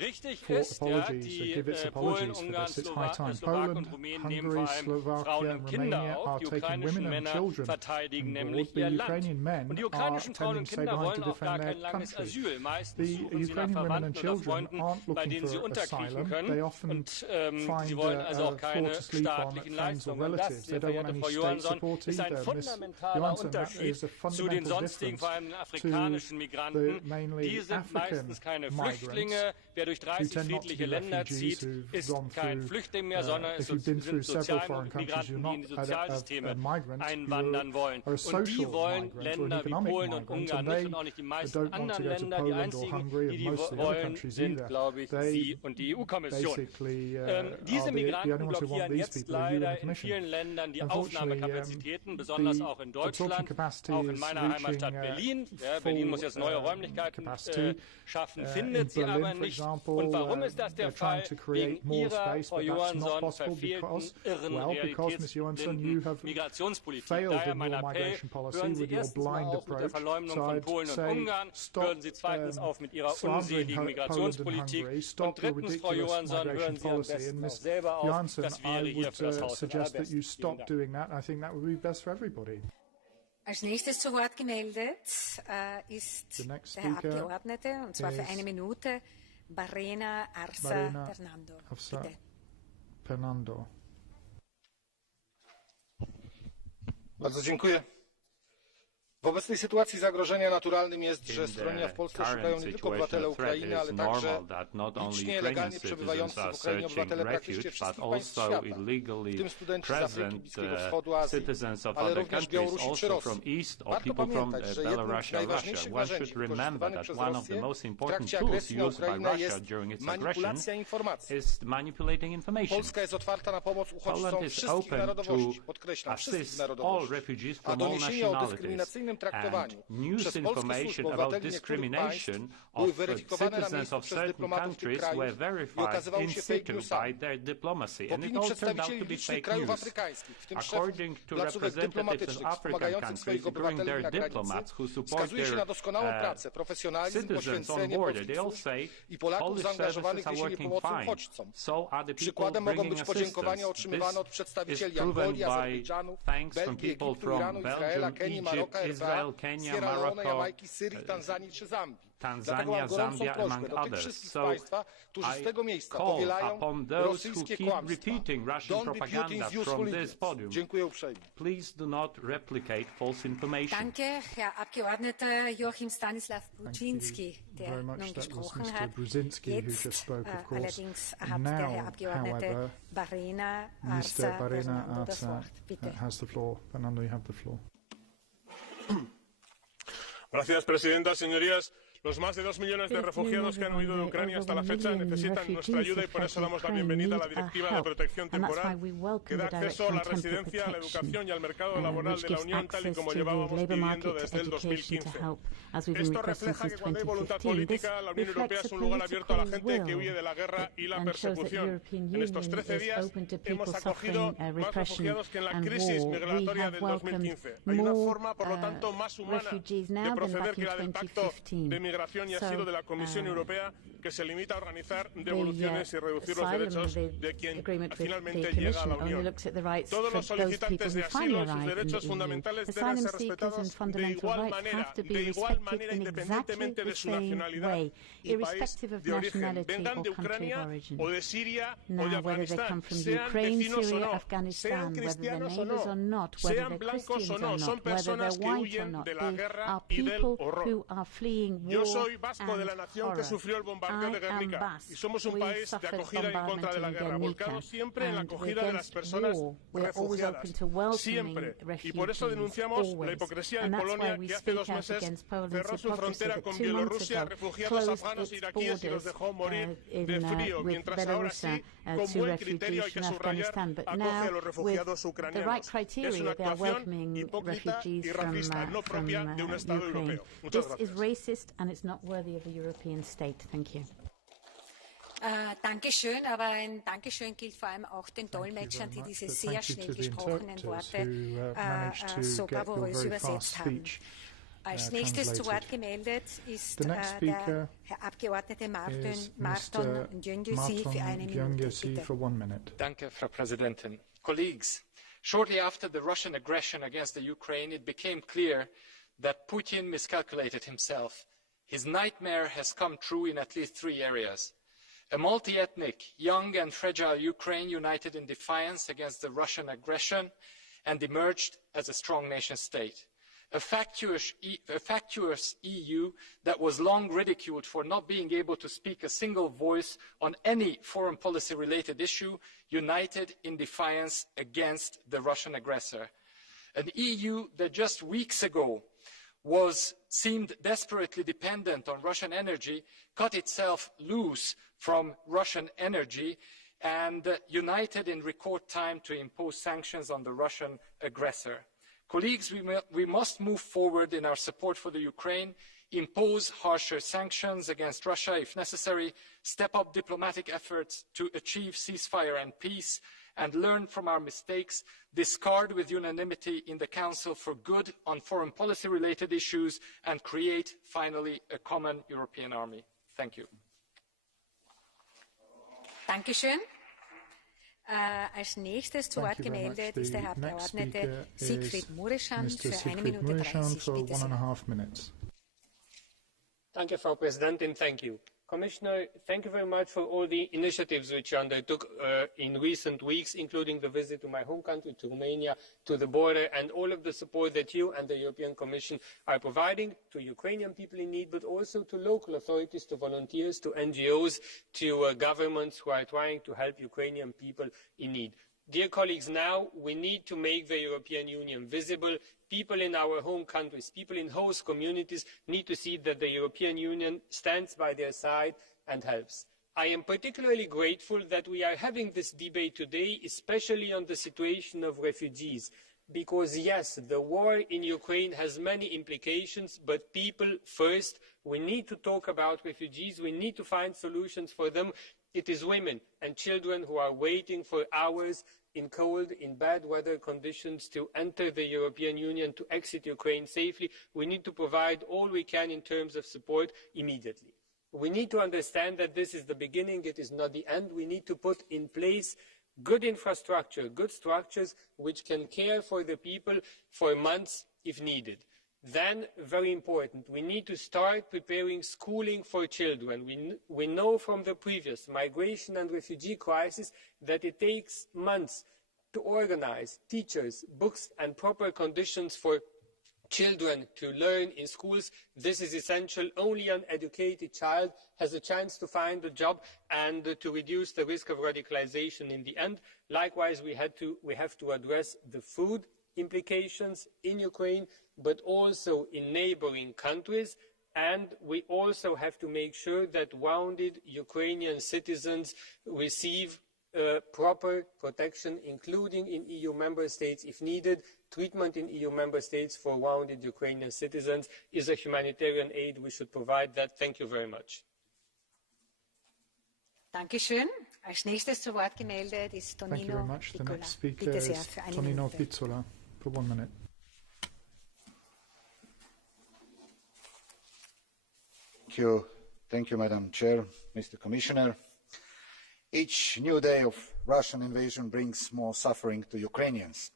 Richtig ist, ja, die Polen, Ungarn, Slowaken und Rumänen nehmen vor allem Frauen und Kinder auf. Die ukrainischen Männer verteidigen nämlich ihr Land. Und die ukrainischen Frauen und Kinder wollen auch gar kein langes Asyl. Meistens suchen sie nach Verwandten oder Freunden, bei denen sie unterkriechen können. Und sie wollen also auch keine staatlichen Leistungen. Und das, sehr verehrte Frau Johansson, ist ein fundamentaler Unterschied zu den sonstigen, vor allem den afrikanischen Migranten. Die sind meistens keine Flüchtlinge. der durch 30 friedliche Länder zieht, ist kein Flüchtling mehr, sondern es sind Sozialmigranten, die in die Sozialsysteme einwandern wollen. Und die wollen Länder wie Polen und Ungarn nicht und auch nicht die meisten anderen Länder. Die einzigen, die wollen, sind, glaube ich, Sie und die EU-Kommission. Diese Migranten blockieren jetzt leider in vielen Ländern die Aufnahmekapazitäten, besonders auch in Deutschland, auch in meiner Heimatstadt Berlin. Ja, Berlin muss jetzt neue Räumlichkeiten schaffen, findet sie aber nicht. Und warum ist das der Fall? Wegen Ihrer, Frau Johansson, verfehlten, irren, realitätsblinden Migrationspolitik. Daher mein Appell, hören Sie erstens mal auf mit der Verleumdung von Polen und Ungarn, hören Sie zweitens auf mit Ihrer unseligen Migrationspolitik und drittens, Frau Johansson, hören Sie am besten auch selber auf. Das wäre hier für das Haus Als nächstes zu Wort gemeldet ist der Herr Abgeordnete, und zwar für 1 Minute, Barrena Arsa Fernando. Bardzo dziękuję. W obecnej sytuacji zagrożenia naturalnym jest, że schronienia w Polsce szukają nie tylko obywatele Ukrainy, ale także licznie legalnie przebywający w Ukrainie obywatele praktycznie wszystkich państw świata, w tym studenci z Afryki, Bliskiego Wschodu, Azji, ale również Białorusi czy Rosji. Warto pamiętać, że jednym z najważniejszych narzędzi wykorzystywanych przez Rosję w trakcie agresji na Ukrainę jest manipulacja informacji. Polska jest otwarta na pomoc uchodźcom wszystkich narodowości, podkreślam, wszystkich narodowości, a doniesienia o dyskryminacyjnym traktowaniu przez polskie służby obywateli niektórych państw były weryfikowane na miejscu przez dyplomatów tych krajów i okazywały się fake newsami. W opinii przedstawicieli licznych krajów afrykańskich, w tym szefów placówek dyplomatycznych wspomagających swoich obywateli na granicy, wskazuje się na doskonałą pracę, profesjonalizm, poświęcenie polskich służb i Polaków zaangażowanych w niesienie pomocy uchodźcom. Przykładem mogą być podziękowania otrzymywane od przedstawicieli Angolii, Azerbejdżanu, Belgii, Egiptu, Iranu, Izraela, Kenii, Maroka, RPA, Sierra Leone, Jamajki, Syrii, Tanzanii czy Zambii. Dlatego mam gorącą prośbę do tych wszystkich Państwa, którzy z tego miejsca powielają rosyjskie kłamstwa. Don't be putting useful idiots. Dziękuję uprzejmie. Danke, Herr Abgeordneter Joachim Stanislav Brudziński, der nun gesprochen hat. Jetzt allerdings hat der Herr Abgeordnete Barrena Arsa Fernando das Wort. Bitte. Fernando, you have the floor. Gracias, presidenta, señorías. Los más de 2 millones de refugiados que han huido de Ucrania hasta la fecha necesitan nuestra ayuda y por eso damos la bienvenida a la Directiva de Protección Temporal, que da acceso a la residencia, a la educación y al mercado laboral de la Unión, tal y como llevábamos pidiendo desde el 2015. Esto refleja que cuando hay voluntad política, la Unión Europea es un lugar abierto a la gente que huye de la guerra y la persecución. En estos 13 días hemos acogido más refugiados que en la crisis migratoria del 2015. Hay una forma, por lo tanto, más humana de proceder que la del Pacto de Migración y Asilo de la Comisión Europea, que se limita a organizar devoluciones y reducir los derechos de quien finalmente llega a la Unión. Todos los solicitantes de asilo, sus derechos fundamentales deben ser respetados de igual manera independientemente de su nacionalidad y país de origen. Vengan de Ucrania o de Siria o de Afganistán, sean vecinos o no, sean cristianos o no, sean blancos o no, son personas que huyen de la guerra y del horror. Yo soy vasco de la nación que sufrió el bombardeo de Guernica y somos un país de acogida y en contra de la guerra, volcados siempre en la acogida de las personas refugiadas, siempre. Y por eso denunciamos la hipocresía de Polonia, que hace 2 meses cerró su frontera con Bielorrusia a refugiados afganos e iraquíes y los dejó morir de frío, mientras ahora sí, con buen criterio, hay que subrayar, acoge a los refugiados ucranianos. Es una actuación hipócrita y racista, no propia de un Estado europeo. Muchas gracias. And it's not worthy of a European state. Thank you. Dankeschön, aber ein Dankeschön gilt vor allem auch den Dolmetschern, die diese sehr schnell gesprochenen Worte so bravourös übersetzt haben. Als nächstes zu Wort gemeldet ist der Herr Abgeordnete Marton Njöngyösi für 1 Minute. Danke, Frau Präsidentin. Colleagues, shortly after the Russian aggression against the Ukraine, it became clear that Putin miscalculated himself. His nightmare has come true in at least 3 areas. A multi-ethnic, young and fragile Ukraine united in defiance against the Russian aggression and emerged as a strong nation state. a factious EU that was long ridiculed for not being able to speak a single voice on any foreign policy-related issue, united in defiance against the Russian aggressor. An EU that just weeks ago seemed desperately dependent on Russian energy, cut itself loose from Russian energy, and united in record time to impose sanctions on the Russian aggressor. Colleagues, we must move forward in our support for the Ukraine, impose harsher sanctions against Russia if necessary, step up diplomatic efforts to achieve ceasefire and peace, and learn from our mistakes, discard with unanimity in the Council for good on foreign policy-related issues, and create, finally, a common European army. Thank you. Dankeschön. Als nächstes zu Wort gemeldet ist der Herr Abgeordnete Siegfried Mureschan für 1 Minute 30. Bitte sehr. Danke, Frau Präsidentin. Thank you. Commissioner, thank you very much for all the initiatives which you undertook in recent weeks, including the visit to my home country, to Romania, to the border, and all of the support that you and the European Commission are providing to Ukrainian people in need, but also to local authorities, to volunteers, to NGOs, to governments who are trying to help Ukrainian people in need. Dear colleagues, now we need to make the European Union visible. People in our home countries, people in host communities need to see that the European Union stands by their side and helps. I am particularly grateful that we are having this debate today, especially on the situation of refugees, because yes, the war in Ukraine has many implications, but people first. We need to talk about refugees. We need to find solutions for them. It is women and children who are waiting for hours in cold, in bad weather conditions to enter the European Union, to exit Ukraine safely. We need to provide all we can in terms of support immediately. We need to understand that this is the beginning, it is not the end. We need to put in place good infrastructure, good structures which can care for the people for months if needed. Then, very important, we need to start preparing schooling for children. We know from the previous migration and refugee crisis that it takes months to organize teachers, books and proper conditions for children to learn in schools. This is essential. Only an educated child has a chance to find a job and to reduce the risk of radicalization in the end. Likewise, we have to address the food implications in Ukraine, but also in neighboring countries. And we also have to make sure that wounded Ukrainian citizens receive proper protection, including in EU member states if needed. Treatment in EU member states for wounded Ukrainian citizens is a humanitarian aid. We should provide that. Thank you very much. Dankeschön. Als nächstes zu Wort gemeldet ist Tonino Piccola. Bitte sehr für 1 Minute. Pizzola, for 1 minute. Thank you, Madam Chair, Mr. Commissioner. Each new day of Russian invasion brings more suffering to Ukrainians.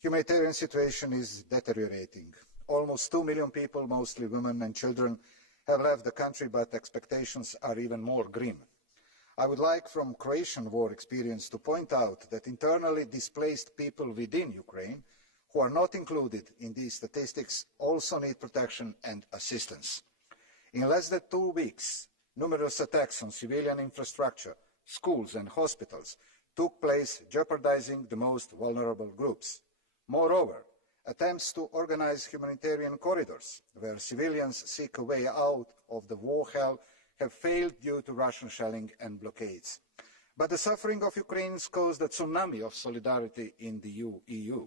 Humanitarian situation is deteriorating. Almost 2 million people, mostly women and children, have left the country, but expectations are even more grim. I would like, from Croatian war experience, to point out that internally displaced people within Ukraine, who are not included in these statistics, also need protection and assistance. In less than 2 weeks, numerous attacks on civilian infrastructure, schools and hospitals took place, jeopardizing the most vulnerable groups. Moreover, attempts to organize humanitarian corridors where civilians seek a way out of the war hell have failed due to Russian shelling and blockades. But the suffering of Ukrainians caused a tsunami of solidarity in the EU.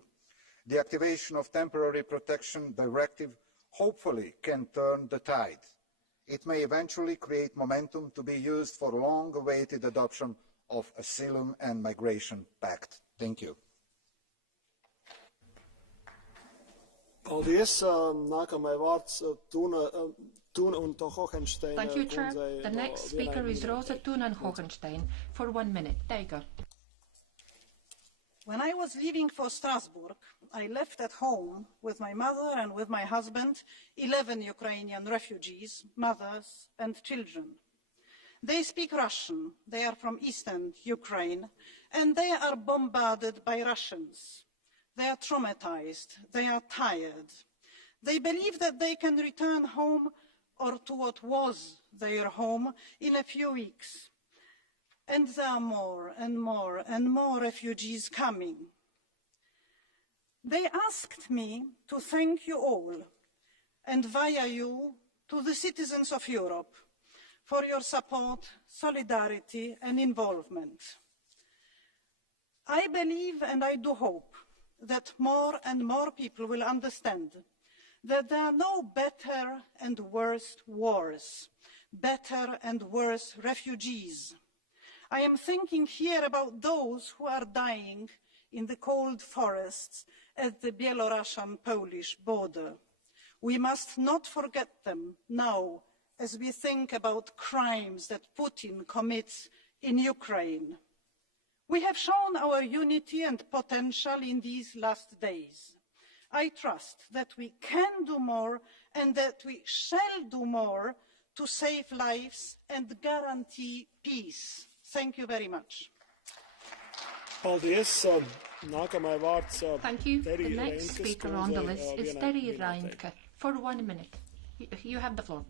The activation of temporary protection directive hopefully can turn the tide. It may eventually create momentum to be used for long-awaited adoption of Asylum and Migration Pact. Thank you. Paldies. Nākamais vārds Thun un Hohenstein. Thank you, Chair. The next speaker is Rosa Thun and Hohenstein for 1 minute. There you go. When I was leaving for Strasbourg, I left at home with my mother and with my husband 11 Ukrainian refugees, mothers and children. They speak Russian, they are from eastern Ukraine, and they are bombarded by Russians. They are traumatized, they are tired. They believe that they can return home or to what was their home in a few weeks. And there are more and more and more refugees coming. They asked me to thank you all, and via you, to the citizens of Europe, for your support, solidarity, and involvement. I believe and I do hope that more and more people will understand that there are no better and worse wars, better and worse refugees. I am thinking here about those who are dying in the cold forests at the Belarusian-Polish border. We must not forget them now as we think about crimes that Putin commits in Ukraine. We have shown our unity and potential in these last days. I trust that we can do more and that we shall do more to save lives and guarantee peace. Thank you very much. Thank you. The next speaker on the list is Terry Reintke. For 1 minute. You have the floor.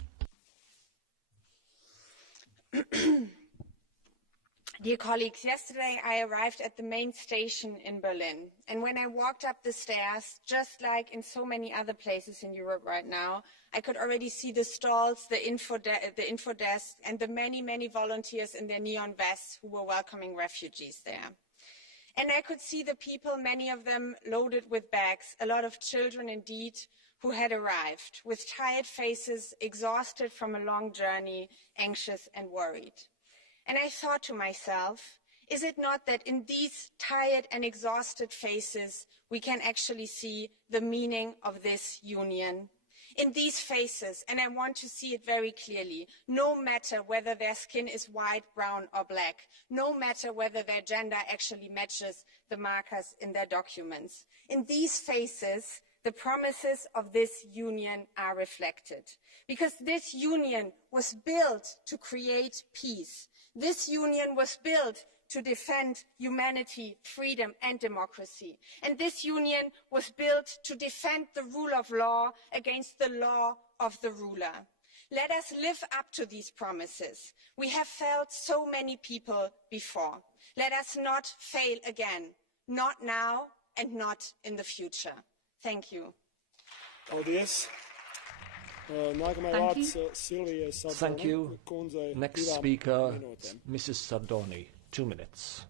Dear colleagues, yesterday I arrived at the main station in Berlin, and when I walked up the stairs, just like in so many other places in Europe right now, I could already see the stalls, the info desk, and the many, many volunteers in their neon vests who were welcoming refugees there. And I could see the people, many of them loaded with bags, a lot of children indeed, who had arrived, with tired faces, exhausted from a long journey, anxious and worried. And I thought to myself, is it not that in these tired and exhausted faces, we can actually see the meaning of this union? In these faces, and I want to see it very clearly, no matter whether their skin is white, brown or black, no matter whether their gender actually matches the markers in their documents. In these faces, the promises of this union are reflected. Because this union was built to create peace. This union was built to defend humanity, freedom and democracy. And this union was built to defend the rule of law against the law of the ruler. Let us live up to these promises. We have failed so many people before. Let us not fail again, not now and not in the future. Thank you. Thank you. Next speaker, Mrs. Sardoni, 2 minutes.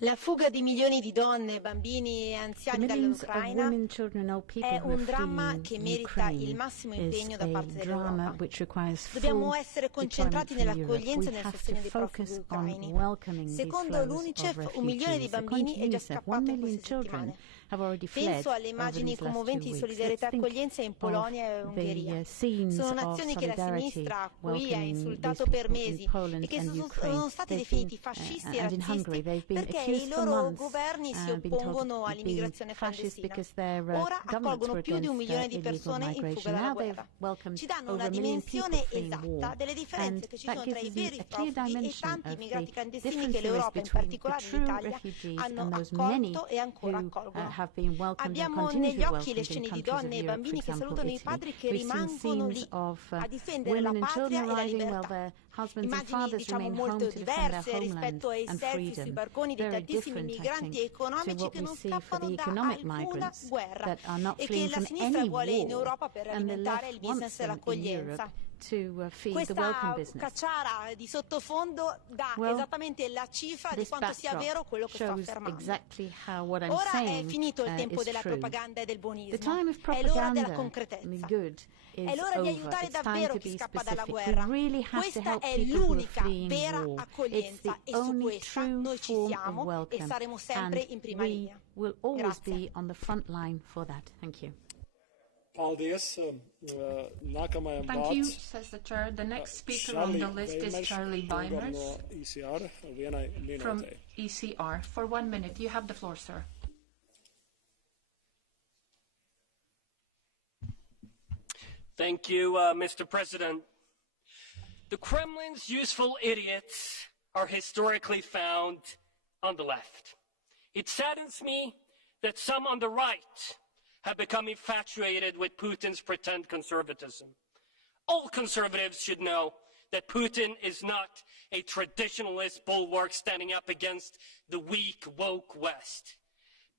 La fuga di milioni di donne, bambini e anziani dall'Ucraina è un dramma che merita il massimo impegno da parte dell'Europa. Dobbiamo essere concentrati nell'accoglienza e nel sostegno dei profughi ucraini. Secondo l'UNICEF, 1 milione di bambini è già scappato in queste settimane. Penso alle immagini commoventi di solidarietà e accoglienza in Polonia e Ungheria. Sono nazioni che la sinistra qui ha insultato per mesi e che sono stati definiti fascisti e razzisti perché i loro governi si oppongono all'immigrazione clandestina. Ora accolgono più di 1 milione di persone in fuga dalla guerra. Ci danno una dimensione esatta delle differenze che ci sono tra i veri profughi e tanti immigrati clandestini che l'Europa, in particolare l'Italia, hanno accolto e ancora accolgono. Abbiamo negli occhi le scene di donne e bambini che salutano i padri che rimangono lì a difendere la patria e la libertà. Immagini diciamo molto diverse rispetto ai selfie sui barconi dei tantissimi migranti economici che non scappano da alcuna guerra e che la sinistra vuole in Europa per alimentare il business dell'accoglienza. Questa cacciara di sottofondo dà esattamente la cifra di quanto sia vero quello che sto affermando. Ora è finito il tempo della propaganda e del buonismo, è l'ora della concretezza. È l'ora di aiutare davvero chi scappa dalla guerra. Questa è l'unica vera accoglienza e su questa noi ci siamo e saremo sempre in prima linea. Grazie. Thank you, says the chair. The next speaker on the list is Charlie Weimers from ECR. For 1 minute, you have the floor, sir. Thank you, Mr. President. The Kremlin's useful idiots are historically found on the left. It saddens me that some on the right have become infatuated with Putin's pretend conservatism. All conservatives should know that Putin is not a traditionalist bulwark standing up against the weak, woke West.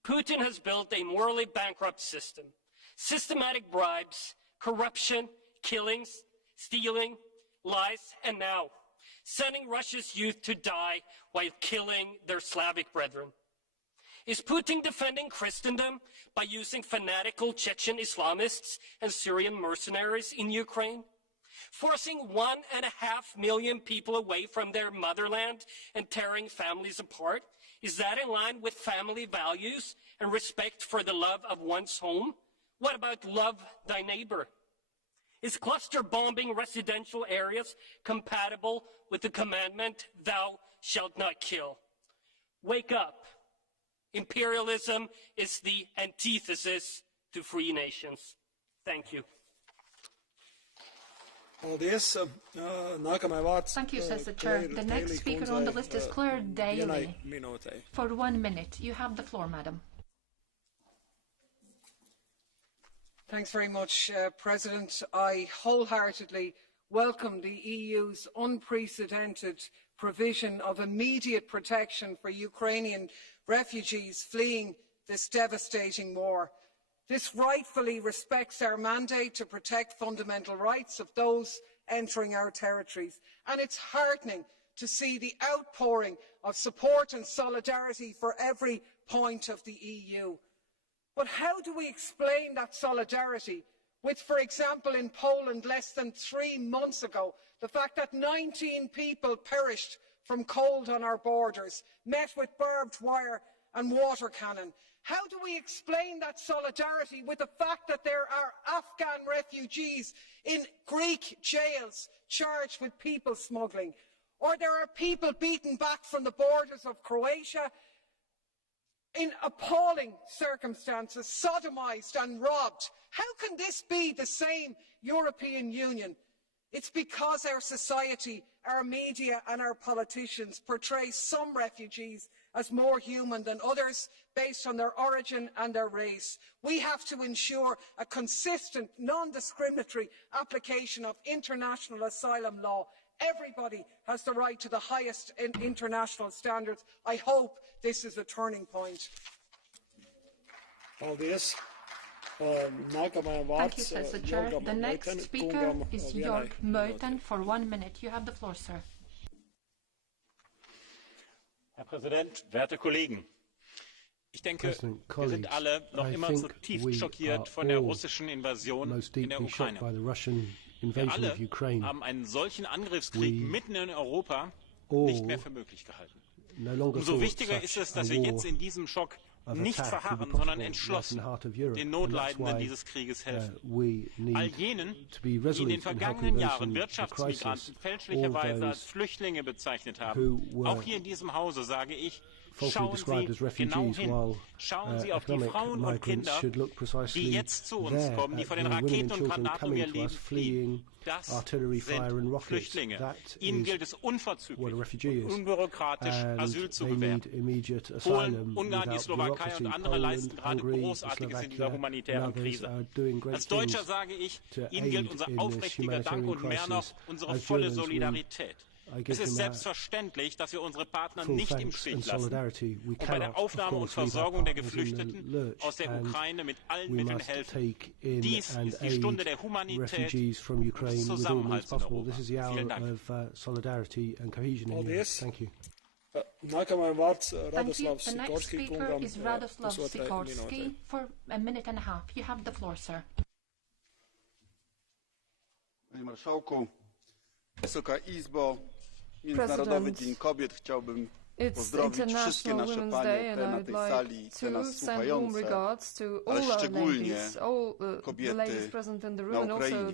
Putin has built a morally bankrupt system. Systematic bribes, corruption, killings, stealing, lies, and now sending Russia's youth to die while killing their Slavic brethren. Is Putin defending Christendom by using fanatical Chechen Islamists and Syrian mercenaries in Ukraine? Forcing 1.5 million people away from their motherland and tearing families apart? Is that in line with family values and respect for the love of one's home? What about love thy neighbor? Is cluster bombing residential areas compatible with the commandment, thou shalt not kill? Wake up. Imperialism is the antithesis to free nations. Thank you. Thank you, says the chair. The next speaker on the list is Claire Daly. For 1 minute. You have the floor, madam. Thanks very much, President. I wholeheartedly welcome the EU's unprecedented provision of immediate protection for Ukrainian refugees fleeing this devastating war. This rightfully respects our mandate to protect fundamental rights of those entering our territories. And it's heartening to see the outpouring of support and solidarity for every point of the EU. But how do we explain that solidarity with, for example, in Poland less than 3 months ago, the fact that 19 people perished from cold on our borders, met with barbed wire and water cannon? How do we explain that solidarity with the fact that there are Afghan refugees in Greek jails charged with people smuggling? Or there are people beaten back from the borders of Croatia in appalling circumstances, sodomised and robbed? How can this be the same European Union? It's because our society, our media and our politicians portray some refugees as more human than others based on their origin and their race. We have to ensure a consistent, non-discriminatory application of international asylum law. Everybody has the right to the highest international standards. I hope this is a turning point. Thank you, says the chair. The next speaker is Jörg Meuthen for 1 minute. You have the floor, sir. Herr Präsident, werte Kollegen! Ich denke, wir sind alle noch immer zutiefst schockiert von der russischen Invasion in der Ukraine. Wir alle haben einen solchen Angriffskrieg mitten in Europa nicht mehr für möglich gehalten. Umso wichtiger ist es, dass wir jetzt in diesem Schock nicht verharren, sondern entschlossen den Notleidenden dieses Krieges helfen. All jenen, die in den vergangenen Jahren Wirtschaftsmigranten fälschlicherweise als Flüchtlinge bezeichnet haben, auch hier in diesem Hause sage ich, schauen Sie genau hin. Schauen Sie auf die Frauen und Kinder, die jetzt zu uns kommen, die vor den Raketen und Granaten um ihr Leben fliehen. Das sind Flüchtlinge. Ihnen gilt es unverzüglich und unbürokratisch Asyl zu gewähren. Polen, Ungarn, die Slowakei und andere leisten gerade Großartiges in dieser humanitären Krise. Als Deutscher sage ich, Ihnen gilt unser aufrichtiger Dank und mehr noch unsere volle Solidarität. Es ist selbstverständlich, dass wir unsere Partner nicht im Stich lassen und bei der Aufnahme und Versorgung der Geflüchteten aus der Ukraine mit allen Mitteln helfen. Dies ist die Stunde der Humanität und des Zusammenhalts in Europa. Vielen Dank. Thank you. The next speaker is Radoslav Sikorski for 1.5 minutes. You have the floor, sir. Panie Marszałku, Wysoka Izbo, Międzynarodowy Dzień Kobiet chciałbym pozdrowić wszystkie nasze panie, te na tej sali, te nas słuchające, ale szczególnie kobiety na Ukrainie,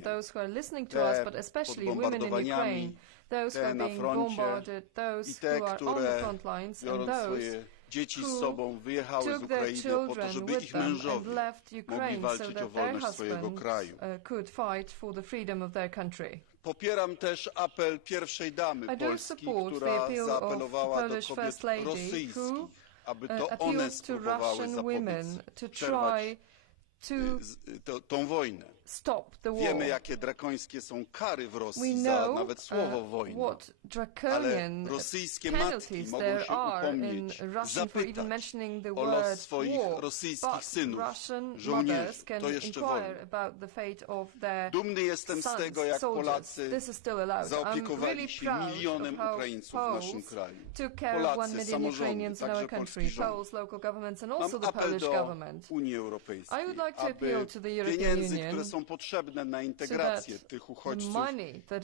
te pod bombardowaniami, te na froncie i te, które biorąc swoje dzieci z sobą, wyjechały z Ukrainy po to, żeby ich mężowie mogli walczyć o wolność swojego kraju. Popieram też apel pierwszej damy Polski, która zaapelowała do kobiet rosyjskich, aby to one spróbowały zapobiec, przerwać tą wojnę. Wiemy, jakie drakońskie są kary w Rosji za nawet słowo wojna, ale rosyjskie matki mogą się upomnieć, zapytać o los swoich rosyjskich synów, żołnierzy. To jeszcze wojna. Dumny jestem z tego, jak Polacy zaopiekowali się milionem Ukraińców w naszym kraju. Polacy, samorządy, także polski rząd. Mam apel do Unii Europejskiej, aby pieniędzy, które są potrzebne na integrację tych uchodźców,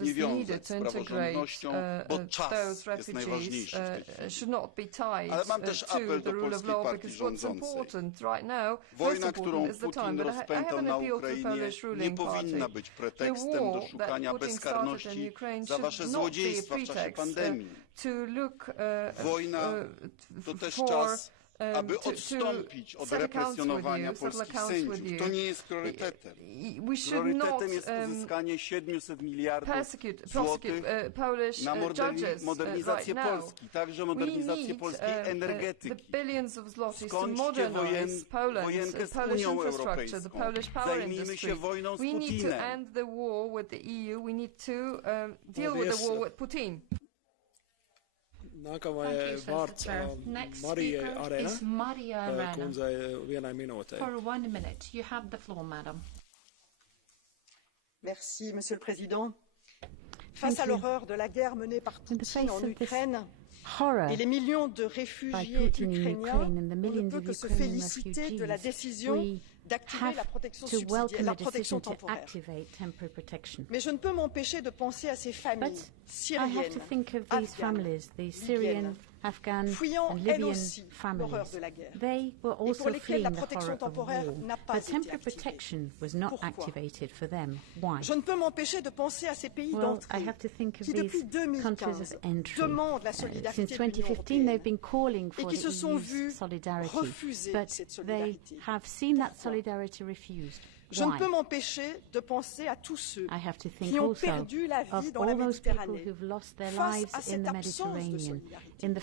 nie wiązać z praworządnością, bo czas jest najważniejszy w tej chwili. Ale mam też apel do polskiej partii rządzącej. Wojna, którą Putin rozpętał na Ukrainie, nie powinna być pretekstem do szukania bezkarności za wasze złodziejstwa w czasie pandemii. Wojna to też czas, aby odstąpić od represjonowania polskich sędziów. To nie jest priorytetem. Priorytetem jest uzyskanie 700 miliardów złotych na modernizację Polski, także modernizację polskiej energetyki. Skończcie wojenkę z Unią Europejską. Zajmijmy się wojną z Putinem. Next speaker is Maria Arena. For 1 minute. You have the floor, madam. Merci, Monsieur le Président. Face à l'horreur de la guerre menée par Poutine en Ukraine et les millions de réfugiés ukrainiens, on ne peut que se féliciter de la décision d'activer la protection subsidiaire, la protection temporaire. Mais je ne peux m'empêcher de penser à ces familles syriennes, afghanes, fuyant elles aussi l'horreur de la guerre, et pour lesquelles la protection temporaire n'a pas été activée. Pourquoi? Je ne peux m'empêcher de penser à ces pays d'entrée qui, depuis 2015, demandent la solidarité de l'Union européenne et qui se sont vus refuser cette solidarité. Je ne peux m'empêcher de penser à tous ceux qui ont perdu la vie dans la Méditerranée face à cette absence de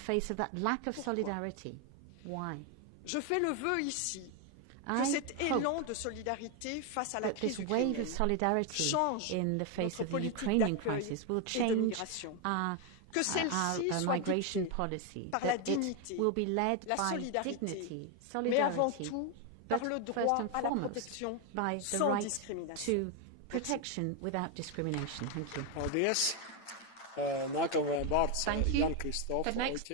solidarité. Pourquoi? Je fais le vœu ici que cet élan de solidarité face à la crise ukrainienne change notre politique d'accueil et de migration. Que celle-ci soit dictée par la dignité, la solidarité, mais avant tout par le droit à la protection sans discrimination. Thank you. The next.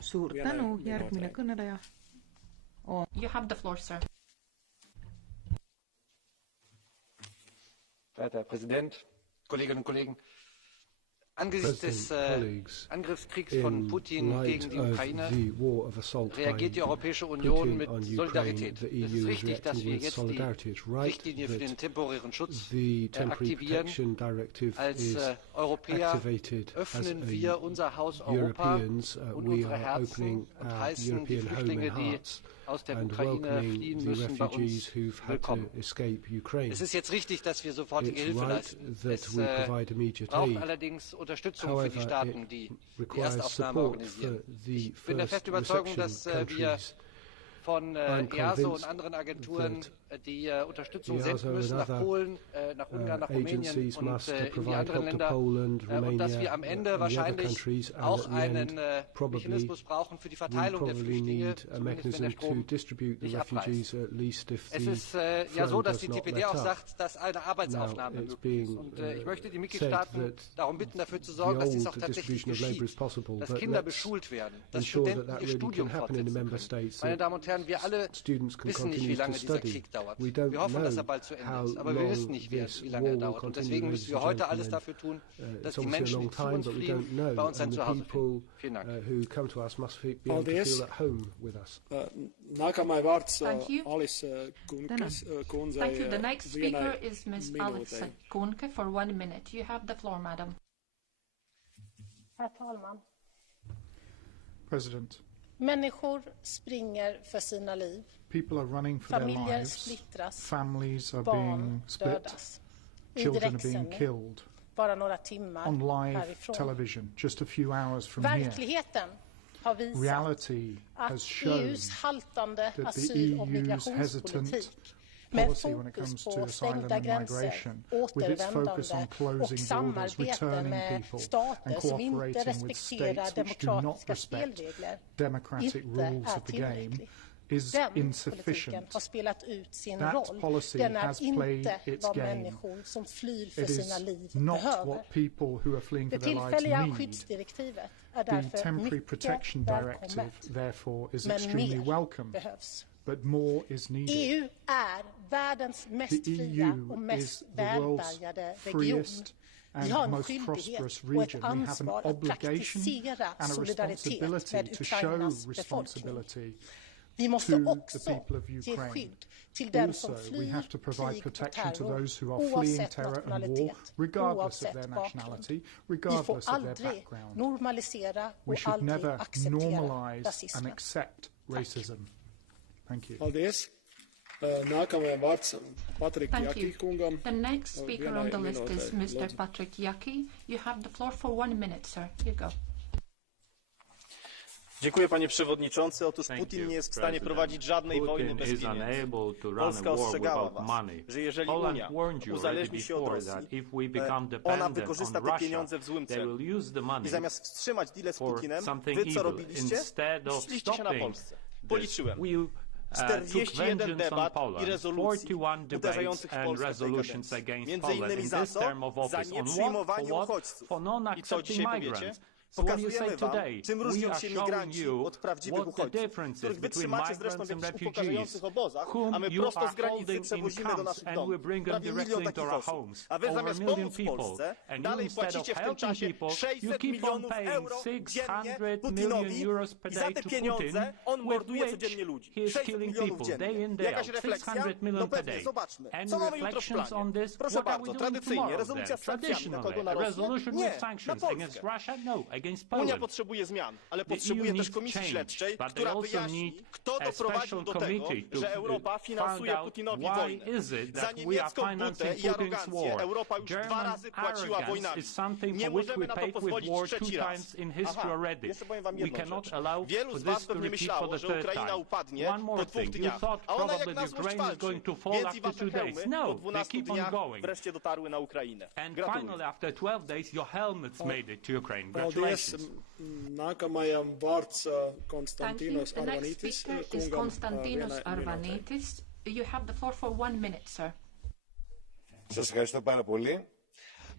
Suur tänu, järgmine kõneleja. You have the floor, sir. Verehrter Herr Präsident, Kolleginnen und Kollegen! Angesichts des Angriffskriegs von Putin gegen die Ukraine reagiert die Europäische Union mit Solidarität. Es ist richtig, dass wir jetzt die Richtlinie für den temporären Schutz aktivieren. Als Europäer öffnen wir unser Haus Europa und unsere Herzen und heißen die Flüchtlinge, die aus der Ukraine fliehen müssen, bei uns willkommen. Es ist jetzt richtig, dass wir sofortige Hilfe leisten. Es braucht allerdings Unterstützung für die Staaten, die die Erstaufnahme organisieren. Ich bin der festen Überzeugung, dass wir von EASO und anderen Agenturen die Unterstützung senden müssen nach Polen, nach Ungarn, nach Rumänien und in die anderen Länder und dass wir am Ende wahrscheinlich auch einen Mechanismus brauchen für die Verteilung der Flüchtlinge, zumindest wenn der Strom nicht abreißt. Es ist ja so, dass die TPD auch sagt, dass eine Arbeitsaufnahme möglich ist. Und ich möchte die Mitgliedstaaten darum bitten, dafür zu sorgen, dass dies auch tatsächlich geschieht, dass Kinder beschult werden, dass Studenten ihr Studium fortsetzen können. Meine Damen und Herren, wir alle wissen nicht, wie lange dieser Krieg dauert. Wir hoffen, dass er bald zu Ende ist, aber wir wissen nicht, wie lange er dauert. Und deswegen müssen wir heute alles dafür tun, dass die Menschen, die zu uns fliehen, bei uns ein Zuhause finden. Vielen Dank. Thank you. The next speaker is Ms. Alice Kuhnke for 1 minute. You have the floor, madam. Herr talman. President. Människor springer för sina liv. People are running for their lives. Splittras. Families are being split. Dödas. Children are being killed. Bara några timmar on live härifrån. Television, just a few hours from Verkligheten har visat reality has shown EUs haltande that the asyl- och EU's migrationspolitik hesitant med policy when it comes to asylum and migration, with its focus on closing borders, returning people, and cooperating with states which do not respect democratic rules of the game, is insufficient. That policy has played its game. It is not what people who are fleeing for their lives need. The Temporary Protection Directive, therefore, is extremely welcome, but more is needed. EU är världens mest fria och mest välbärgade region. Vi har en skyldighet och ett ansvar att praktisera solidaritet med Ukrainas befolkning. Vi måste också ge skydd till dem som flyr krig och terror, oavsett nationalitet, oavsett bakgrund. Vi får aldrig normalisera och aldrig acceptera rasismen. Thank you. Paldies. Nākamajam vārds Patrik Jaki kungam. The next speaker on the list is Mr. Patrik Jaki. You have the floor for 1 minute, sir. Here you go. Dziękuję, panie przewodniczący. Otóż Putin nie jest w stanie prowadzić żadnej wojny bez pieniędzy. Polska ostrzegała was, że jeżeli Unia uzależni się od Rosji, ona wykorzysta te pieniądze w złym celu. I zamiast wstrzymać deal z Putinem, wy co robiliście? Szliście się na Polsce. Policzyłem. 41 debat i rezolucji uderzających w Polskę w tej kadencji. Między innymi za co? Za nieprzyjmowanie uchodźców. I co dzisiaj powiecie? Pokazujemy wam, czym różnią się migranci od prawdziwych uchodźców, których wytrzymacie zresztą w jakichś upokarzających obozach, a my prosto z granicy przewozimy do naszych domów. Prawie 1 milion takich osób. A wy zamiast pomóc Polsce, dalej płacicie w tym czasie 600 milionów euro dziennie Putinowi i za te pieniądze on morduje codziennie ludzi. 600 milionów dziennie. Jakaś refleksja? No pewnie, zobaczmy. Co mamy jutro w planie? Proszę bardzo, tradycyjnie, rezolucja z sankcjami. Na kogo? Na Rosję? Nie, na Polskę. Unia potrzebuje zmian, ale potrzebuje też komisji śledczej, która wyjaśni, kto doprowadził do tego, że Europa finansuje Putinowi wojnę. Za niemiecką butę i arogancję Europa już 2 razy płaciła wojnami. Nie możemy na to pozwolić trzeci raz. Aha, jeszcze powiem wam jedną rzecz. Wielu z was pewnie myślało, że Ukraina upadnie po 2 dniach, a ona jak na złość walczy. Więc i wasze hełmy po 12 dniach wreszcie dotarły na Ukrainę. Gratuluję. Paldies. Nākamajam vārds Konstantinos Arvanitis. Konstantinos Arvanitis. You have the floor for 1 minute, sir. Σας ευχαριστώ πάρα πολύ.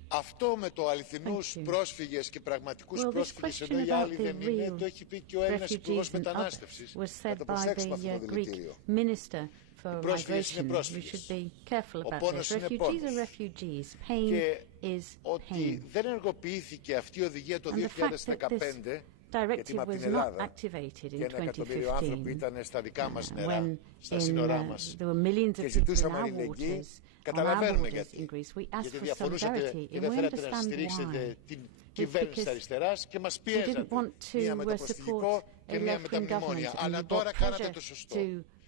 Αυτό με το αληθινούς πρόσφυγες και πραγματικούς πρόσφυγες ενώ οι άλλοι δεν είναι, το έχει πει και ο Έλληνας Υπουργός Μετανάστευσης. Θα το προσέξουμε αυτό το δηλητήριο. For migration, we should be careful about this. Refugees are refugees. Pain is pain. Δεν ενεργοποιήθηκε αυτή η οδηγία το 2015 directive was not activated in 2015 when there were millions of people in our waters, on our borders in Greece. We asked for solidarity, and we understand why. It's because you didn't want to support a left-wing government, and you brought pressure to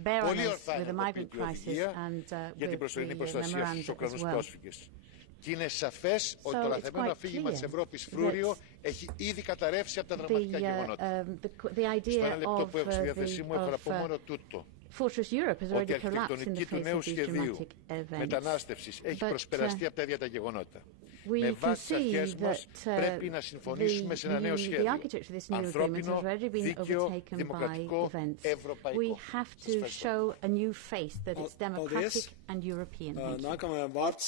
bear on us with the migrant crisis and with the memorandum as well. Και είναι σαφές ότι το λαθεμένο αφήγημα της Ευρώπης φρούριο έχει ήδη καταρρεύσει από τα δραματικά γεγονότα. Στο 1 λεπτό που έχω στη διάθεσή μου έχω να πω μόνο τούτο. Ότι η αρχιτεκτονική του νέου σχεδίου μετανάστευσης έχει προσπεραστεί από τα ίδια τα γεγονότα. Με βάση τις αρχές μας πρέπει να συμφωνήσουμε σε ένα νέο σχέδιο. Ανθρώπινο, δίκαιο, δημοκρατικό, ευρωπαϊκό. Nākamajam vārds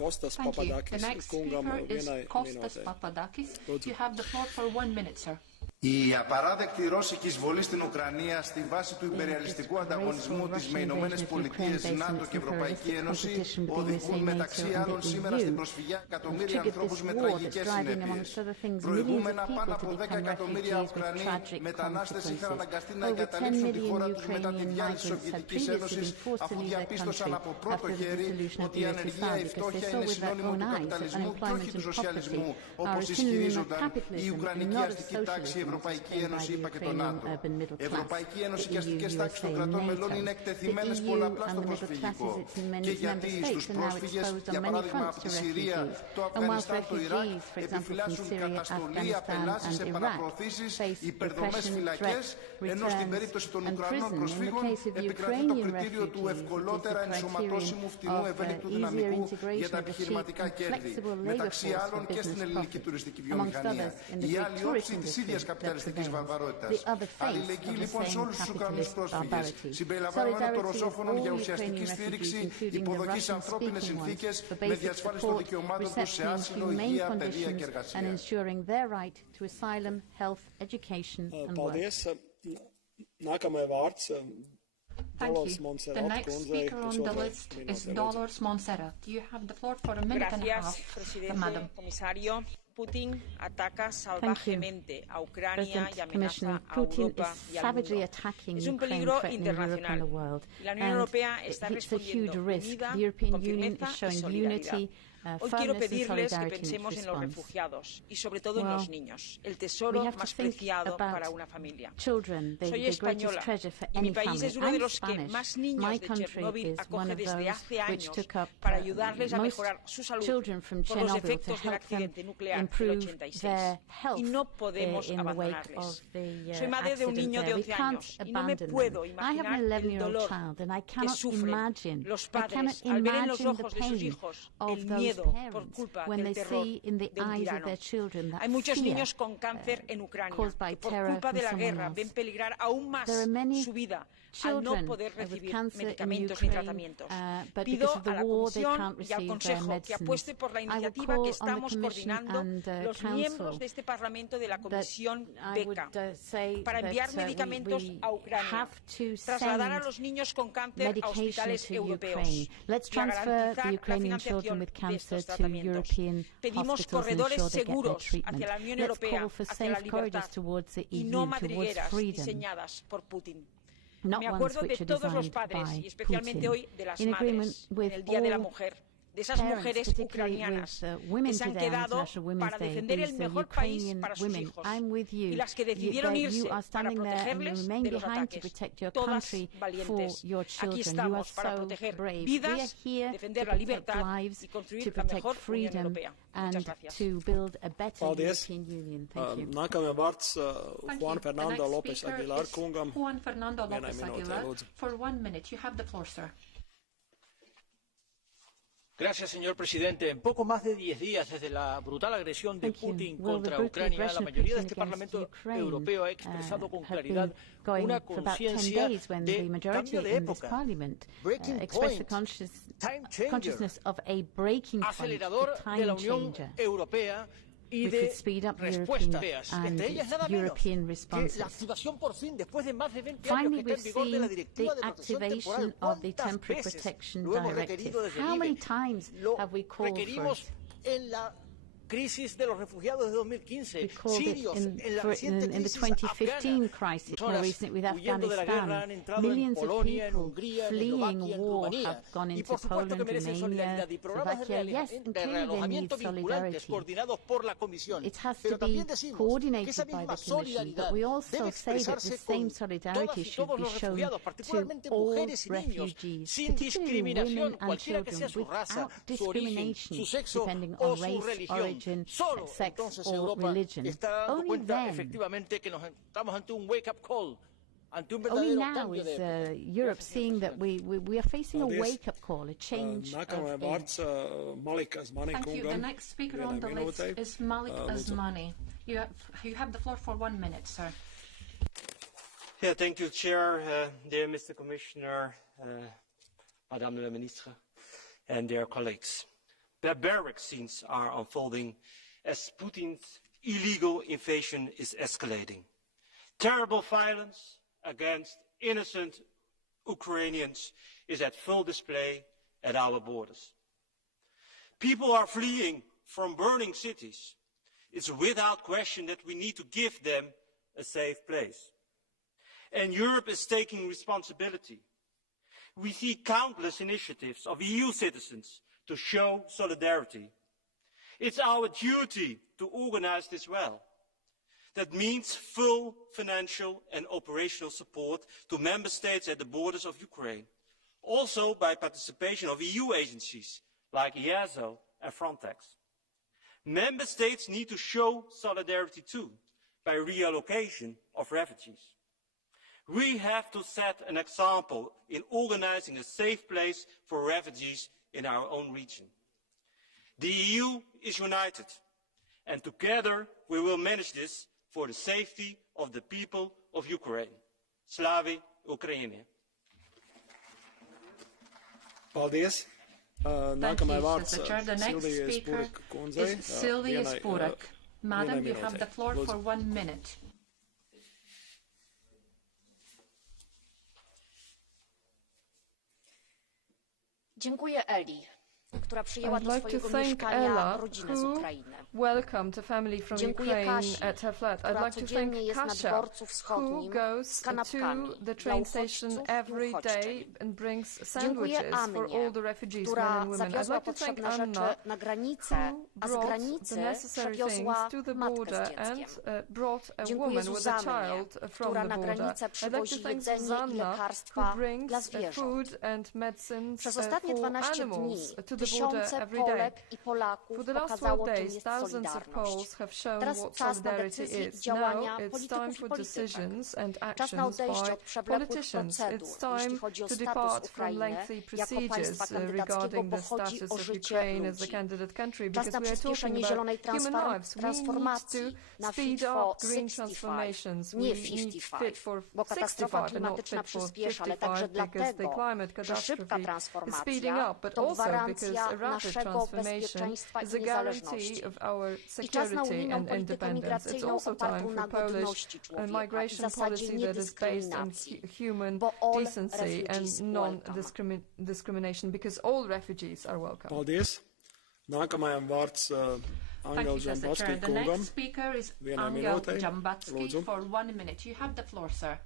Kostas Papadakis. The next speaker is Kostas Papadakis. You have the floor for 1 minute, sir. Η απαράδεκτη ρώσικη εισβολή στην Ουκρανία στη βάση του υπεριαλιστικού ανταγωνισμού της με Ηνωμένες Πολιτείες, ΝΑΤΟ και Ευρωπαϊκή Ένωση οδηγούν μεταξύ άλλων σήμερα στην προσφυγιά εκατομμύρια ανθρώπους με τραγικές συνέπειες. Προηγούμενα πάνω από 10 εκατομμύρια Ουκρανοί μετανάστες είχαν αναγκαστεί να εγκαταλείψουν τη χώρα τους μετά τη διάλυση της Σοβιετικής Ένωσης, αφού διαπίστωσαν από πρώτο χέρι ότι η ανεργία, η φτώχεια είναι συνώνυμο του καπιταλισμού και όχι του σοσιαλισμού, όπως ισχυρίζονταν η Ουκρανική αστική τάξη Ευρωπαϊκή Ένωση είπα και το ΝΑΤΟ. Ευρωπαϊκή Ένωση και αστικές τάξεις των κρατών μελών είναι εκτεθειμένες πολλαπλά στο προσφυγικό. Και γιατί στους πρόσφυγες, για παράδειγμα από τη Συρία, το Αφγανιστάν, το Ιράκ, επιφυλάσσουν καταστολή, απελάσεις, επαναπροωθήσεις, υπερδομές φυλακές, ενώ στην περίπτωση των Ουκρανών προσφύγων επικρατεί το κριτήριο του ευκολότερα ενσωματώσιμου φτηνού ευέλικτου δυναμικού για τα επιχειρηματικά κέρδη, μεταξύ άλλων και στην ελληνική τουριστική βιομηχανία. Η άλλη όψη της ίδιας καπιταλιστικής βαρβαρότητας. Αλληλεγγύη λοιπόν σε όλους τους Ουκρανούς πρόσφυγες, συμπεριλαμβανομένων των ρωσόφωνων για ουσιαστική στήριξη, υποδοχή σε ανθρώπινες συνθήκες με διασφάλιση των δικαιωμάτων τους σε άσυλο, υγεία, παιδεία και εργασία. Thank you. The next speaker on the list is Dolores Montserrat. You have the floor for a minute and a half, Madam. Putin ataca salvajemente a Ucrania y amenaza a Europa y al mundo. Es un peligro internacional y la Unión Europea está respondiendo unida, con firmeza y solidaridad. Hoy quiero pedirles que pensemos en los refugiados y sobre todo en los niños, el tesoro más preciado para una familia. Soy española y mi país es uno de los que más niños de Chernóbil acoge desde hace años para ayudarles a mejorar su salud por los efectos del accidente nuclear del 86. Y no podemos abandonarles. Soy madre de un niño de 11 años y no me puedo imaginar el dolor que sufren los padres al ver en los ojos de sus hijos el miedo por culpa del terror de un tirano. Hay muchos niños con cáncer en Ucrania que por culpa de la guerra ven peligrar aún más su vida al no poder recibir medicamentos ni tratamientos. Pido a la Comisión y al Consejo que apueste por la iniciativa que estamos coordinando los miembros de este Parlamento de la Comisión BECA para enviar medicamentos a Ucrania, trasladar a los niños con cáncer a hospitales europeos y garantizar la financiación de estos tratamientos. Pedimos corredores seguros hacia la Unión Europea, hacia la libertad y no madrigueras diseñadas por Putin. Me acuerdo de todos los padres y especialmente hoy de las madres en el Día de la Mujer, de esas mujeres ucranianas que se han quedado para defender el mejor país para sus hijos y las que decidieron irse para protegerles de los ataques, todas valientes. Aquí estamos para proteger vidas, defender la libertad y construir la mejor Unión Europea. Muchas gracias. Paldies. Nākamajam vārds Juan Fernando López Aguilar kungam. Juan Fernando López Aguilar, for 1 minute. You have the floor, sir. Gracias, señor presidente. En poco más de 10 días desde la brutal agresión de Putin contra Ucrania, la mayoría de este Parlamento Europeo ha expresado con claridad una conciencia de cambio de época, breaking point, time changer, acelerador de la Unión Europea y de respuestas, entre ellas nada menos que la activación por fin, después de más de 20 años que está en vigor de la Directiva de Protección Temporal. ¿Cuántas veces lo hemos requerido desde el IBE? Lo requerimos en la crisis de los refugiados de 2015, sirios en la reciente crisis afgana, huyendo de la guerra han entrado en Polonia, en Hungría, en Eslovaquia, en Rumanía, y por supuesto que merecen solidaridad y programas de realojamiento vinculantes coordinados por la Comisión. Pero también decimos que esa misma solidaridad debe expresarse con todas y todos los refugiados, particularmente mujeres y niños, sin discriminación, cualquiera que sea su raza, su origen, su sexo o su religión. Solo entonces Europa está dando cuenta efectivamente que nos estamos ante un wake-up call, ante un verdadero cambio de época. Europe seeing that we are facing a wake-up call, a change of Thank you. The next speaker on the list is Malik Asmani. You have the floor for 1 minute, sir. Yeah, thank you, Chair, dear Mr. Commissioner, Madame la Ministre, and dear colleagues. Barbaric scenes are unfolding as Putin's illegal invasion is escalating. Terrible violence against innocent Ukrainians is at full display at our borders. People are fleeing from burning cities. It's without question that we need to give them a safe place. And Europe is taking responsibility. We see countless initiatives of EU citizens to show solidarity. It's our duty to organize this well. That means full financial and operational support to member states at the borders of Ukraine, also by participation of EU agencies like EASO and Frontex. Member states need to show solidarity too, by reallocation of refugees. We have to set an example in organizing a safe place for refugees in our own region. The EU is united, and together we will manage this for the safety of the people of Ukraine. Slavi Ukraini. Paldies. Nākamajai vārds Silvijai Spurek kundzei. Silvija Spurek. Madam, you have the floor for 1 minute. Dziękuję Eli, która przyjęła do swojego mieszkania rodzinę z Ukrainy. Welcomed a family from Ukraine at her flat. I'd like to thank Kasia, who goes to the train station every day and brings sandwiches for all the refugees, men and women. I'd like to thank Anna, who brought the necessary things to the border and brought a woman with a child from the border. I'd like to thank Susanna, who brings food and medicines for animals to the border every day. For the last 12 days, thousands of Poles have shown what solidarity is. Now it's time for decisions and actions by politicians. It's time to depart from lengthy procedures regarding the status of Ukraine as a candidate country, because we are talking about human lives. We need to speed up green transformations. We need Fit for 65 and not Fit for 55, because the climate catastrophe is speeding up, but also because a rapid transformation is a guarantee of our security and independence. It's also time for Polish migration policy that is based on human decency and non-discrimination, because all refugees are welcome. Paldies. Nākamajam vārds Angel Jambatski kungam. The next speaker is Angel Jambatski for 1 minute. You have the floor, sir.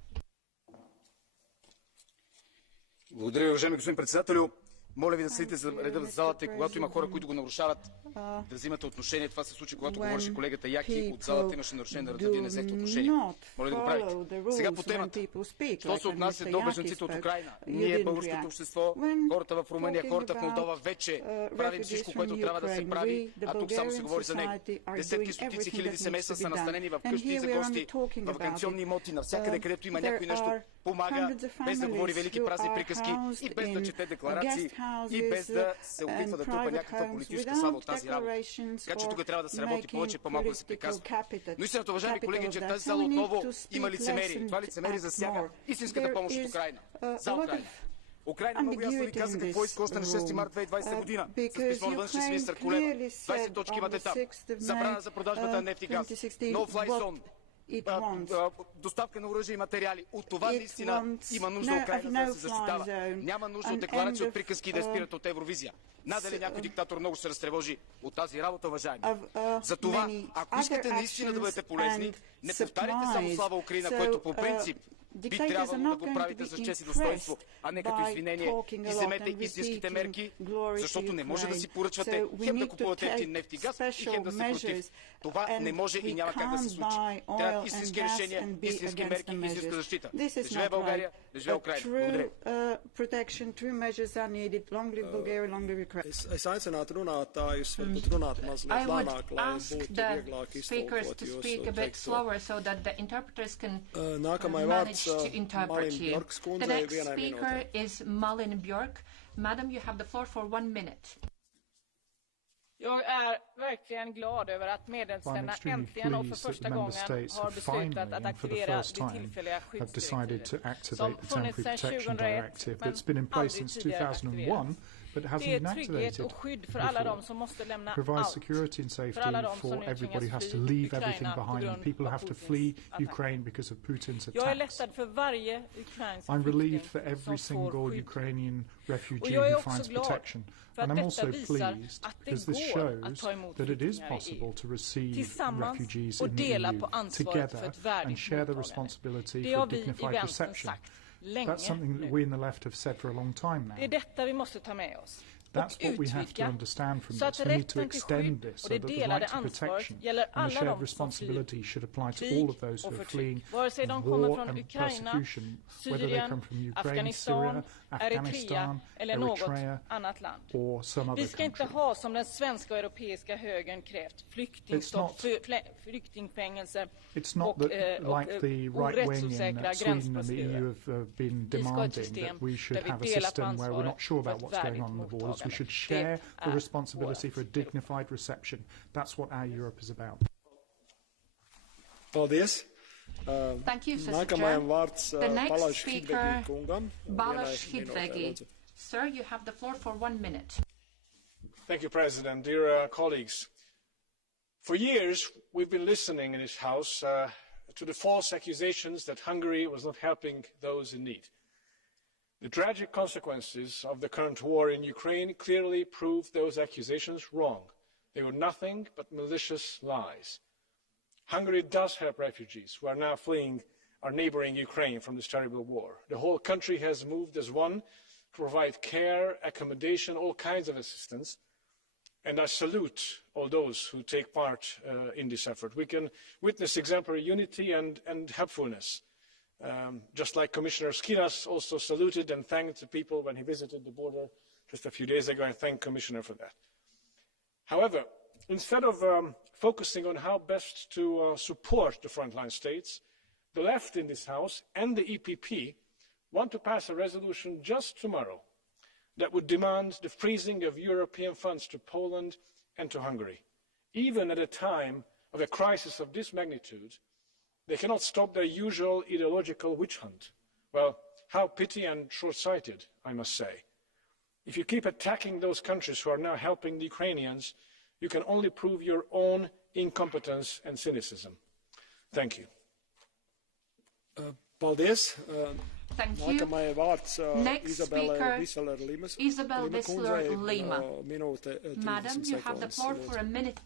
Благодаря, уважаеми господин председателю. Моля ви да следите за реда в залата и когато има хора, които го нарушават, да взимате отношение. Това се случи, когато говореше колегата Яки. От залата имаше нарушение на реда, вие не взехте отношение. Моля да го правите. Сега по темата. Що се отнася до бежанците от Украйна? Ние, българското общество, хората в Румъния, хората в Молдова, вече правим всичко, което трябва да се прави, а тук само се говори за него. Десетки, стотици хиляди семейства са настанени в къщи за гости, в ваканционни имоти, навсякъде, където има някой нещо, помага, без да говори велики празни приказки и без да чете декларации и без да се опитва да трупа някаква политическа слава от тази работа. Така че тук трябва да се работи повече, по-малко да се приказва. Но истината, уважаеми колеги, че в тази зала отново има лицемерие. Това лицемерие засяга истинската помощ от Украйна. За Украйна. Украйна много ясно ви каза какво иска още на 6 март 2020 година с писмо на външния министър Кулеба. 20 точки имате там. Забрана за продажбата на нефт и газ. No-fly zone. Доставка на оръжие и материали. От това наистина има нужда Украйна да се защитава. Няма нужда от декларации, от приказки да спират от Евровизия. Надали някой диктатор много се разтревожи от тази работа, уважаеми. Затова, ако искате наистина да бъдете полезни, не повтаряйте само слава Украйна, което по принцип би трябвало да го правите с чест и достоинство, а не като извинение. И вземете истинските мерки, защото не може да си поръчвате хем да купувате ефтин нефт и газ и хем да сте против. Това не може и няма как да се случи. Трябва истински решения, истински мерки, истинска защита. Да живее България, да живее Украйна. Благодаря. I would ask the speakers to speak a bit slower so that the interpreters can manage to interpret you. The next speaker is Malin Björk. Madam, you have the floor for 1 minute. Jag verkligen glad över att medlemsländerna äntligen och för första gången har beslutat att aktivera det tillfälliga skyddsdirektivet som funnits sedan 2001 men aldrig tidigare aktiverats. Det är trygghet och skydd för alla de som måste lämna allt. För alla de som nu tvingas fly Ukraina på grund av Putins attack. Jag är lättad för varje ukrainsk flykting som får skydd. Och jag är också glad för att detta visar att det går att ta emot flyktingar i EU. Tillsammans och dela på ansvaret för ett värdigt mottagande. Det har vi i vänstern sagt länge nu. Det är detta vi måste ta med oss. That's what we have to understand from this. We need to extend this so that the right to protection and the shared responsibility should apply to all of those who are fleeing war and persecution, whether they come from Ukraine, Syria, Afghanistan, Eritrea, or some other country. Vi ska inte ha, som den svenska och europeiska högern krävt, flyktingstopp, flyktingfängelser och like the right wing in Sweden and the EU have been demanding that we should have a system where we're not sure about what's going on the borders. We should share the responsibility for a dignified reception. That's what our Europe is about. Thank you, Sister The next speaker, Balázs Hidvegi. Sir, you have the floor for 1 minute. Thank you, President. Dear colleagues, for years we've been listening in this House to the false accusations that Hungary was not helping those in need. The tragic consequences of the current war in Ukraine clearly prove those accusations wrong. They were nothing but malicious lies. Hungary does help refugees who are now fleeing our neighboring Ukraine from this terrible war. The whole country has moved as one to provide care, accommodation, all kinds of assistance. And I salute all those who take part in this effort. We can witness exemplary unity and helpfulness. Just like Commissioner Síguenos also saluted and thanked the people when he visited the border just a few days ago. I thank Commissioner for that. However, instead of focusing on how best to support the frontline states, the left in this House and the EPP want to pass a resolution just tomorrow that would demand the freezing of European funds to Poland and to Hungary. Even at a time of a crisis of this magnitude, they cannot stop their usual ideological witch hunt. Well, how petty and short-sighted, I must say. If you keep attacking those countries who are now helping the Ukrainians, you can only prove your own incompetence and cynicism. Thank you. Thank you. Next speaker, Isabel Wissler-Lima. Madam, you have the floor for 1.5 minutes.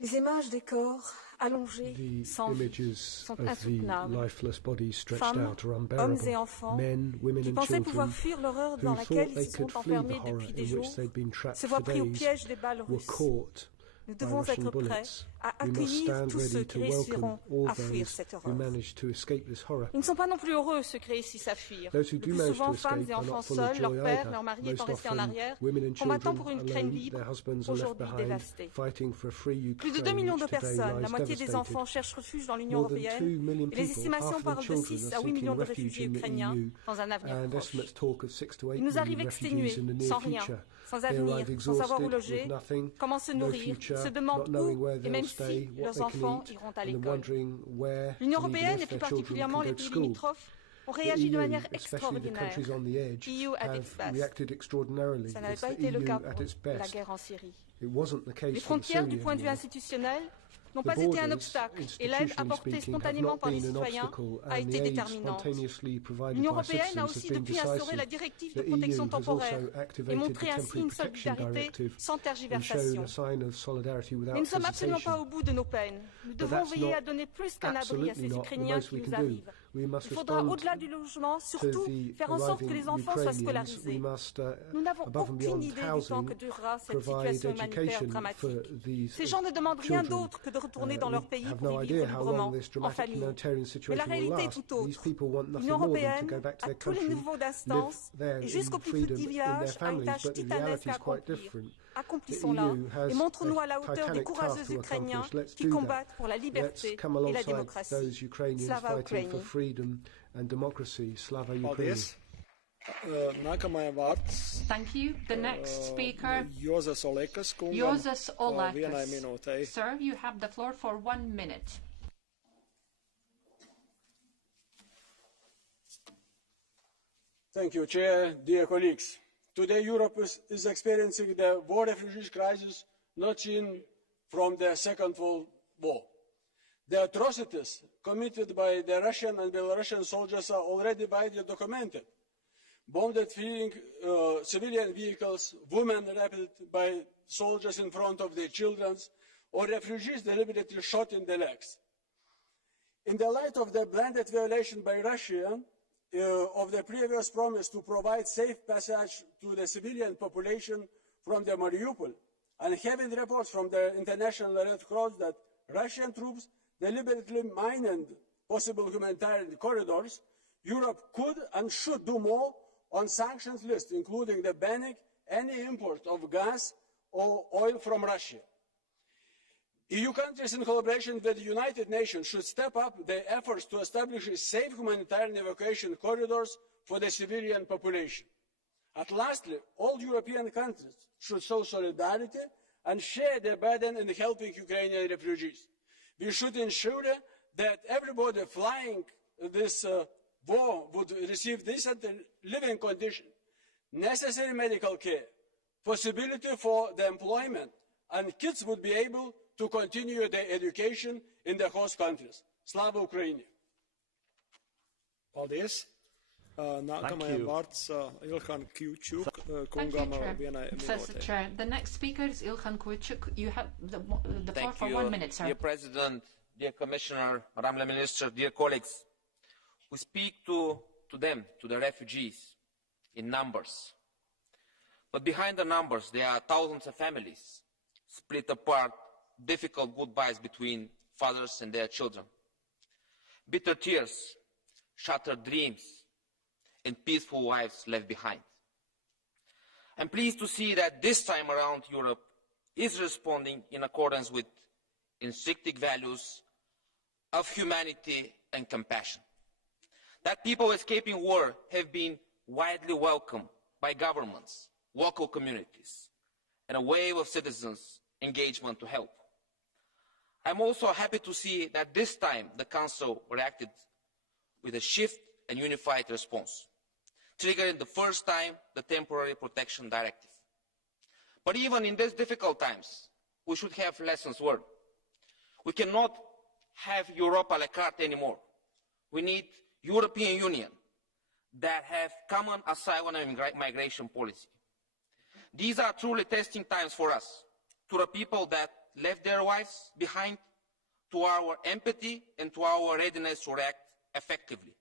Les images des corps allongés sans vie sont insoutenables. Femmes, hommes et enfants qui pensaient pouvoir fuir l'horreur dans laquelle ils se sont enfermés depuis des jours se voient pris au piège des balles russes. Nous devons être prêts à accueillir tous ceux qui réussiront à fuir cette horreur. Ils ne sont pas non plus heureux, ceux qui réussissent à fuir. Le plus souvent, femmes et enfants seuls, leur père, leur mari étant restés en arrière, combattant pour une Ukraine libre, aujourd'hui dévastée. Plus de 2 millions de personnes, la moitié des enfants, cherchent refuge dans l'Union européenne, et les estimations parlent de 6 à 8 millions de réfugiés ukrainiens dans un avenir proche. Ils nous arrivent exténués, sans rien, sans avenir, sans savoir où loger, comment se nourrir, se demandent où et même si leurs enfants iront à l'école. L'Union européenne et plus particulièrement les pays limitrophes ont réagi de manière extraordinaire. EU at its best. Ça n'avait pas été le cas pour la guerre en Syrie. Les frontières, du point de vue institutionnel, n'ont pas été un obstacle et l'aide apportée spontanément par les citoyens a été déterminante. L'Union européenne a aussi depuis instauré la directive de protection temporaire et montré ainsi une solidarité sans tergiversation. Mais nous ne sommes absolument pas au bout de nos peines. Nous devons veiller à donner plus qu'un abri à ces Ukrainiens qui nous arrivent. Il faudra, au-delà du logement, surtout faire en sorte que les enfants soient scolarisés. Nous n'avons aucune idée du temps que durera cette situation humanitaire dramatique. Ces gens ne demandent rien d'autre que de retourner dans leur pays pour y vivre librement, en famille. Mais la réalité est tout autre. L'Union européenne, à tous les niveaux d'instance et jusqu'au plus petit village, a une tâche titanesque à accomplir. Accomplissons-la et montrons-nous à la hauteur des courageux Ukrainiens qui combattent pour la liberté et la démocratie. Slava Ukraini. Thank you. The next speaker, Jozef Olekas. Sir, you have the floor for 1 minute. Thank you, Chair. Dear colleagues, today Europe is experiencing the war refugee crisis not seen from the Second World War. The atrocities committed by the Russian and Belarusian soldiers are already widely documented. Bombed fleeing civilian vehicles, women raped by soldiers in front of their children, or refugees deliberately shot in the legs. In the light of the blatant violation by Russia of the previous promise to provide safe passage to the civilian population from the Mariupol, and having reports from the International Red Cross that Russian troops deliberately mined possible humanitarian corridors, Europe could and should do more on sanctions list, including the banning any import of gas or oil from Russia. EU countries in collaboration with the United Nations should step up their efforts to establish safe humanitarian evacuation corridors for the civilian population. And lastly, all European countries should show solidarity and share their burden in helping Ukrainian refugees. We should ensure that everybody flying this war would receive decent living conditions, necessary medical care, possibility for the employment, and kids would be able to continue their education in the host countries. Slava Ukraini! Paldies! Nākamajam vārds Ilhan Kyučuk, kungam vienai minūtei. Chair. The next speaker is Ilhan Kyučuk. You have the floor for 1 minute, sir. Dear President, dear Commissioner, Madam the Minister, dear colleagues, we speak to them, to the refugees, in numbers. But behind the numbers, there are thousands of families split apart, difficult goodbyes between fathers and their children, bitter tears, shattered dreams, and peaceful lives left behind. I'm pleased to see that this time around Europe is responding in accordance with instinctive values of humanity and compassion. That people escaping war have been widely welcomed by governments, local communities, and a wave of citizens' engagement to help. I'm also happy to see that this time the Council reacted with a shift and unified response, triggering the first time the Temporary Protection Directive. But even in these difficult times, we should have lessons learned. We cannot have Europe a la carte anymore. We need European Union that have common asylum and migration policy. These are truly testing times for us, to the people that left their lives behind, to our empathy and to our readiness to react effectively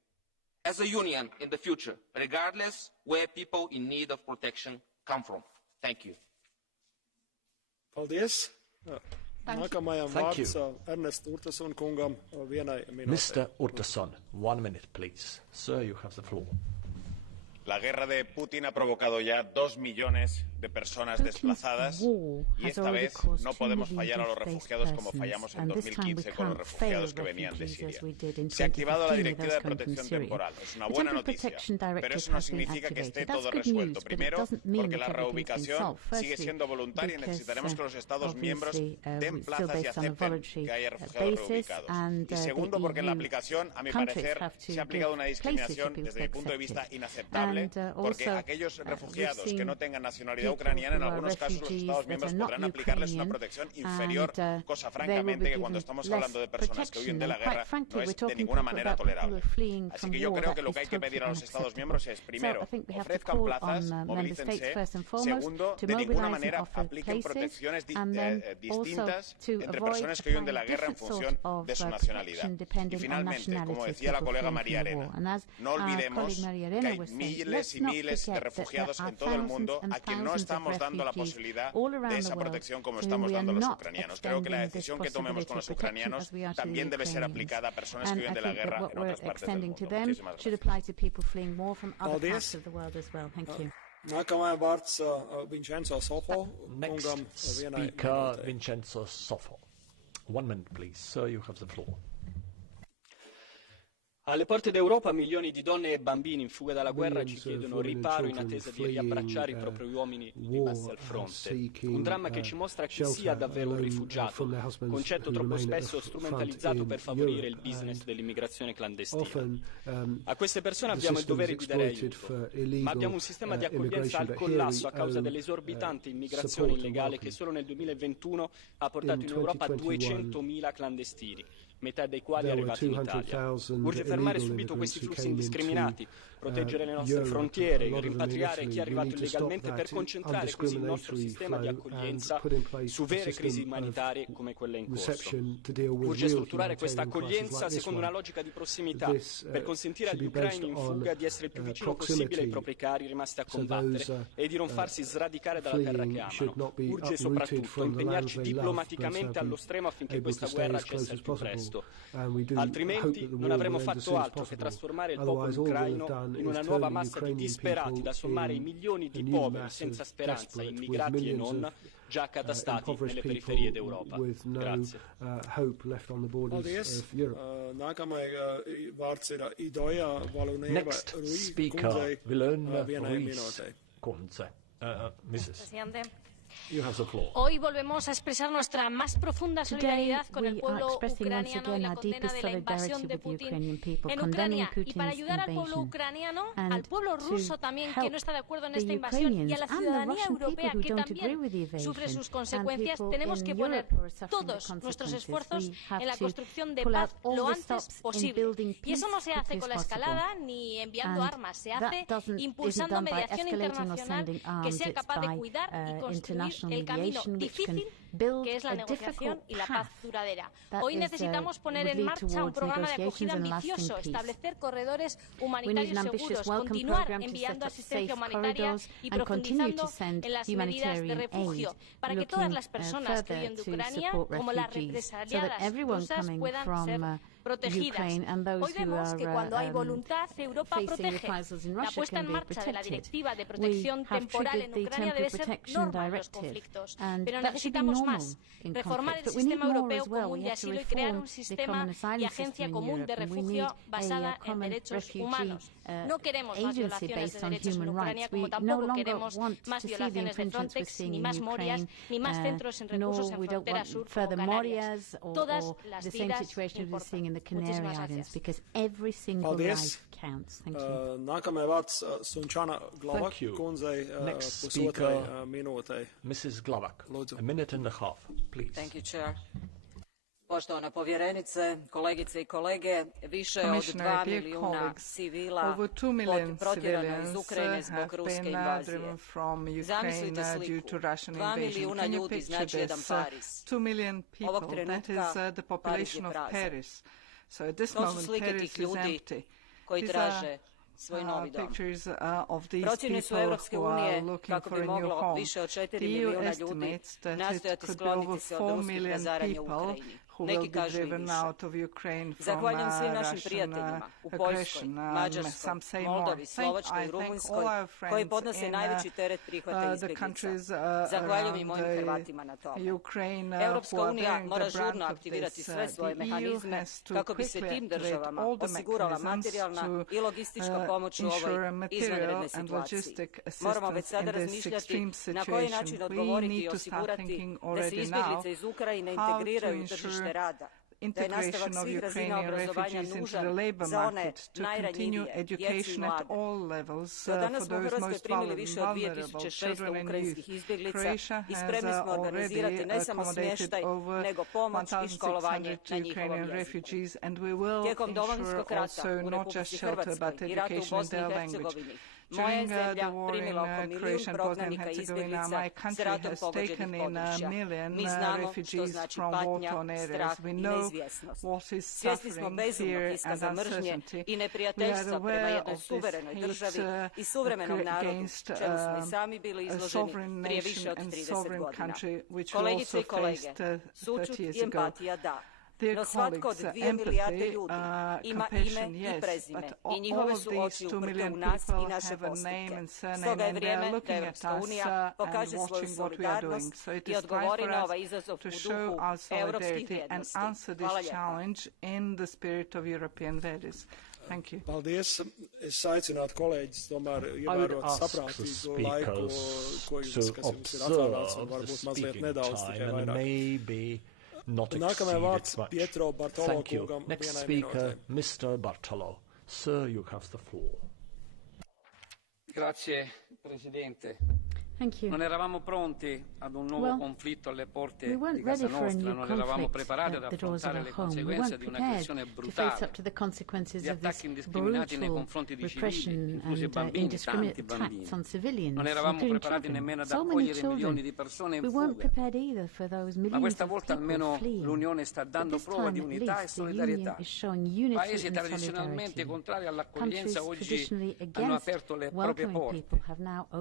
as a union in the future, regardless where people in need of protection come from. Thank you. Paldies. Nākamajam vārds Ernest Urtasun kungam vienai minūtei. Mr. Urtasun, 1 minute, please. Sir, you have the floor. La guerra de Putin ha provocado ya 2 millones de personas desplazadas y esta vez no podemos fallar a los refugiados como fallamos en 2015 con los refugiados que venían de Siria. Se ha activado la Directiva de Protección Temporal. Es una buena noticia, pero eso no significa que esté todo resuelto. Primero, porque la reubicación sigue siendo voluntaria y necesitaremos que los Estados miembros den plazas y acepten que haya refugiados reubicados. Y segundo, porque en la aplicación, a mi parecer, se ha aplicado una discriminación desde mi punto de vista inaceptable, porque aquellos refugiados que no tengan nacionalidad ucraniana, en algunos casos los Estados miembros podrán aplicarles una protección inferior, cosa francamente que cuando estamos hablando de personas que huyen de la guerra no es de ninguna manera tolerable. Así que yo creo que lo que hay que pedir a los Estados miembros es, primero, ofrezcan plazas, movilícense, segundo, de ninguna manera apliquen protecciones distintas entre personas que huyen de la guerra en función de su nacionalidad. Y finalmente, como decía la colega María Arena, no olvidemos que hay miles y miles de refugiados en todo el mundo a quien no estamos dando la posibilidad de esa protección como estamos dando a los ucranianos. Creo que la decisión que tomemos con los ucranianos también debe ser aplicada a personas que huyen de la guerra en otras partes del mundo. Muchísimas gracias. Nākamajam vārds Vincenzo Sofo. Next speaker, Vincenzo Sofo. 1 minute, please. Sir, you have the floor. Alle porte d'Europa milioni di donne e bambini in fuga dalla guerra ci chiedono riparo in attesa di riabbracciare i propri uomini rimasti al fronte. Un dramma che ci mostra chi sia davvero un rifugiato, concetto troppo spesso strumentalizzato per favorire il business dell'immigrazione clandestina. A queste persone abbiamo il dovere di dare aiuto, ma abbiamo un sistema di accoglienza al collasso a causa dell'esorbitante immigrazione illegale che solo nel 2021 ha portato in Europa 200.000 clandestini. metà dei quali arrivati in Italia. Urge fermare subito questi flussi indiscriminati, proteggere le nostre frontiere, rimpatriare chi è arrivato illegalmente per concentrare così il nostro sistema di accoglienza su vere crisi umanitarie come quelle in corso. Urge strutturare questa accoglienza secondo una logica di prossimità per consentire agli ucraini in fuga di essere il più vicino possibile ai propri cari rimasti a combattere e di non farsi sradicare dalla terra che amano. Urge soprattutto impegnarci diplomaticamente allo stremo affinché questa guerra cessi al più presto. Altrimenti non avremo fatto altro che trasformare il popolo ucraino in una nuova massa di disperati da sommare ai milioni di poveri senza speranza, immigrati e non, già accatastati nelle periferie d'Europa. Grazie. Next speaker, Vilhelm Ruiz Kunze. Mrs. You have the floor. Hoy volvemos a expresar nuestra más profunda solidaridad con el pueblo ucraniano en la condena de la invasión de Putin en Ucrania y para ayudar al pueblo ucraniano, al pueblo ruso también que no está de acuerdo en esta invasión y a la ciudadanía europea que también sufre sus consecuencias, tenemos que poner todos nuestros esfuerzos en la construcción de paz lo antes posible. Y eso no se hace con la escalada ni enviando armas, se hace impulsando mediación internacional que sea capaz de cuidar y construir el camino difícil que es la negociación y la paz duradera. Hoy necesitamos poner en marcha un programa de acogida ambicioso, establecer corredores humanitarios seguros, continuar enviando asistencia humanitaria y profundizando en las medidas de refugio para que todas las personas que huyen de Ucrania, como las represaliadas rusas, puedan ser protegidas. Hoy vemos que cuando hay voluntad, Europa protege. La puesta en marcha de la Directiva de Protección Temporal en Ucrania debe ser norma en los conflictos. Pero necesitamos más. Reformar el sistema europeo común de asilo y crear un sistema y agencia común de refugio basada en derechos humanos. No queremos más violaciones de derechos en Ucrania, como tampoco queremos más violaciones de Frontex, ni más Morias, ni más centros en recursos en frontera sur como Canarias. Todas las vidas importan. The Canary Islands, because every single life counts. Thank you. Thank you. Next speaker, Mrs. Glavak. A minute and a half, please. Thank you, Chair. Poštovana povjerenice, kolegice I kolege, više od 2 milijuna civila protjerano iz Ukrajine zbog ruske invazije. Zamislite sliku, 2 milijuna ljudi znači jedan Pariz. Ovog trenutka Pariz je prazan. To su slike tih ljudi koji traže svoj novi dom. Procjene su Europske unije kako bi moglo više od 4 milijuna ljudi nastojati skloniti se od ruskih razaranja u Ukrajini. Neki kažu i više. Zahvaljujem svim našim prijateljima u Poljskoj, Mađarskoj, Moldovi, Slovačkoj I Rumunjskoj koji podnose najveći teret prihvata izbjeglica. Zahvaljujem I mojim Hrvatima na tome. Europska unija mora žurno aktivirati sve svoje mehanizme kako bi se tim državama osigurala materijalna I logistička pomoć u ovoj izvanrednoj situaciji. Moramo već sada razmišljati na koji način odgovoriti I osigurati da se izbjeglice iz Ukrajine integriraju u tržište rada, da je nastavak svih razina obrazovanja nužan za one najranjivije, djecu I mlade. Do danas smo u Hrvatskoj primili više od 2600 ukrajinskih izbjeglica I spremni smo organizirati ne samo smještaj, nego pomoć I školovanje na njihovom jeziku. Tijekom Domovinskog rata u Republici Hrvatskoj I ratu u Bosni I Hercegovini, moja je zemlja primila oko milijun prognanika I izbjeglica s ratom pogođenih područja. Mi znamo što znači patnja, strah I neizvjesnost. Svjesni smo bezumnog iskaza mržnje I neprijateljstva prema jednoj suverenoj državi I suvremenom narodu, čemu smo I sami bili izloženi prije više od 30 godina. Kolegice I kolege, sućut I empatija da. No svatko od 2 milijarde ljudi ima ime I prezime I njihove su oči uprte u nas I naše postupke. Stoga je vrijeme da Europska unija pokaže svoju solidarnost I odgovori na ovaj izazov u duhu europskih vrijednosti. Hvala lijepa. Thank you. Paldies. Es aicinātu kolēģis tomēr ievērot saprātīgu laiku, kas jums ir atvēlēts, un varbūt mazliet nedaudz tikai vairāk. Nākamajā vārds Pietro Bartolo kungam Next speaker, Mr. Bartolo. Sir, you have the floor. Grazie, Presidente. Non eravamo pronti ad un nuovo conflitto alle porte di casa nostra, non eravamo preparati ad affrontare le conseguenze di un'aggressione brutale, di attacchi indiscriminati nei confronti di civili, inclusi bambini, tanti bambini. Non eravamo preparati nemmeno ad accogliere milioni di persone in fuga. Ma questa volta almeno l'Unione sta dando prova di unità e solidarietà. Paesi tradizionalmente contrari all'accoglienza oggi hanno aperto le proprie porte.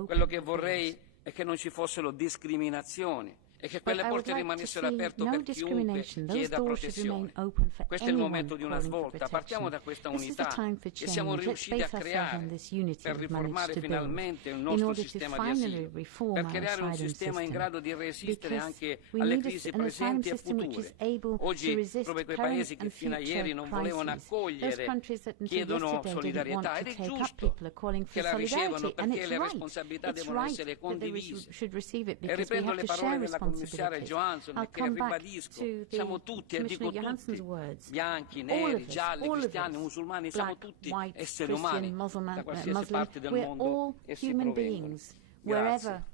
Quello che vorrei è che non ci fossero discriminazioni e che quelle porte rimanessero aperte per chiunque chieda protezione. Questo è il momento di una svolta. Partiamo da questa unità che siamo riusciti a creare per riformare finalmente il nostro sistema di asilo, per creare un sistema in grado di resistere anche alle crisi presenti e future. Oggi proprio quei paesi che fino a ieri non volevano accogliere chiedono solidarietà ed è giusto che la ricevono perché le responsabilità devono essere condivise. E riprendo le parole della commissaria Johansson che ribadisco, siamo tutti, e dico tutti, bianchi, neri, gialli, cristiani, musulmani, siamo tutti esseri umani da qualsiasi parte del mondo essi provengono. Grazie.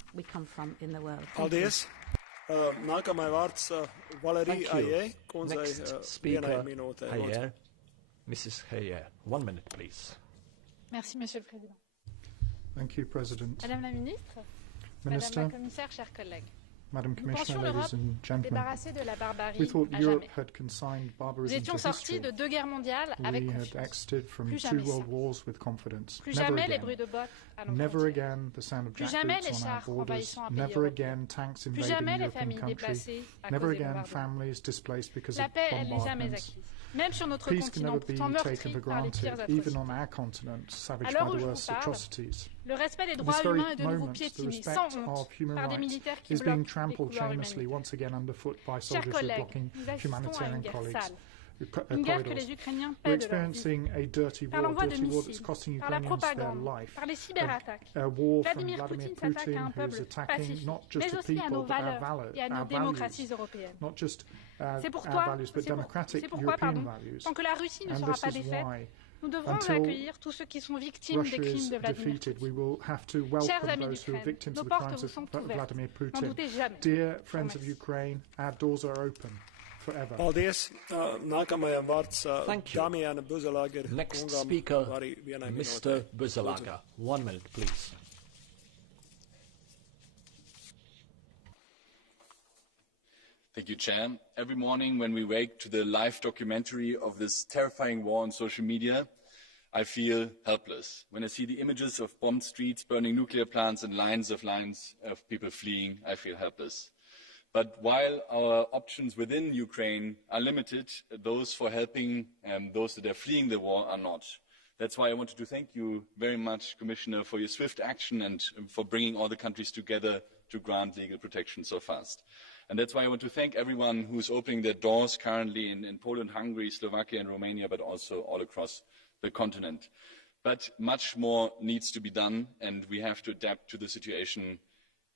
Paldies. Nākamais vārds Valerija Aie, kundzei vienai minūtei. Aie. Mrs. Aie, 1 minute, please. Merci, Monsieur le Président. Thank you, President. Madame la Ministre, Minister, Madame la Commissaire, chers collègues. Madam Commissioner, ladies and gentlemen, débarrassée de la barbarie we thought à Europe jamais. had consigned Nous barbarism étions to sortis history. de 2 guerres mondiales avec We had confiance. exited from Plus 2 jamais world ça. wars with confidence. Plus Never jamais les again. bruits de bottes à nos Never frontières. again the sound of Plus jamais les jackboots on our chars borders. envahissant un pays Never européen. again tanks Plus invading jamais a les European familles country. déplacées à Never cause des again bombardements. families displaced because La of paix, elle n'est jamais bombardments. acquise. Même sur notre Peace can continent, never be pourtant meurtri taken for par les pires granted, even atrocités. on our continent, savaged À by l'heure où the je vous worst parle, atrocities. le respect des At droits this very humains est de nouveau moment, the piétiné, respect sans honte, of human par des rights militaires qui is being bloquent les trampled couloirs shamelessly humanitaires. once again underfoot by Chers soldiers who are collègues, blocking nous assistons à une humanitarian guerre colleagues. sale. Une guerre que les Ukrainiens We're paient de leur vie. experiencing a dirty Par war l'envoi de that's missiles, costing par la Ukrainians their propagande, life. par les cyberattaques. A war from Vladimir Vladimir Poutine s'attaque Putin à un who's peuple attacking pacifique, not just mais a aussi à people nos but our valeurs et à nos our démocraties values, européennes. not just C'est our pourquoi, values but democratic c'est pourquoi European pardon, values. tant que la Russie ne And sera this pas is défaite, why nous devrons until accueillir tous ceux qui sont victimes des Russia crimes is de Vladimir defeated, Poutine. we will have to Chers welcome amis those who are d'Ukraine, victims nos of the portes crimes vous of sont ouvertes. Vladimir N'en Putin. doutez jamais. Dear friends of Ukraine, our doors are open forever. Paldies. Nākamajam vārds Damiana Buzelager. Next speaker, Mr. Buzelager. 1 minute, please. Thank you, Chair. Every morning when we wake to the live documentary of this terrifying war on social media, I feel helpless. When I see the images of bombed streets, burning nuclear plants and lines of people fleeing, I feel helpless. But while our options within Ukraine are limited, those for helping those that are fleeing the war are not. That's why I wanted to thank you very much, Commissioner, for your swift action and for bringing all the countries together to grant legal protection so fast. And that's why I want to thank everyone who's opening their doors currently in Poland, Hungary, Slovakia and Romania, but also all across the continent. But much more needs to be done, and we have to adapt to the situation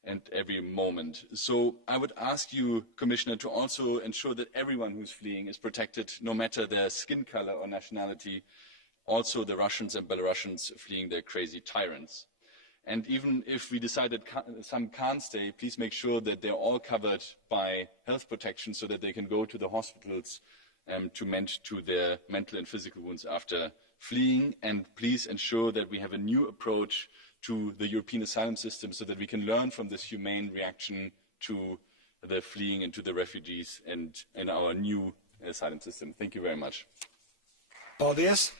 at every moment. So I would ask you, Commissioner, to also ensure that everyone who's fleeing is protected, no matter their skin color or nationality, also the Russians and Belarusians fleeing their crazy tyrants. And even if we decide that some can't stay, please make sure that they're all covered by health protection so that they can go to the hospitals to mend to their mental and physical wounds after fleeing. And please ensure that we have a new approach to the European asylum system so that we can learn from this humane reaction to the fleeing and to the refugees and in our new asylum system. Thank you very much. Paldies.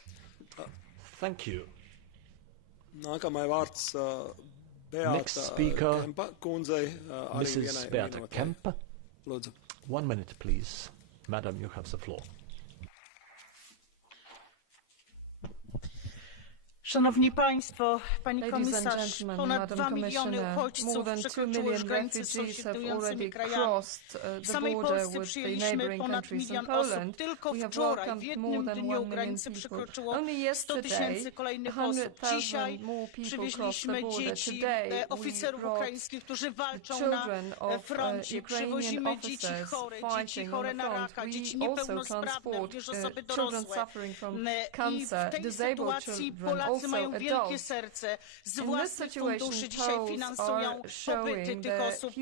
Thank you. Nākamais vārds Next Beata speaker, Kempa kundzei arī Mrs. vienai Beata minūtei. Kempa. Lūdzu. 1 minute, please. Madam, you have the floor. Szanowni Państwo, Pani Ladies and Komisarz, gentlemen, ponad Madam 2 miliony Commissioner, more uchodźców than 2 przekroczyło już million granice z refugees have already sąsiadującymi krajami. crossed W the samej border Polsce with the przyjęliśmy neighboring ponad countries in 1 milion osób. Poland. Tylko We have wczoraj, w welcomed jednym more than dniu 1 million granice people. przekroczyło Only 100 yesterday, tysięcy kolejnych osób. 100,000 Dzisiaj more people przywieźliśmy crossed the border. dzieci Today, oficerów we brought ukraińskich, którzy walczą children na of froncie. Ukrainian Przywozimy dzieci officers chore, dzieci fighting chore on the na front. raka, We dzieci also niepełnosprawne, transport również osoby children dorosłe. suffering from I cancer, w tej disabled sytuacji children, Polacy Polacy mają wielkie serce, z własnych funduszy dzisiaj finansują pobyty tych osób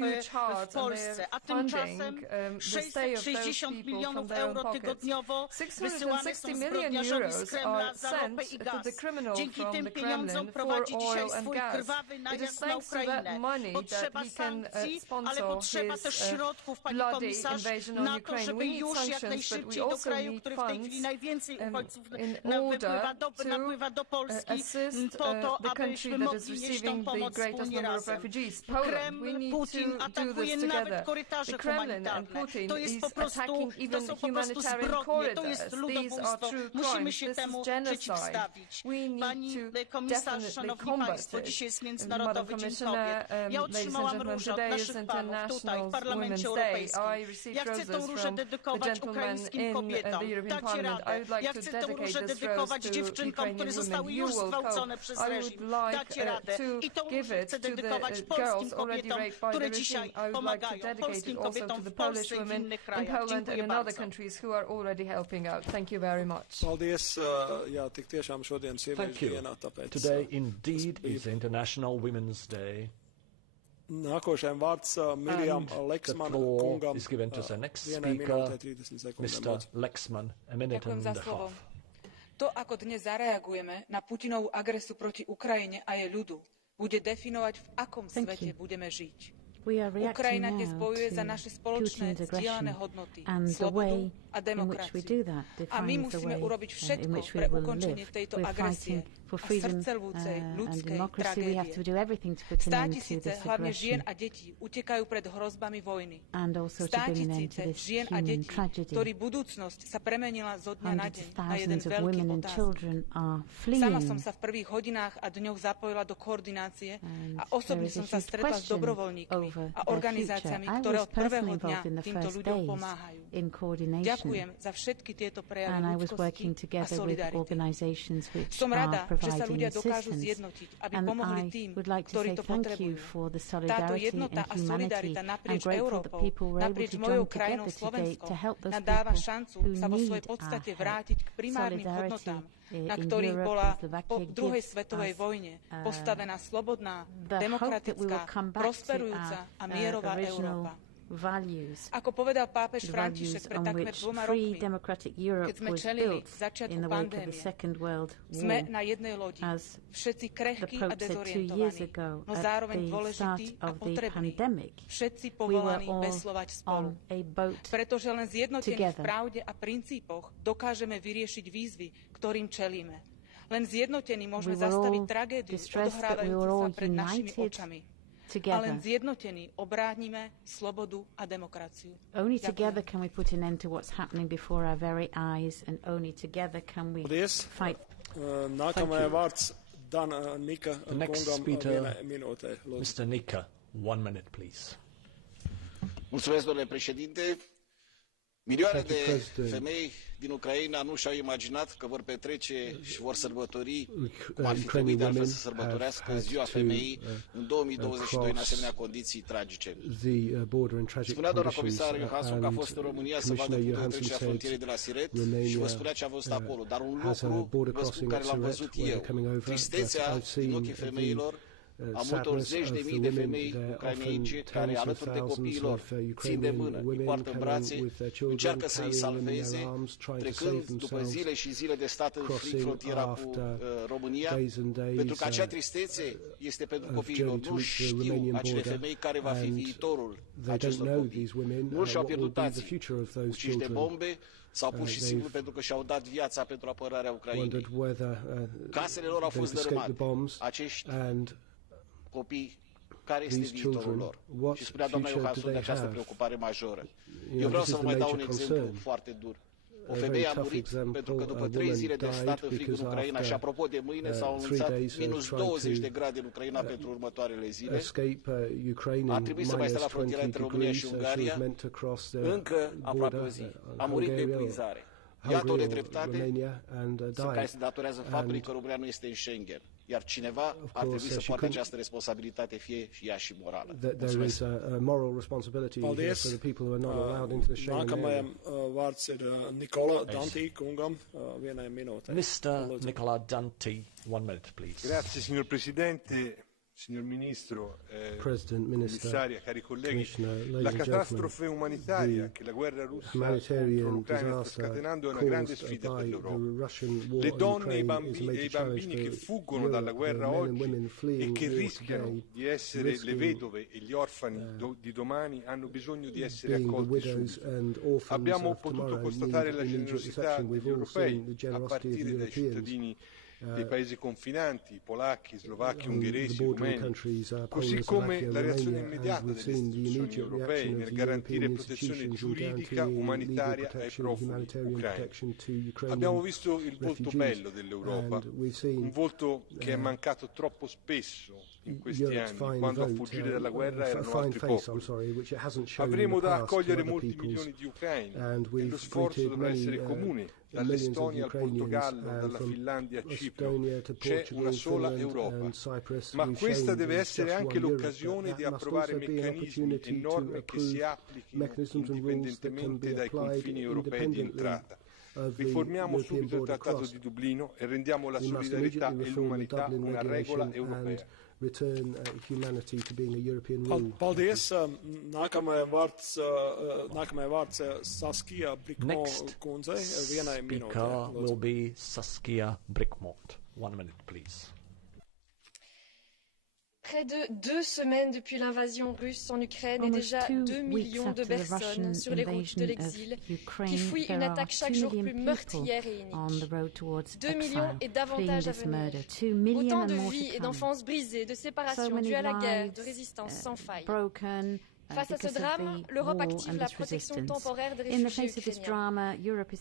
w Polsce, a tymczasem 660 milionów euro tygodniowo wysyłane są zbrodniarzowi z Kremla za ropę i gaz. Dzięki tym pieniądzom prowadzi dzisiaj swój krwawy najazd na Ukrainę. Potrzeba sankcji, ale potrzeba też środków, panie komisarz, na to, żeby już jak najszybciej do kraju, który w tej chwili najwięcej uchodźców napływa do Polski, po to, abyśmy mogli nieść tą pomoc wspólnie razem. Kreml, Putin atakuje nawet korytarze humanitarne. To jest po prostu, to są po prostu zbrodnie, to jest ludobójstwo. Musimy się temu przeciwstawić. Pani komisarz, szanowni państwo, dzisiaj jest Międzynarodowy Dzień Kobiet. Ja otrzymałam różę od naszych panów tutaj w Parlamencie Europejskim. Ja chcę tą różę dedykować ukraińskim kobietom. Dacie radę. Ja chcę tą różę dedykować dziewczynkom, które zostały już zgwałcone przez reżim. Dacie radę. I tą różę chcę dedykować polskim kobietom, które dzisiaj pomagają. Polskim kobietom w Polsce i w innych krajach. Dziękuję bardzo. Thank you very much. Thank you. Today indeed is International Women's Day. And the floor is given to the next speaker, Mr. Lexman, a minute and a half. To, ako dnes zareagujeme na Putinovú agresiu proti Ukrajine a jej ľudu, bude definovať, v akom svete budeme žiť. Ukrajina dnes bojuje za naše spoločné zdieľané hodnoty, slobodu a demokraciu. A my musíme urobiť všetko pre ukončenie tejto agresie a srdcervúcej ľudskej tragédie. Státisíce, hlavne žien a detí, utekajú pred hrozbami vojny. Státisíce žien a detí, ktorí budúcnosť sa premenila zo dňa na deň na jeden veľký otáznik. Sama som sa v prvých hodinách a dňoch zapojila do koordinácie a osobne som sa stretla s dobrovoľníkmi a organizáciami, ktoré od prvého dňa týmto ľuďom pomáhajú. Ďakujem za všetky tieto prejavy ľudskosti a solidarity. Som rada, že sa ľudia dokážu zjednotiť, aby pomohli tým, ktorí to potrebujú. Táto jednota a solidarita naprieč Európou, naprieč mojou krajinou Slovenskom, nám dáva šancu sa vo svojej podstate vrátiť k primárnym hodnotám, na ktorých bola po druhej svetovej vojne postavená slobodná, demokratická, prosperujúca a mierová Európa. Ako povedal pápež František pred takmer 2 rokmi, keď sme čelili začiatku pandémie, sme na jednej lodi, všetci krehkí a dezorientovaní, no zároveň dôležití a potrební, všetci povolaní veslovať spolu. Pretože len zjednotení v pravde a princípoch dokážeme vyriešiť výzvy, ktorým čelíme. Len zjednotení môžeme zastaviť tragédiu odohrávajúcu sa pred našimi očami. A len zjednotení obránime slobodu a demokraciu. Only together can we put an end to what's happening before our very eyes, and only together can we fight. The next speaker, Mr. Nika, 1 minute, please. Mulțumesc, domnule președinte. Milioane de femei din Ucraina nu și-au imaginat că vor petrece și vor sărbători, cum ar fi trebuit de altfel să sărbătorească Ziua Femeii în 2022 în asemenea condiții tragice. Spunea doamna comisar Johansson că a fost în România să vadă punctul de trecere a frontierei de la Siret și vă spunea ce a văzut acolo. Dar un lucru vă spun care l-am văzut eu. Tristețea din ochii femeilor, a multor zeci de mii de femei ucraineice care, alături de copiilor, țin de mână, îi poartă în brațe, încearcă să îi salveze, trecând după zile și zile de stat în frontiera cu România, pentru că acea tristețe este pentru copiilor. Nu știu acele femei care va fi viitorul acestor copii. Mulți și-au pierdut tații, uciși de bombe, sau pur și simplu pentru că și-au dat viața pentru apărarea Ucrainei. Casele lor au fost dărâmate. Acești copii, care este viitorul lor? Și spunea doamna Johansson de această preocupare majoră. Eu vreau să vă mai dau un exemplu foarte dur. O femeie a murit pentru că după 3 zile de stat în frig în Ucraina, și apropo de mâine s-au anunțat minus 20 de grade în Ucraina pentru următoarele zile, a trebuit să mai stea la frontiera între România și Ungaria încă aproape o zi. A murit de epuizare. Iată o nedreptate care se datorează faptului că România nu este în Schengen. iar cineva ar trebui să poarte această responsabilitate, fie ea și morală. There is a moral responsibility here for the people who are not allowed into the Schengen area. Vārds ir Nikola Danti kungam, vienai minūtei. Mr. Nicola Danti, 1 minute, please. Grazie, signor Presidente. Signor Ministro, Commissaria, cari colleghi, la catastrofe umanitaria che la guerra russa contro l'Ucraina sta scatenando è una grande sfida per l'Europa. Le donne e i bambini che fuggono dalla guerra oggi e che rischiano di essere le vedove e gli orfani di domani hanno bisogno di essere accolti subito. Abbiamo potuto constatare la generosità degli europei, a partire dai cittadini dei paesi confinanti, polacchi, slovacchi, ungheresi, rumeni, così come la reazione immediata delle istituzioni europee nel garantire protezione giuridica umanitaria ai profughi ucraini. Abbiamo visto il volto bello dell'Europa, un volto che è mancato troppo spesso in questi anni, quando a fuggire dalla guerra erano altri popoli. Avremo da accogliere molti milioni di ucraini e lo sforzo dovrà essere comune. Dall'Estonia al Portogallo, dalla Finlandia a Cipro, c'è una sola Europa, ma questa deve essere anche l'occasione di approvare meccanismi e norme che si applichino indipendentemente dai confini europei di entrata. Riformiamo subito il Trattato di Dublino e rendiamo la solidarietà e l'umanità una regola europea. Return humanity to being a European rule. Paldies. Nākamajai vārds Saskia Brikmont kundzei. Vienai minūtei. Next speaker will be Saskia Brikmont. 1 minute, please. Près de 2 semaines depuis l'invasion russe en Ukraine et déjà 2 millions de personnes sur les routes de l'exil qui fuient une attaque chaque jour plus meurtrière et inique. 2 millions et davantage à venir. Autant de vies et d'enfances brisées, de séparations dues à la guerre, de résistance sans faille. Face à ce drame, l'Europe active la protection temporaire des réfugiés ukrainiens.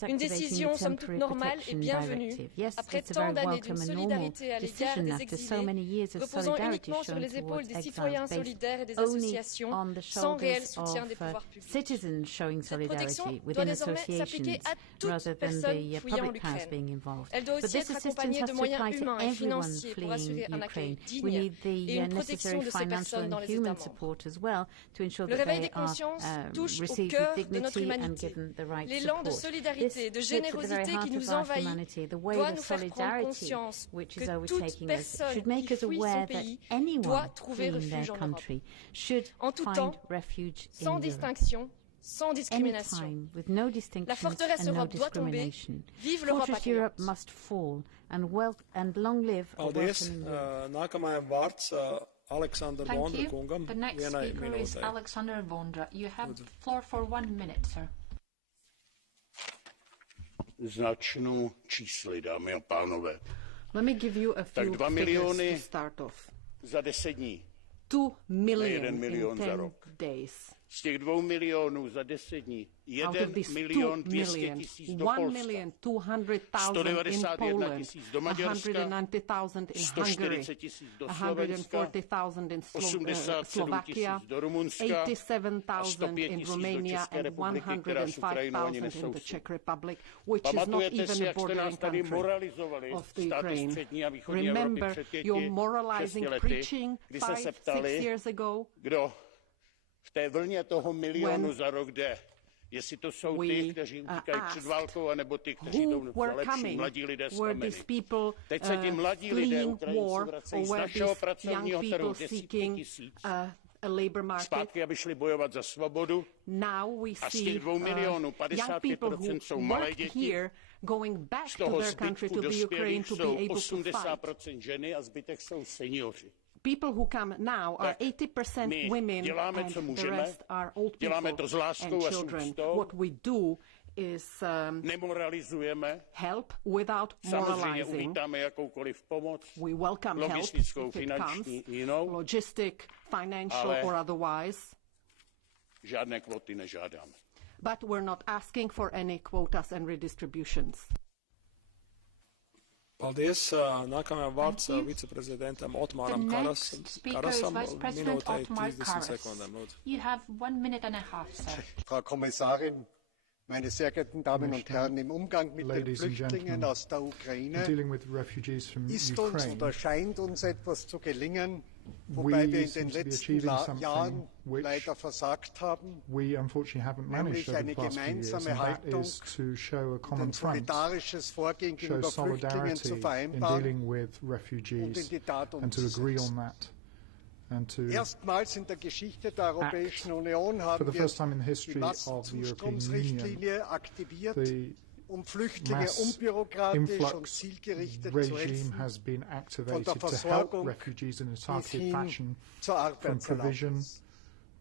Une décision somme toute normale et bienvenue, après tant d'années d'une solidarité à l'égard des exilés, reposant uniquement sur les épaules des citoyens solidaires et des associations, sans réel soutien des pouvoirs publics. Cette protection doit désormais s'appliquer à toute personne fuyant l'Ukraine. Elle doit aussi être accompagnée de moyens humains et financiers pour assurer un accueil digne et une protection de ces personnes dans les États membres. Le réveil des consciences touche au cœur de notre humanité. L'élan de solidarité et de générosité qui nous envahit doit nous faire prendre conscience que toute personne qui fuit son pays doit trouver refuge en Europe. En tout temps, sans distinction, sans discrimination. La forteresse Europe doit tomber. Vive l'Europe accueillante. Paldies. Nākamajai vārds Alexander Vondra kungam. The next speaker is Alexander Vondra. You have the floor for 1 minute, sir. Začnu čísly, dámy a pánové. Let me give you a few figures to start off. Za 10 dní. 2 million 1 milion in 10 za rok. days. Z těch 2 milionů za 10 dní 1 milion 200 tisíc do Polska, 191 tisíc do Maďarska, 140 tisíc do Slovenska, 87 tisíc do Rumunska a 105 tisíc do České republiky, která s Ukrajinou ani nesousedí. Pamatujete si, jak jste nás tady moralizovali státy střední a východní Evropy před 5-6 lety, kdy se se ptali, kdo v té vlně toho milionu za rok jde. Jestli to jsou ty, kteří utíkají před válkou, anebo ty, kteří jdou za lepší, mladí lidé z kameny. Teď se ti mladí lidé Ukrajinci vracejí z našeho pracovního trhu desítky tisíc zpátky, aby šli bojovat za svobodu. A z těch 2 milionů 55% jsou malé děti. Z toho zbytku dospělých jsou 80% ženy a zbytek jsou seniori. People who come now are 80% women and the rest are old people and children. What we do is help without moralizing. We welcome help if it comes, logistic, financial or otherwise. Žádné kvóty nežádáme. But we're not asking for any quotas and redistributions. Paldies. Nākamajam vārds viceprezidentam Otmāram Karasam. Minūtei 30 sekundēm. You have 1 minute and a half, sir. Frau Kommissarin, Meine sehr geehrten Damen und Herren, im Umgang mit den Flüchtlingen aus der Ukraine ist uns oder scheint uns etwas zu gelingen, wobei wir in den letzten Jahren leider versagt haben, nämlich eine gemeinsame Haltung und ein solidarisches Vorgehen gegenüber Flüchtlingen zu vereinbaren und in die Tat umzusetzen. Erstmals in der Geschichte der Europäischen Union haben wir die Massenzustromsrichtlinie aktiviert, um Flüchtlinge unbürokratisch und zielgerichtet zu helfen, von der Versorgung bis hin zur Arbeitserlaubnis.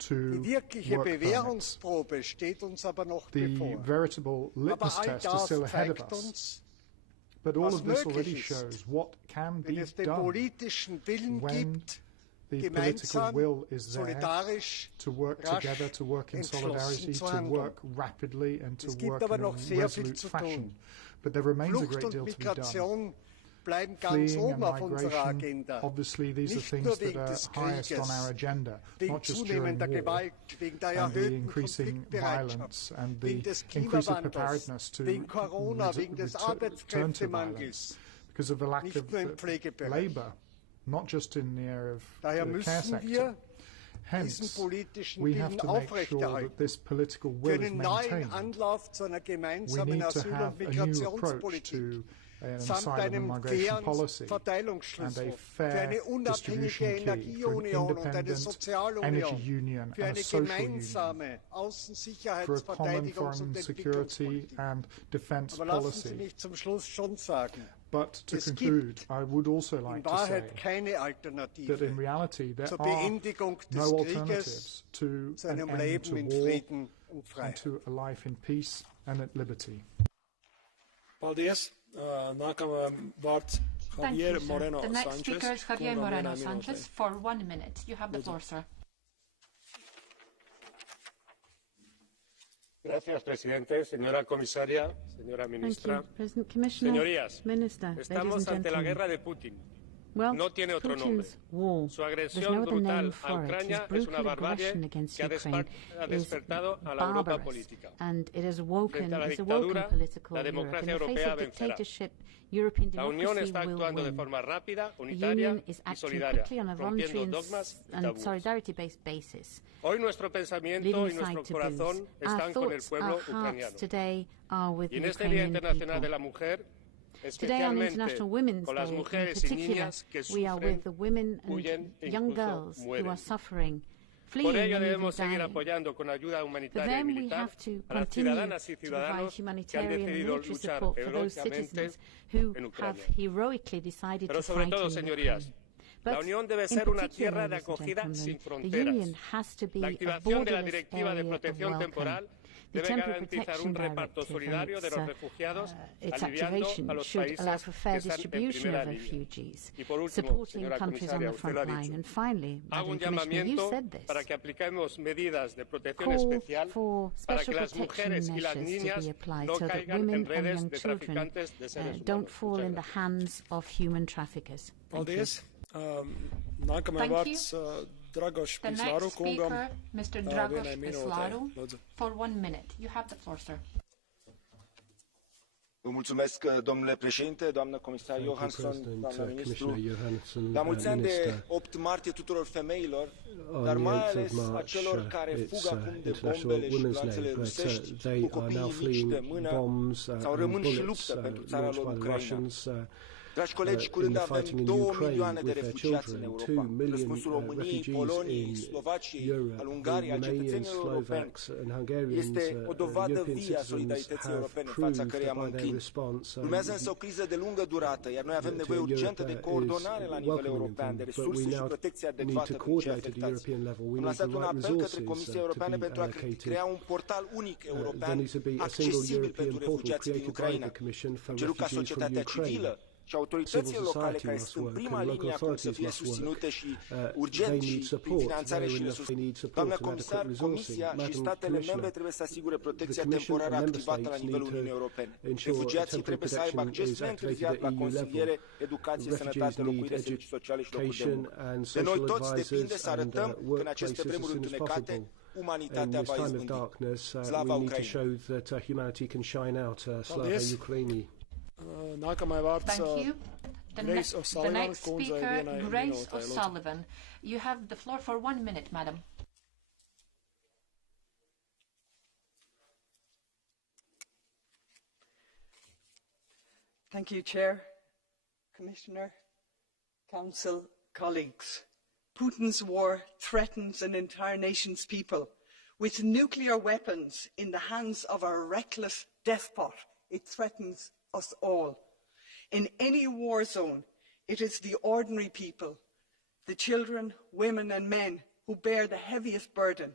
Die wirkliche Bewährungsprobe steht uns aber noch bevor. Aber all das zeigt uns, was möglich ist, wenn es den politischen Willen gibt, gemeinsam, solidarisch, rasch, entschlossen zu handeln. Es gibt aber noch sehr viel zu tun. Flucht und Migration bleiben ganz oben auf unserer Agenda. Nicht nur wegen des Krieges, wegen zunehmender Gewalt, wegen der erhöhten Konfliktbereitschaft, wegen des Klimawandels, wegen Corona, wegen des Arbeitskräftemangels, nicht nur im Pflegebereich. Not just in the area of Daher the care müssen sector. wir Hence, diesen politischen we have Willen to make sure that aufrechterhalten. this political Für will is einen neuen maintained. Anlauf zu einer We gemeinsamen need to Asyl- have und a new approach Migrationspolitik to an samt asylum and einem migration fairen policy and Verteilungsschlüssel, a für eine fair unabhängige distribution key for an Energieunion und eine independent energy Sozialunion, union für and a eine social union, gemeinsame for a common Außensicherheits-, foreign Verteidigungs- und security Entwicklungspolitik. and defense Aber lassen Sie policy. mich zum Schluss schon sagen, But to es conclude, gibt I would also in like to say Wahrheit keine that in Alternative reality there zur are Beendigung des no Krieges, alternatives to zu an einem end Leben to in war Frieden und and Freiheit. to a life in peace and at liberty. Paldies. Nākamā vārds Thank Javier you, sir. Moreno The next Sanchez. speaker is Javier Kungam Moreno vienā Sanchez minūtē. for 1 minute. You have the floor, sir. Gracias, presidente, señora comisaria, señora ministra. President, Commissioner, Señorías, Minister, ladies estamos and ante la gentlemen. guerra de Putin. Well, No tiene otro nombre. Putin's war, Su there's agresión no other brutal name a for it. His Ucrania es brutal una barbarie aggression against que ha Ukraine is despertado a la Europa barbarous, política. and it has woken, Frente a la it's awoken dictadura, political la Europe. democracia In the face europea of vencerá. dictatorship, European La Unión democracy está will actuando de win. forma rápida, The unitaria Union is y acting solidaria, quickly on a rompiendo voluntary dogmas y and tabúes. solidarity-based basis. Hoy nuestro pensamiento Leaving y nuestro aside corazón taboos. están Our con el thoughts, pueblo our hearts ucraniano. today are with Y en the este Día Ukrainian Internacional de people. la Mujer, Today on especialmente International Women's con las Day, in mujeres y particular, niñas que we are sufren, with the women huyen and e young incluso girls who mueren. are suffering, Por fleeing ello and even debemos seguir dying. apoyando con ayuda For humanitaria y them, we militar have to a las continue ciudadanas y to provide ciudadanos que han humanitarian and decidido military luchar support for those heroicamente citizens who en have Ucrania. heroically decided Pero to sobre fight todo, in señorías, Ukraine. la But Unión debe in ser una particular, tierra de ladies and acogida gentlemen, sin the fronteras. Union has to be La a activación de la borderless Directiva de area of Protección welcome. Temporal The debe Temporary garantizar un Protection reparto Directive solidario de and los refugiados, its aliviando activation a los should allow países for que fair están en distribution primera of línea. refugees, Y por último, supporting señora countries on comisaria, the usted lo front ha line. dicho. And finally, Hago un Madam Commissioner, you llamamiento said this. para que apliquemos medidas de protección Call especial for para special que las protection mujeres y las measures to niñas be applied no so that caigan women en and redes young de children traficantes de seres don't humanos. fall in the hands of human traffickers. Thank you. Paldies. Nākamā Thank vārds Dragos The Pislaru next kungam. speaker, Mr. Dragos vienai minūtei. Pislaru, Lūdzu. for 1 minute. You have the floor, sir. Vă mulțumesc, domnule președinte, doamnă comisar Johansson, doamnă ministru. La mulți ani de 8 martie tuturor femeilor, dar mai ales a celor care fug acum de bombele și gloanțele rusești, cu copiii mici de mână sau rămân și luptă pentru țara lor Ucraina. Dragi colegi, curând avem 2 milioane de refugiați în Europa. Răspunsul României, Poloniei, Slovaciei, al Ungariei, al cetățenilor europeni este o dovadă vie a solidarității europene fața căreia mă închin. Urmează însă o criză de lungă durată, iar noi avem nevoie urgentă de coordonare la nivel european, de resurse și protecție adecvată pentru cei afectați. Am lansat un apel către Comisia Europeană pentru a crea un portal unic european accesibil pentru refugiații din Ucraina. Am cerut ca societatea civilă și autoritățile locale care sunt în prima linie acum să fie susținute și urgent și prin finanțare și resurse. Doamnă comisar, Comisia și statele membre trebuie să asigure protecția temporară activată la nivelul Uniunii Europene. Refugiații trebuie să aibă acces neîntârziat la consiliere, educație, sănătate, locuire sociale și locuri de muncă. De noi toți depinde să arătăm că în aceste vremuri întunecate umanitatea va izbândi. Slava Ucrainei! That humanity can shine out. Slava Ukraini. Thank you. The next speaker, Grace O'Sullivan. You have the floor for 1 minute, madam. Thank you, Chair, Commissioner, Council, colleagues. Putin's war threatens an entire nation's people. With nuclear weapons in the hands of a reckless despot, it threatens us all. In any war zone, it is the ordinary people, the children, women and men who bear the heaviest burden.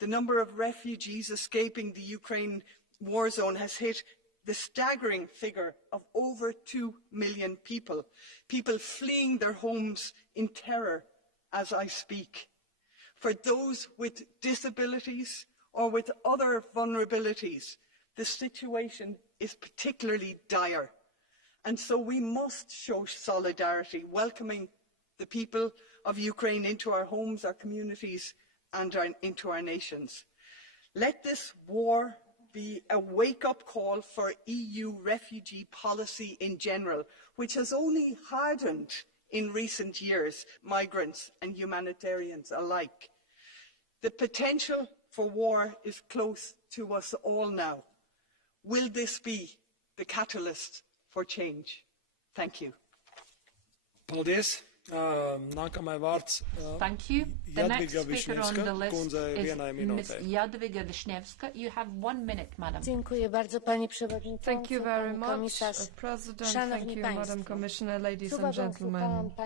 The number of refugees escaping the Ukraine war zone has hit the staggering figure of over 2 million people, people fleeing their homes in terror as I speak. For those with disabilities or with other vulnerabilities, the situation is particularly dire. And so we must show solidarity, welcoming the people of Ukraine into our homes, our communities, and into our nations. Let this war be a wake-up call for EU refugee policy in general, which has only hardened in recent years migrants and humanitarians alike. The potential for war is close to us all now. Will this be the catalyst for change? Thank you. Paldies. Thank you. The next speaker on the list is Ms. Jadwiga Wiśniewska. You have 1 minute, madam. Thank you very much, President. Thank you, Madam Commissioner, ladies and gentlemen. I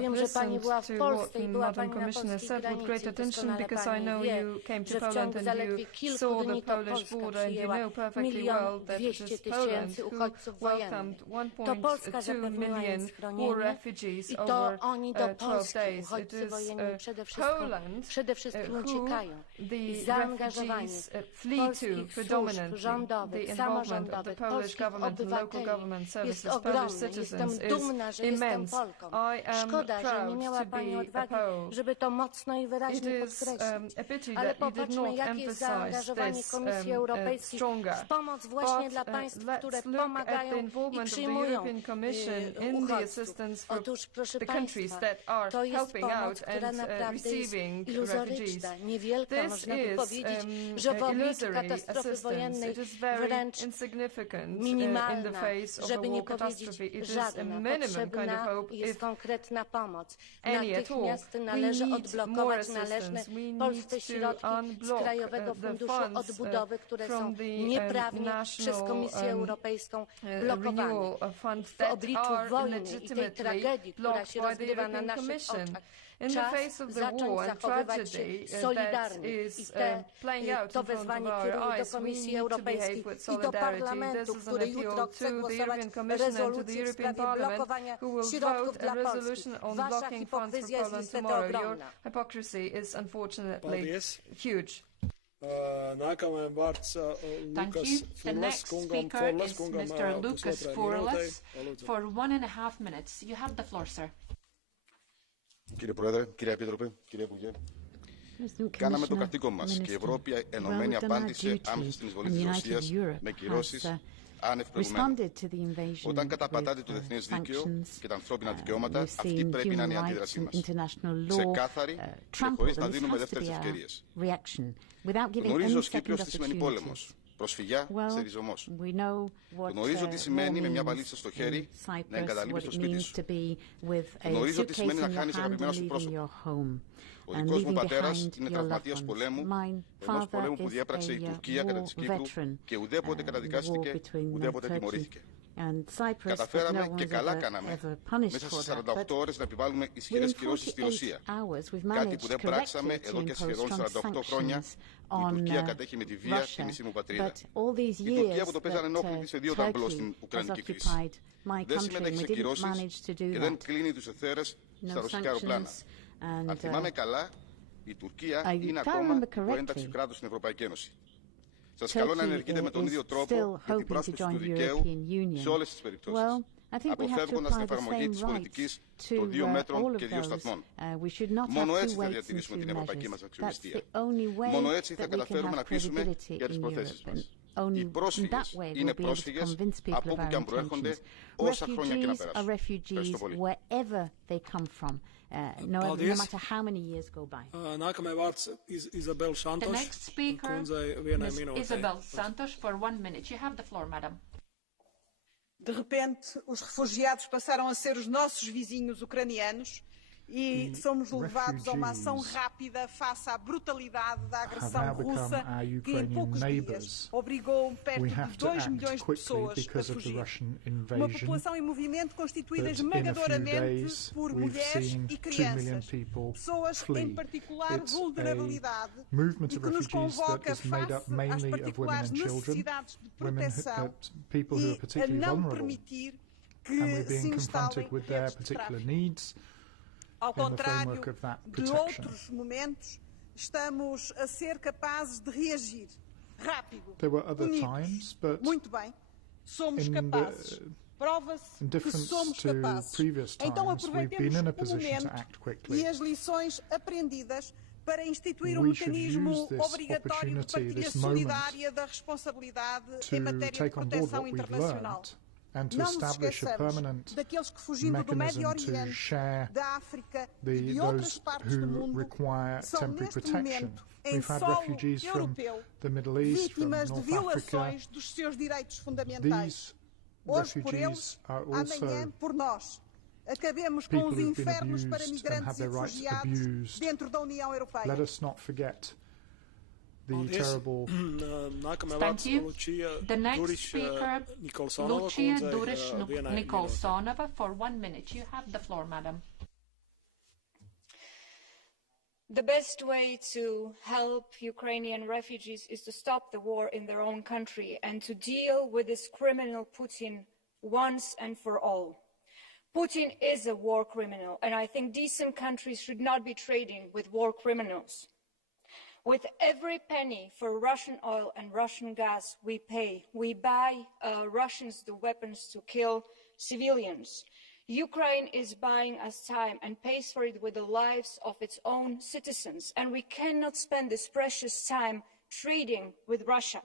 have listened to what Madam Commissioner said with great attention because I know you came to Poland and you saw the Polish border and you know perfectly well that it is Poland who welcomed 1.2 million war refugees over 12 days. It is Poland who the refugees flee to predominantly. The involvement of the Polish government and local government services, Polish citizens, is immense. I am proud to be a Pole. It is a pity that you did not emphasize this stronger. But let's look at the involvement of the European Commission in the assistance for the countries that are helping out and receiving refugees. This is illusory assistance. It is very insignificant in the face of a war catastrophe. It is a minimum kind of hope, if any at all. We need more assistance. We need to unblock the funds from the National Renewal Funds that are legitimately blocked by the European Commission. In the face of the war and tragedy that is playing out in front of our eyes, we need to behave with solidarity. This is an appeal to the European Commission and to the European Parliament, who will vote a resolution on blocking funds for Poland tomorrow. Your hypocrisy is unfortunately huge. Thank you. The next speaker is Mr. Lucas Furlas for 1.5 minutes. You have the floor, sir. Κύριε Πρόεδρε, κύριε Επίτροπε, κύριε Υπουργέ, κάναμε το καθήκον μας και η Ευρώπη ενωμένη απάντησε άμεσα στην εισβολή της Ρωσίας με κυρώσεις άνευ προηγουμένου. Όταν καταπατάτε το διεθνές δίκαιο και τα ανθρώπινα δικαιώματα, αυτή πρέπει να είναι η αντίδρασή μας. Ξεκάθαρη και χωρίς να δίνουμε δεύτερες ευκαιρίες. Γνωρίζω ως Κύπριος τι σημαίνει πόλεμος. Προσφυγιά σε ριζωμός. Γνωρίζω τι σημαίνει με μια βαλίτσα στο χέρι να εγκαταλείπεις το σπίτι σου. Γνωρίζω τι σημαίνει να χάνεις αγαπημένο σου πρόσωπο. Ο δικός μου πατέρας είναι τραυματίας πολέμου, ενός πολέμου που διέπραξε η Τουρκία κατά της Κύπρου και ουδέποτε καταδικάστηκε, ουδέποτε τιμωρήθηκε. Καταφέραμε και καλά κάναμε μέσα σε 48 ώρες να επιβάλλουμε ισχυρές κυρώσεις στη Ρωσία. Κάτι που δεν πράξαμε εδώ και σχεδόν 48 χρόνια που η Τουρκία κατέχει με τη βία τη μισή μου πατρίδα. Η Τουρκία που το παίζανε ενόχλητη σε 2 ταμπλό στην Ουκρανική κρίση. Δεν συμμετέχει σε κυρώσεις και δεν κλείνει τους εθέρες στα ρωσικά αεροπλάνα. Αν θυμάμαι καλά, η Τουρκία είναι ακόμα προένταξη κράτους στην Ευρωπαϊκή Ένωση. Σας καλώ να ενεργείτε με τον ίδιο τρόπο για την πρόσπιση του δικαίου σε όλες τις περιπτώσεις. αποφεύγοντας την εφαρμογή της πολιτικής των 2 μέτρων και 2 σταθμών. Μόνο έτσι θα διατηρήσουμε την ευρωπαϊκή μας αξιοπιστία. Μόνο έτσι θα καταφέρουμε να πείσουμε για τις προθέσεις μας. Οι πρόσφυγες είναι πρόσφυγες από όπου και αν προέρχονται, όσα χρόνια και να περάσουν. Ευχαριστώ πολύ. No matter how many years go by. The next speaker is Isabel Santos for 1 minute. You have the floor, madam. De repente, os refugiados passaram a ser os nossos vizinhos ucranianos e somos levados a uma ação rápida face à brutalidade da agressão russa que em poucos dias obrigou perto de 2 milhões de pessoas a fugir. Uma população em movimento constituída esmagadoramente por mulheres e crianças, pessoas em particular vulnerabilidade e que nos convoca face às particulares necessidades de proteção e a não permitir que se instalem redes de tráfico. Ao contrário de outros momentos, estamos a ser capazes de reagir rápido, unidos. Muito bem, somos capazes. Prova-se que somos capazes. Então aproveitemos o momento e as lições aprendidas para instituir um mecanismo obrigatório de partilha solidária da responsabilidade em matéria de proteção internacional. And to establish a permanent mechanism to share those who require temporary protection. We've had refugees from the Middle East, from North Africa. These refugees are also Acabemos com os infernos para migrantes e refugiados dentro da União Europeia. Let us not forget the terrible. Thank you. The next speaker, Lucia Durish Nikolsonova, for 1 minute. You have the floor, madam. The best way to help Ukrainian refugees is to stop the war in their own country and to deal with this criminal Putin once and for all. Putin is a war criminal, and I think decent countries should not be trading with war criminals. With every penny for Russian oil and Russian gas we pay, we buy Russians the weapons to kill civilians. Ukraine is buying us time and pays for it with the lives of its own citizens, and we cannot spend this precious time trading with Russia.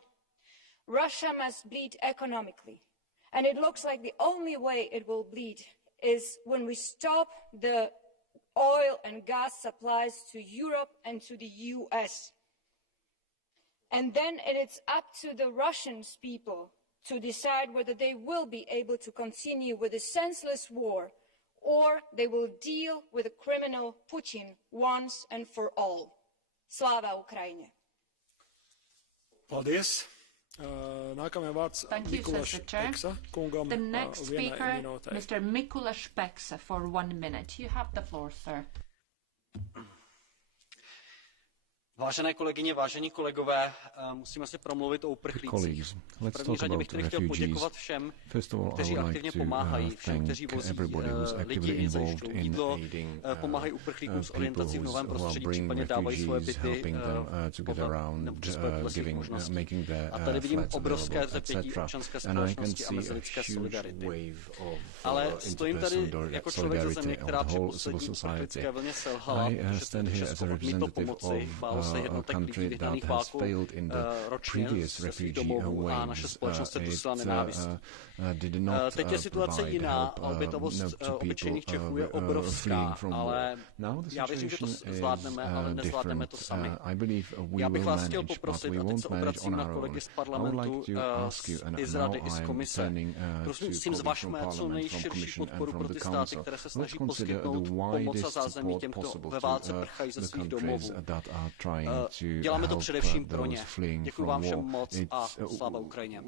Russia must bleed economically, and it looks like the only way it will bleed is when we stop the oil and gas supplies to Europe and to the US. And then it's up to the Russian people to decide whether they will be able to continue with a senseless war or they will deal with the criminal Putin once and for all. Slava Ukraine. Thank you, Secretary. The next speaker, Mr. Mikuláš Peksa, for 1 minute. You have the floor, sir. Vážené kolegyně, vážení kolegové, musíme si promluvit o uprchlících. V první řadě bych tedy chtěl poděkovat všem, kteří aktivně pomáhají, všem, kteří vozí lidi, zajišťují jídlo, pomáhají uprchlíkům s orientací v novém prostředí, případně dávají svoje byty nebo přispějí svých možností. A tady vidím obrovské vzepětí občanské společnosti a mezilidské solidarity. Ale stojím tady jako člověk ze země, která při poslední uprchlické vlně selhala, protože se Česko odmítlo pomoci, bálo se jednotek lidí vyhnaných válkou ročně ze svých domovů a naše společnost se dusila nenávistí. Teď je situace jiná a obětavost obyčejných Čechů je obrovská, ale já věřím, že to zvládneme, ale nezvládneme to sami. Já bych vás chtěl poprosit, a teď se obracím na kolegy z parlamentu, i z rady, i z komise. Prosím, zvažme co nejširší podporu pro ty státy, které se snaží poskytnout pomoc a zázemí těm, kdo ve válce prchají ze svých domovů. Děláme to především pro ně. Děkuji vám všem moc a sláva Ukrajině.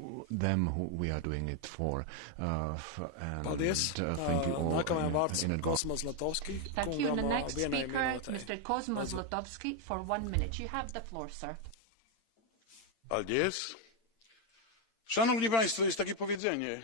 Thank you. The next speaker, Mr. Kosma Zlotovsky, for 1 minute. You have the floor, sir. Paldies. Szanowni Państwo, jest takie powiedzenie.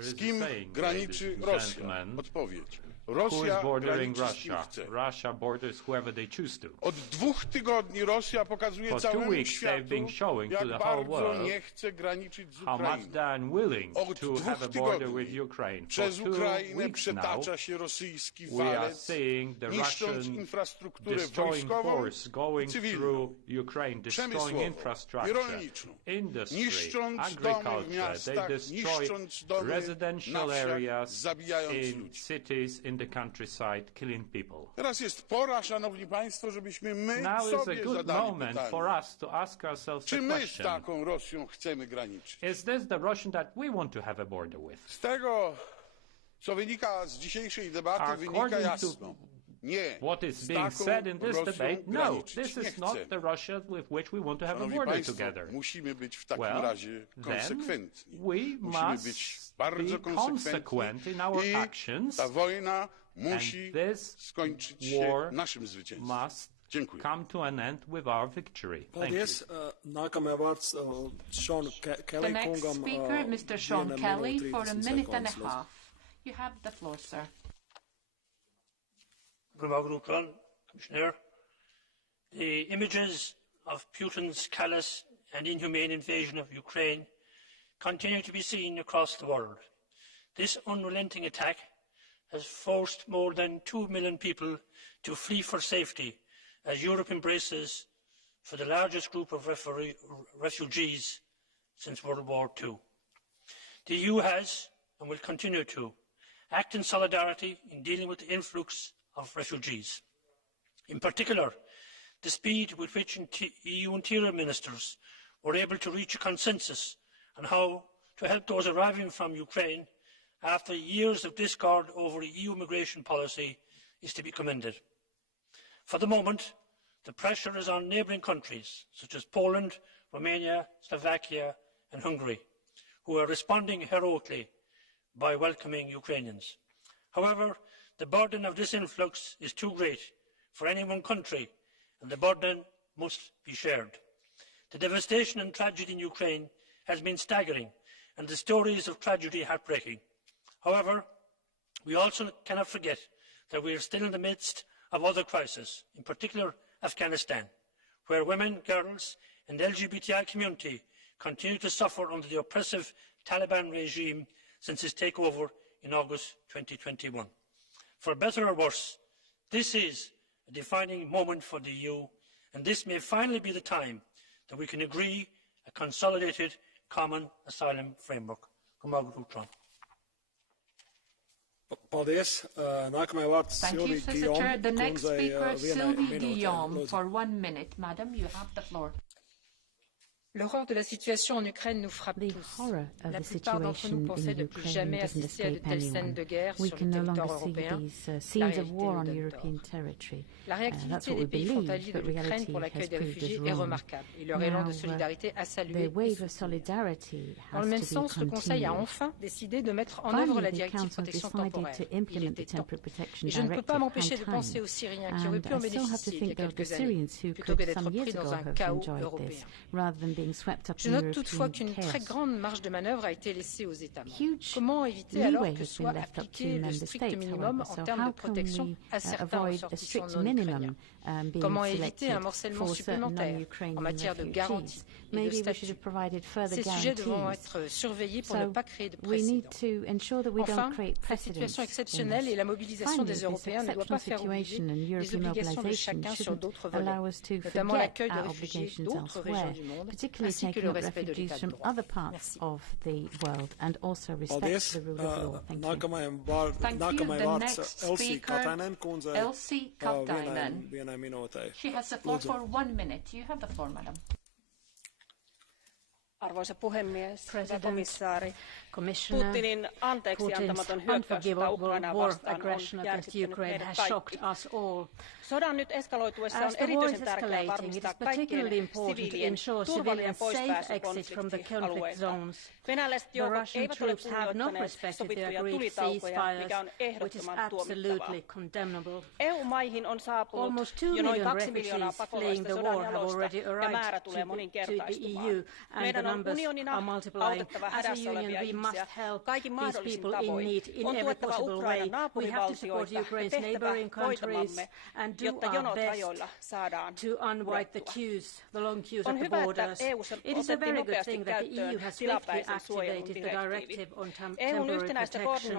Z kim graniczy Rosja? Odpowiedź. Who is bordering Russia? Russia borders whoever they choose to. Od 2 tygodni Rosja pokazuje For 2 całemu weeks they've been światu, showing to jak the whole bardzo world nie chce graniczyć z how much Ukrainą. they're unwilling Od to 2 have a border with tygodni Ukraine. For przez 2 Ukrainę weeks now, przetacza się rosyjski we are walec, seeing the niszcząc Russian infrastrukturę destroying wojskową force i going cywilną, through Ukraine, destroying przemysłową i infrastructure, rolniczą, industry, niszcząc domy w agriculture. They miastach, destroy niszcząc domy residential na wsiach, areas zabijając in ludzi. cities, in the countryside, killing people. Teraz jest pora, szanowni państwo, żebyśmy my Now is a sobie good zadali moment for pytanie. us to ask ourselves Czy the my z question: taką Rosją chcemy graniczyć? is this the Russian that we want to have a border with? Z tego, co wynika z dzisiejszej debaty, wynika According jasno. to Nie, what is z being taką said in this Rosją debate, no, graniczyć this nie is not chcemy. the Russia with which we want to have a Szanowni border państwo, together. musimy być w takim Well, razie konsekwentni. we Musimy być must bardzo be consequent konsekwentni in our i actions, ta wojna musi and this skończyć się war naszym zwycięstwem. must Dziękuję. come to an end with our victory. Thank you. The next speaker, Mr. Sean Kelly, for a minute and a half. You have the floor, sir. Commissioner, the images of Putin's callous and inhumane invasion of Ukraine continue to be seen across the world. This unrelenting attack has forced more than 2 million people to flee for safety as Europe embraces for the largest group of refugees since World War II. The EU has, and will continue to, act in solidarity in dealing with the influx of refugees. In particular, the speed with which EU interior ministers were able to reach a consensus on how to help those arriving from Ukraine after years of discord over EU immigration policy is to be commended. For the moment, the pressure is on neighbouring countries such as Poland, Romania, Slovakia and Hungary, who are responding heroically by welcoming Ukrainians. However, the burden of this influx is too great for any one country, and the burden must be shared. The devastation and tragedy in Ukraine has been staggering, and the stories of tragedy heartbreaking. However, we also cannot forget that we are still in the midst of other crises, in particular Afghanistan, where women, girls and the LGBTI community continue to suffer under the oppressive Taliban regime since its takeover in August 2021. For better or worse, this is a defining moment for the EU, and this may finally be the time that we can agree a consolidated common asylum framework. Thank you, Solicitor. The next speaker, Sylvie Guillaume, for 1 minute. Madam, you have the floor. L'horreur de la situation en Ukraine nous frappe tous. La plupart d'entre nous pensaient ne plus jamais assister à de telles scènes de guerre sur le territoire européen. La réalité nous donne tort. La réactivité des pays frontaliers de l'Ukraine pour l'accueil des réfugiés est remarquable et leur élan de solidarité à saluer et soutenir. Dans le même sens, le Conseil a enfin décidé de mettre en œuvre la directive protection temporaire. Il était temps. Et je ne peux pas m'empêcher de penser aux Syriens qui auraient pu en bénéficier il y a quelques années, plutôt que d'être pris dans un chaos européen. Je note toutefois qu'une très grande marge de manœuvre a été laissée aux États membres. Comment éviter alors que soit appliqué le strict minimum en termes de protection à certains ressortissants non ukrainiens? Comment éviter un morcellement supplémentaire en matière de garantie et de statut? Ces sujets devront être surveillés pour ne pas créer de précédents. Enfin, cette situation exceptionnelle et la mobilisation des Européens ne doit pas faire oublier les obligations de chacun sur d'autres volets, notamment l'accueil de réfugiés d'autres régions du monde, ainsi que le respect de l'état de droit. Merci. Thank you. The next speaker, Elsie Katainen. She has the floor for 1 minute. You have the floor, madam. Arvoisa puhemies, hyvä komissaari, Putinin anteeksiantamaton hyökkäyssota Ukrainaa vastaan on järkyttänyt meidät kaikki. Sodan nyt eskaloituessa on erityisen tärkeää varmistaa kaikkien siviilien turvallinen poispääsy konfliktialueilta. Venäläiset joukot eivät ole kunnioittaneet sovittuja tulitaukoja, mikä on ehdottoman tuomittavaa. EU-maihin on saapunut jo noin 2 miljoonaa pakolaista sodan jaloista ja määrä tulee moninkertaistumaan. Meidän numbers are multiplying. As a union, we must help these people in need in every possible way. We have to support Ukraine's neighboring countries and do our best to unwind the queues, the long queues at the borders. It is a very good thing that the EU has swiftly activated the directive on temporary protection.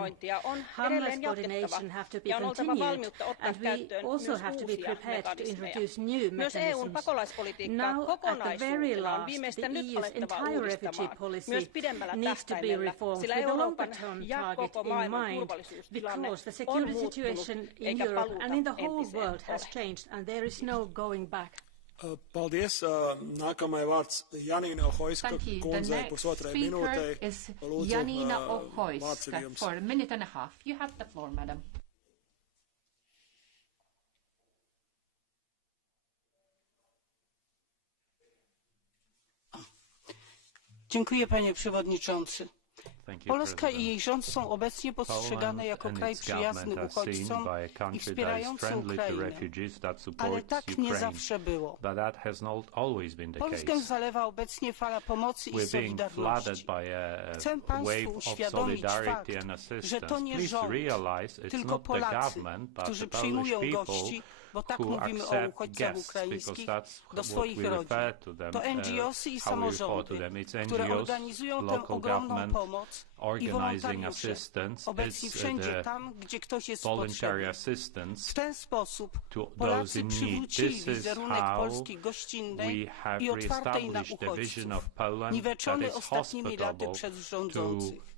Harmless coordination have to be continued, and we also have to be prepared to introduce new mechanisms. Now, at the very last, the EU's entire refugee policy needs to be reformed with a longer-term target in mind, because the security situation in Europe and in the whole world has changed, and there is no going back. Paldies. Nākamais vārds Janīna Ohojska kundzei pusotrai minūtei. Janīna Ohojska for a minute and a half. You have the floor, madam. Dziękuję, panie przewodniczący. Polska i jej rząd są obecnie postrzegane jako kraj przyjazny uchodźcom i wspierający Ukrainę, ale tak nie zawsze było. Polskę zalewa obecnie fala pomocy i solidarności. Chcę państwu uświadomić fakt, że to nie rząd, tylko Polacy, którzy przyjmują gości, bo tak mówimy o uchodźcach ukraińskich, do swoich rodzin. To NGOsy i samorządy, które organizują tę ogromną pomoc i wolontariusze, obecni wszędzie tam, gdzie ktoś jest potrzebny. W ten sposób Polacy przywrócili wizerunek Polski gościnnej i otwartej na uchodźców, niweczony ostatnimi laty przez rządzących.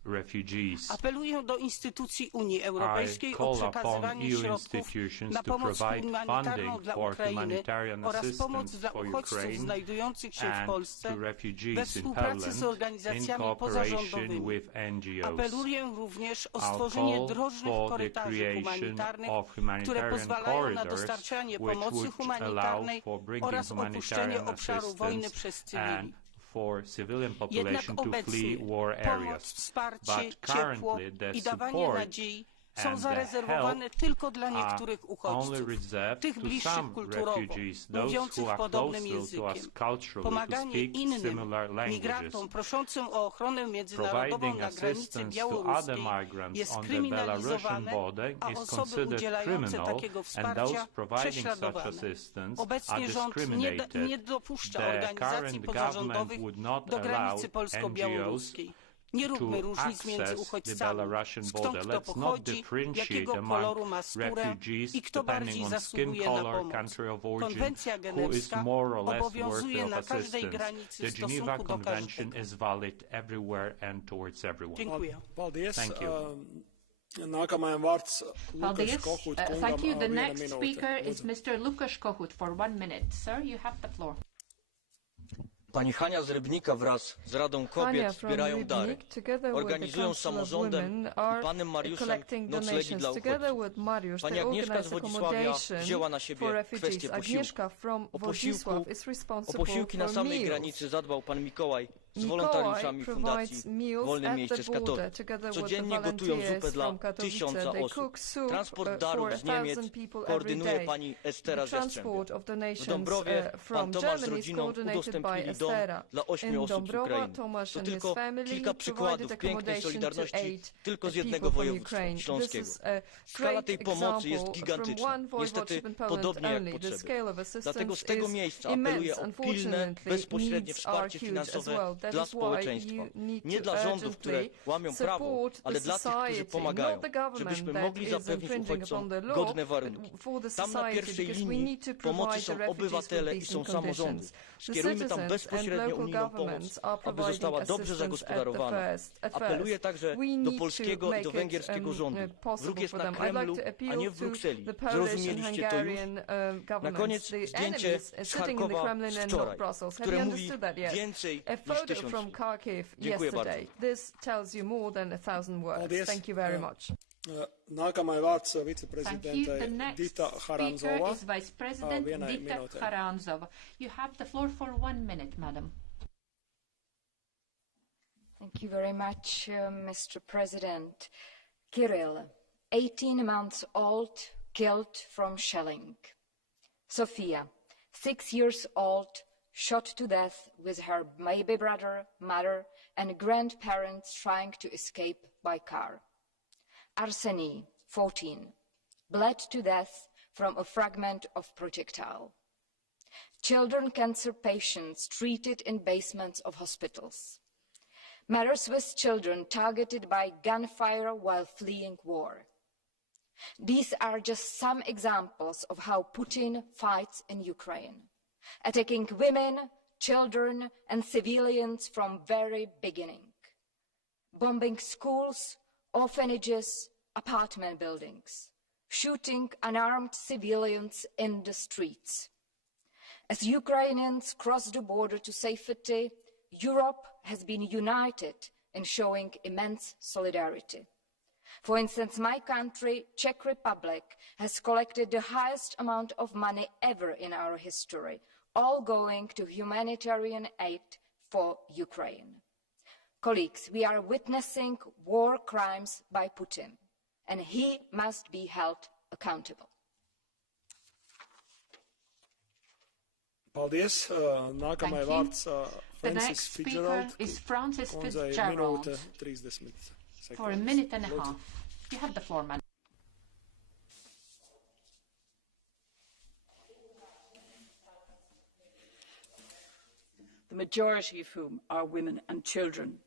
Apeluję do instytucji Unii Europejskiej o przekazywanie środków na pomoc humanitarną dla Ukrainy oraz pomoc dla uchodźców znajdujących się w Polsce we współpracy z organizacjami pozarządowymi. Apeluję również o stworzenie drożnych korytarzy humanitarnych, które pozwalają na dostarczanie pomocy humanitarnej oraz opuszczenie obszaru wojny przez cywili. Jednak obecnie pomoc, wsparcie, ciepło i dawanie nadziei są zarezerwowane tylko dla niektórych uchodźców, tych bliższych kulturowo, mówiących podobnym językiem. Pomaganie innym migrantom proszącym o ochronę międzynarodową na granicy białoruskiej jest kryminalizowane, a osoby udzielające takiego wsparcia prześladowane. Obecnie rząd nie dopuszcza organizacji pozarządowych do granicy polsko-białoruskiej. Nie róbmy różnic między uchodźcami, stąd kto pochodzi, jakiego koloru ma skórę i kto bardziej zasługuje na pomoc. Konwencja genewska obowiązuje na każdej granicy w stosunku do każdego. Dziękuję. Thank you. The next speaker is Mr. Lukasz Kohut for 1 minute. Sir, you have the floor. Pani Hania z Rybnika wraz z Radą Kobiet zbierają dary. Organizują z samorządem i panem Mariuszem noclegi dla uchodźców. Pani Agnieszka z Wodzisławia wzięła na siebie kwestię posiłku. O posiłki na samej granicy zadbał pan Mikołaj z wolontariuszami Fundacji Wolne Miejsce z Katowic. Codziennie gotują zupę dla 1000 osób. Transport darów z Niemiec koordynuje pani Estera ze Strzębia. W Dąbrowie pan Tomasz z rodziną udostępnili dom dla 8 osób z Ukrainy. To tylko kilka przykładów pięknej solidarności tylko z jednego województwa śląskiego. Skala tej pomocy jest gigantyczna, niestety podobnie jak potrzeby. Dlatego z tego miejsca apeluję o pilne, bezpośrednie wsparcie finansowe dla społeczeństwa. Nie dla rządów, które łamią prawo, ale dla tych, którzy pomagają, żebyśmy mogli zapewnić uchodźcom godne warunki. Tam na pierwszej linii pomocy są obywatele i są samorządy. Skierujmy tam bezpośrednio unijną pomoc, aby została dobrze zagospodarowana. Apeluję także do polskiego i do węgierskiego rządu. Wróg jest na Kremlu, a nie w Brukseli. Zrozumieliście to już? Na koniec zdjęcie z Charkowa wczoraj, które mówi więcej niż 1000 from Kharkiv yesterday. This tells you more than 1000 words. Thank you very much. Nākamais vārds viceprezidentei Dita Haranzova. Is Vice President Dita Haranzova. You have the floor for 1 minute, madam. Thank you very much, Mr. President. Kirill, 18 months old, killed from shelling. Sofia, 6 years old, shot to death with her baby brother, mother, and grandparents trying to escape by car. Arseny, 14, bled to death from a fragment of projectile. Children cancer patients treated in basements of hospitals. Mothers with children targeted by gunfire while fleeing war. These are just some examples of how Putin fights in Ukraine, attacking women, children, and civilians from very beginning, bombing schools, orphanages, apartment buildings, shooting unarmed civilians in the streets. As Ukrainians cross the border to safety, Europe has been united in showing immense solidarity. For instance, my country, Czech Republic, has collected the highest amount of money ever in our history, all going to humanitarian aid for Ukraine. Colleagues, we are witnessing war crimes by Putin, and he must be held accountable. Paldies. Nākamais vārds Francis Fitzgerald. Is Francis Fitzgerald. For a minute and a half. You have the floor, madam. The majority of whom are women and children.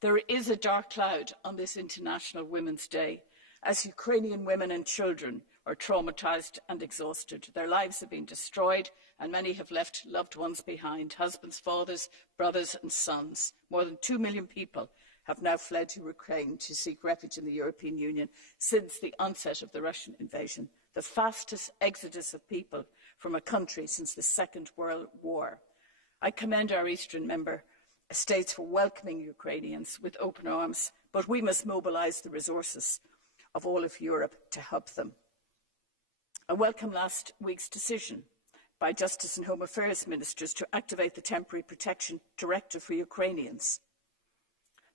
There is a dark cloud on this International Women's Day, as Ukrainian women and children are traumatized and exhausted. Their lives have been destroyed, and many have left loved ones behind, husbands, fathers, brothers and sons. More than 2 million people have now fled to Ukraine to seek refuge in the European Union since the onset of the Russian invasion, the fastest exodus of people from a country since the Second World War. I commend our Eastern member states for welcoming Ukrainians with open arms, but we must mobilise the resources of all of Europe to help them. I welcome last week's decision by Justice and Home Affairs ministers to activate the Temporary Protection Directive for Ukrainians.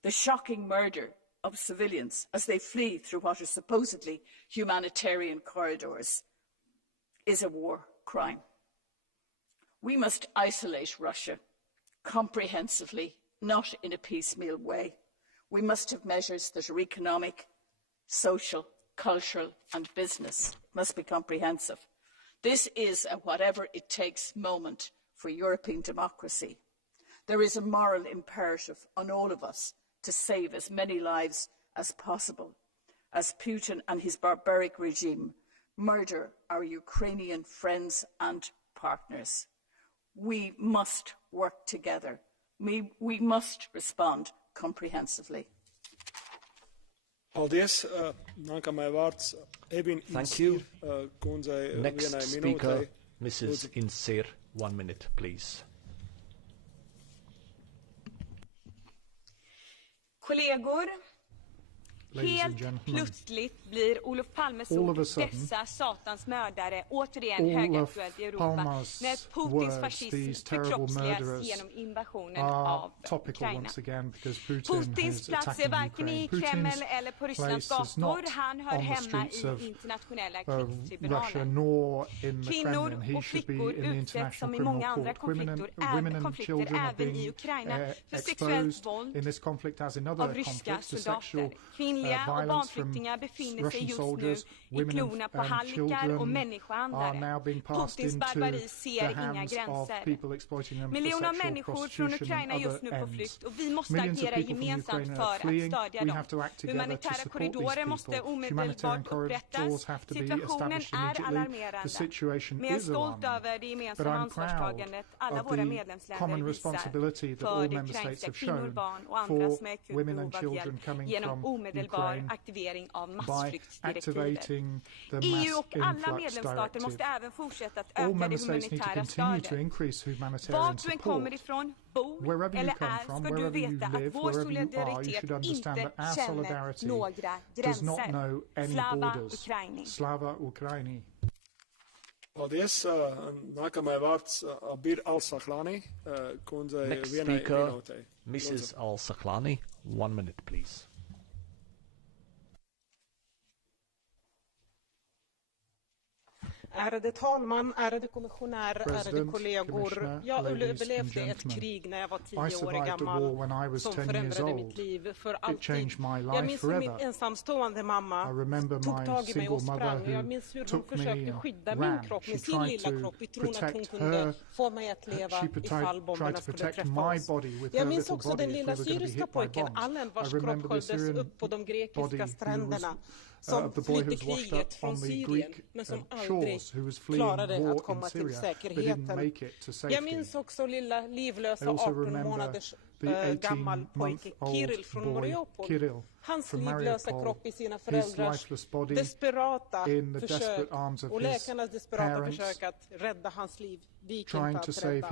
The shocking murder of civilians as they flee through what are supposedly humanitarian corridors is a war crime. We must isolate Russia comprehensively, not in a piecemeal way. We must have measures that are economic, social, cultural and business. Must be comprehensive. This is a whatever it takes moment for European democracy. There is a moral imperative on all of us to save as many lives as possible, as Putin and his barbaric regime murder our Ukrainian friends and partners. We must work together. We must respond comprehensively. Paldies. Nākamais vārds Evin Insir kundzei vienai minūtei. Next speaker, Mrs. Insir, 1 minute, please. Kollegor, helt plötsligt blir Olof Palmes ord dessa satans mördare återigen högaktuellt i Europa när Putins fascism förkroppsligas genom invasionen av Ukraina. Putins plats är varken i Kreml eller på Rysslands gator. Han hör hemma i internationella krigstribunaler. Kvinnor och flickor utsätts som i många andra konflikter även i Ukraina för sexuellt våld av ryska soldater. Kvinnliga och barnflyktingar befinner sig just nu i klorna på hallickar och människohandlare. Putins barbari ser inga gränser. Miljoner människor från Ukraina är just nu på flykt och vi måste agera gemensamt för att stödja dem. Humanitära korridorer måste omedelbart upprättas. Situationen är alarmerande. Men jag är stolt över det gemensamma ansvarstagandet alla våra medlemsländer visar för det ukrainska kvinnor, barn och andra som är akut behov av hjälp genom omedelbar aktivering av massflyktsdirektivet. EU och alla medlemsstater måste även fortsätta att öka det humanitära stödet. Vart du än kommer ifrån, bor eller är, ska du veta att vår solidaritet inte känner några gränser. Slava Ukraini. Paldies. Nākamais vārds Abir Al-Saklani kundzei Next vienai speaker, minūtei. Mrs. Al-Saklani, 1 minute, please. Ärade talman, ärade kommissionär, ärade kollegor. Jag överlevde ett krig när jag var 10 år gammal som förändrade mitt liv för alltid. Jag minns hur min ensamstående mamma tog tag i mig och sprang. Jag minns hur hon försökte skydda min kropp med sin lilla kropp i tron att hon kunde få mig att leva ifall bomberna skulle träffa oss. Jag minns också den lilla syriska pojken Allen vars kropp sköljdes upp på de grekiska stränderna, som flydde kriget från Syrien men som aldrig klarade att komma till säkerheten. Jag minns också lilla livlösa 18 månaders gammal pojke Kirill från Mariupol. Hans livlösa kropp i sina föräldrars desperata försök och läkarnas desperata försök att rädda hans liv. Det gick inte att rädda.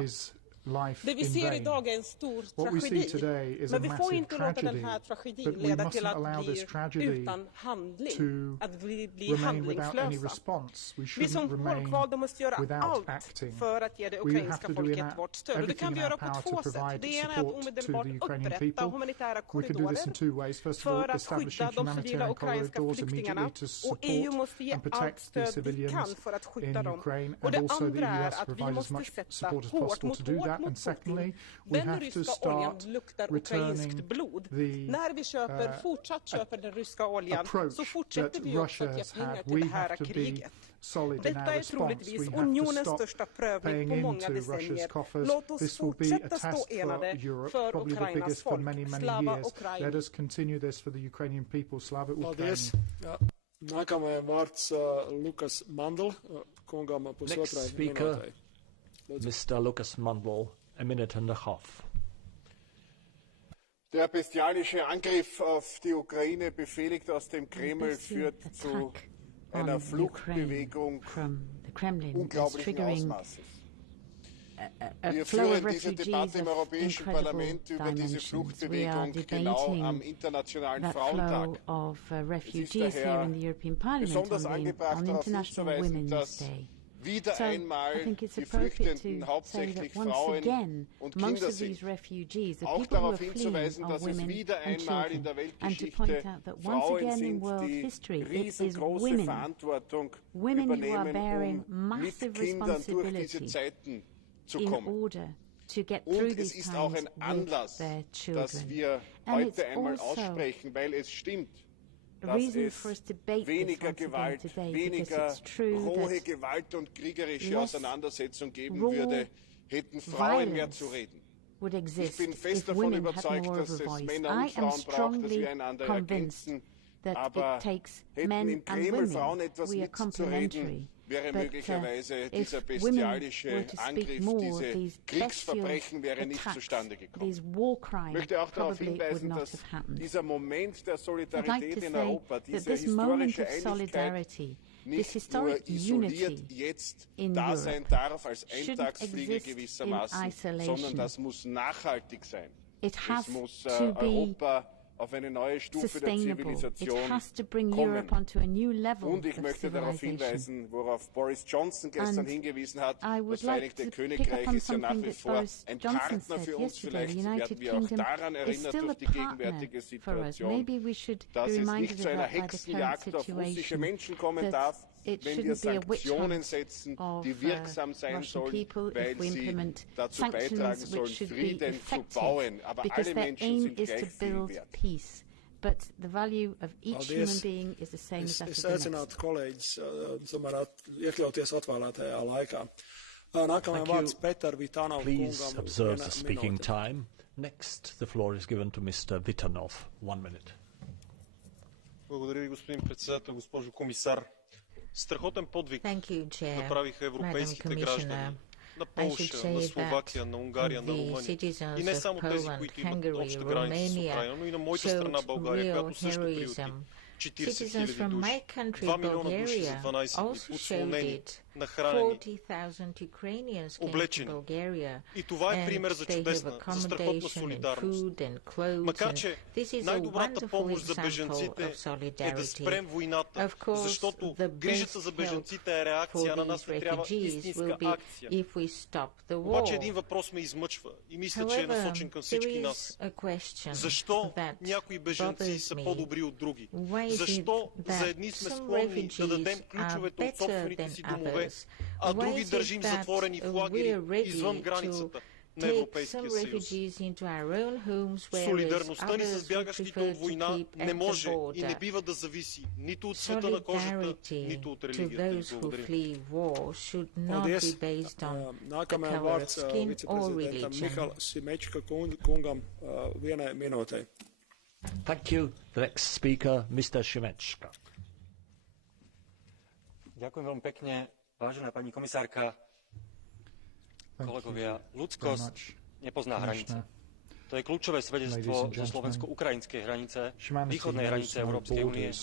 Det vi ser idag är en stor tragedi, men vi får inte låta den här tragedin leda till att bli utan handling, att vi blir handlingslösa. Vi som folkvalda måste göra allt för att ge det ukrainska folket vårt stöd. Och det kan vi göra på 2 sätt. Det ena är att omedelbart upprätta humanitära korridorer för att skydda de civila ukrainska flyktingarna. Och EU måste ge allt stöd vi kan för att skydda dem. Och det andra är att vi måste sätta hårt mot hårt. And secondly, we have to start returning när vi fortsatt köper den ryska oljan så fortsätter vi också att ge pengar till det här kriget. Detta är troligtvis unionens största prövning på många decennier. Låt oss fortsätta stå enade för Ukrainas folk. Slava Ukraina. Let us continue this for the Ukrainian people. Slava Ukraina. Nākamajam vārds Lukas Mandl, kungam pusotrai minūtei. Mr. Lucas Mandl, a minute and a half. Der bestialische Angriff auf die Ukraine, befehligt aus dem Kreml, führt zu einer Fluchtbewegung unglaublichen Ausmaßes. Wir führen diese Debatte im Europäischen Parlament über diese Fluchtbewegung genau am Internationalen Frauentag. Es ist daher besonders angebracht, darauf hinzuweisen, dass wieder einmal die Flüchtenden hauptsächlich Frauen und Kinder sind. Auch darauf hinzuweisen, dass es wieder einmal in der Weltgeschichte Frauen sind, die riesengroße Verantwortung übernehmen, um mit Kindern durch diese Zeiten zu kommen. Und es ist auch ein Anlass, dass wir heute einmal aussprechen, weil es stimmt, dass es weniger Gewalt, weniger rohe Gewalt und kriegerische Auseinandersetzung geben würde, hätten Frauen mehr zu reden. Ich bin fest davon überzeugt, dass es Männer und Frauen braucht, dass wir einander ergänzen, aber hätten im Kreml Frauen etwas mitzureden, wäre möglicherweise dieser bestialische Angriff, diese Kriegsverbrechen wäre nicht zustande gekommen. Ich möchte auch darauf hinweisen, dass dieser Moment der Solidarität in Europa, diese historische Einigkeit nicht nur isoliert jetzt da sein darf als Eintagsfliege gewissermaßen, sondern das muss nachhaltig sein. Es muss Europa auf eine neue Stufe der Zivilisation kommen. Und ich möchte darauf hinweisen, worauf Boris Johnson gestern hingewiesen hat, das Vereinigte Königreich ist ja nach wie vor ein Partner für uns. Vielleicht werden wir auch daran erinnert durch die gegenwärtige Situation, dass es nicht zu einer Hexenjagd auf russische Menschen kommen darf, wenn wir Sanktionen setzen, die wirksam sein sollen, weil sie dazu beitragen sollen, Frieden zu bauen. Aber alle Menschen sind gleich viel wert. But the value of each human being is the same as that of the next. Aicināt kolēģis, tomēr iekļauties atvēlētajā laikā. Nākamajam vārds Petar Vitanov. Please observe the speaking time. Next, the floor is given to Mr. Vitanov. 1 minute. Благодаря ви, господин председател, госпожо комисар. Страхотен подвиг направиха европейските граждани на Полша, на Словакия, на Унгария, на Румъния. И не само тези, които имат обща граница с Украина, но и на моята страна България, която също приюти 40 000 души. 2 милиона души за 12 дни, подслонени, нахранени, облечени. И това е пример за чудесна, за страхотна солидарност. Макар че най-добрата помощ за бежанците е да спрем войната, защото грижата за бежанците е реакция, на нас не трябва истинска акция. Обаче един въпрос ме измъчва и мисля, че е насочен към всички нас. Защо някои бежанци са по-добри от други? Защо за едни сме склонни да дадем ключовете от собствените си домове сме, а други държим затворени в лагери извън границата на Европейския съюз. Солидарността ни с бягащите от война не може и не бива да зависи нито от цвета на кожата, нито от религията. Благодаря. Nākamajam vārds viceprezidentam Mihal Simečka kungam vienai minūtei. Thank you. The next speaker, Mr. Šimečka. Ďakujem veľmi pekne, vážená pani komisárka. Kolegovia, ľudskosť nepozná hranice. To je kľúčové svedectvo zo slovensko-ukrajinskej hranice, východnej hranice Európskej únie,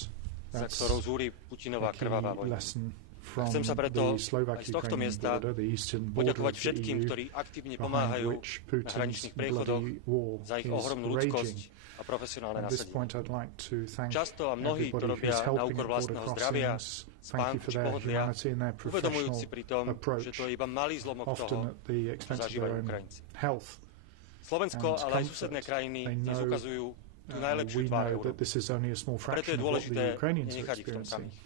za ktorou zúri Putinová krvavá vojna. Chcem sa preto aj z tohto miesta poďakovať všetkým, ktorí aktívne pomáhajú na hraničných priechodoch za ich ohromnú ľudskosť a profesionálne nasadenie. Často a mnohí to robia na úkor vlastného zdravia, spánku či pohodlia, uvedomujúci pri tom, že to je iba malý zlomok toho, čo zažívajú Ukrajinci. Slovensko, ale aj susedné krajiny dnes ukazujú tú najlepšiu tvár Európy. Preto je dôležité nenechať ich v tom samých.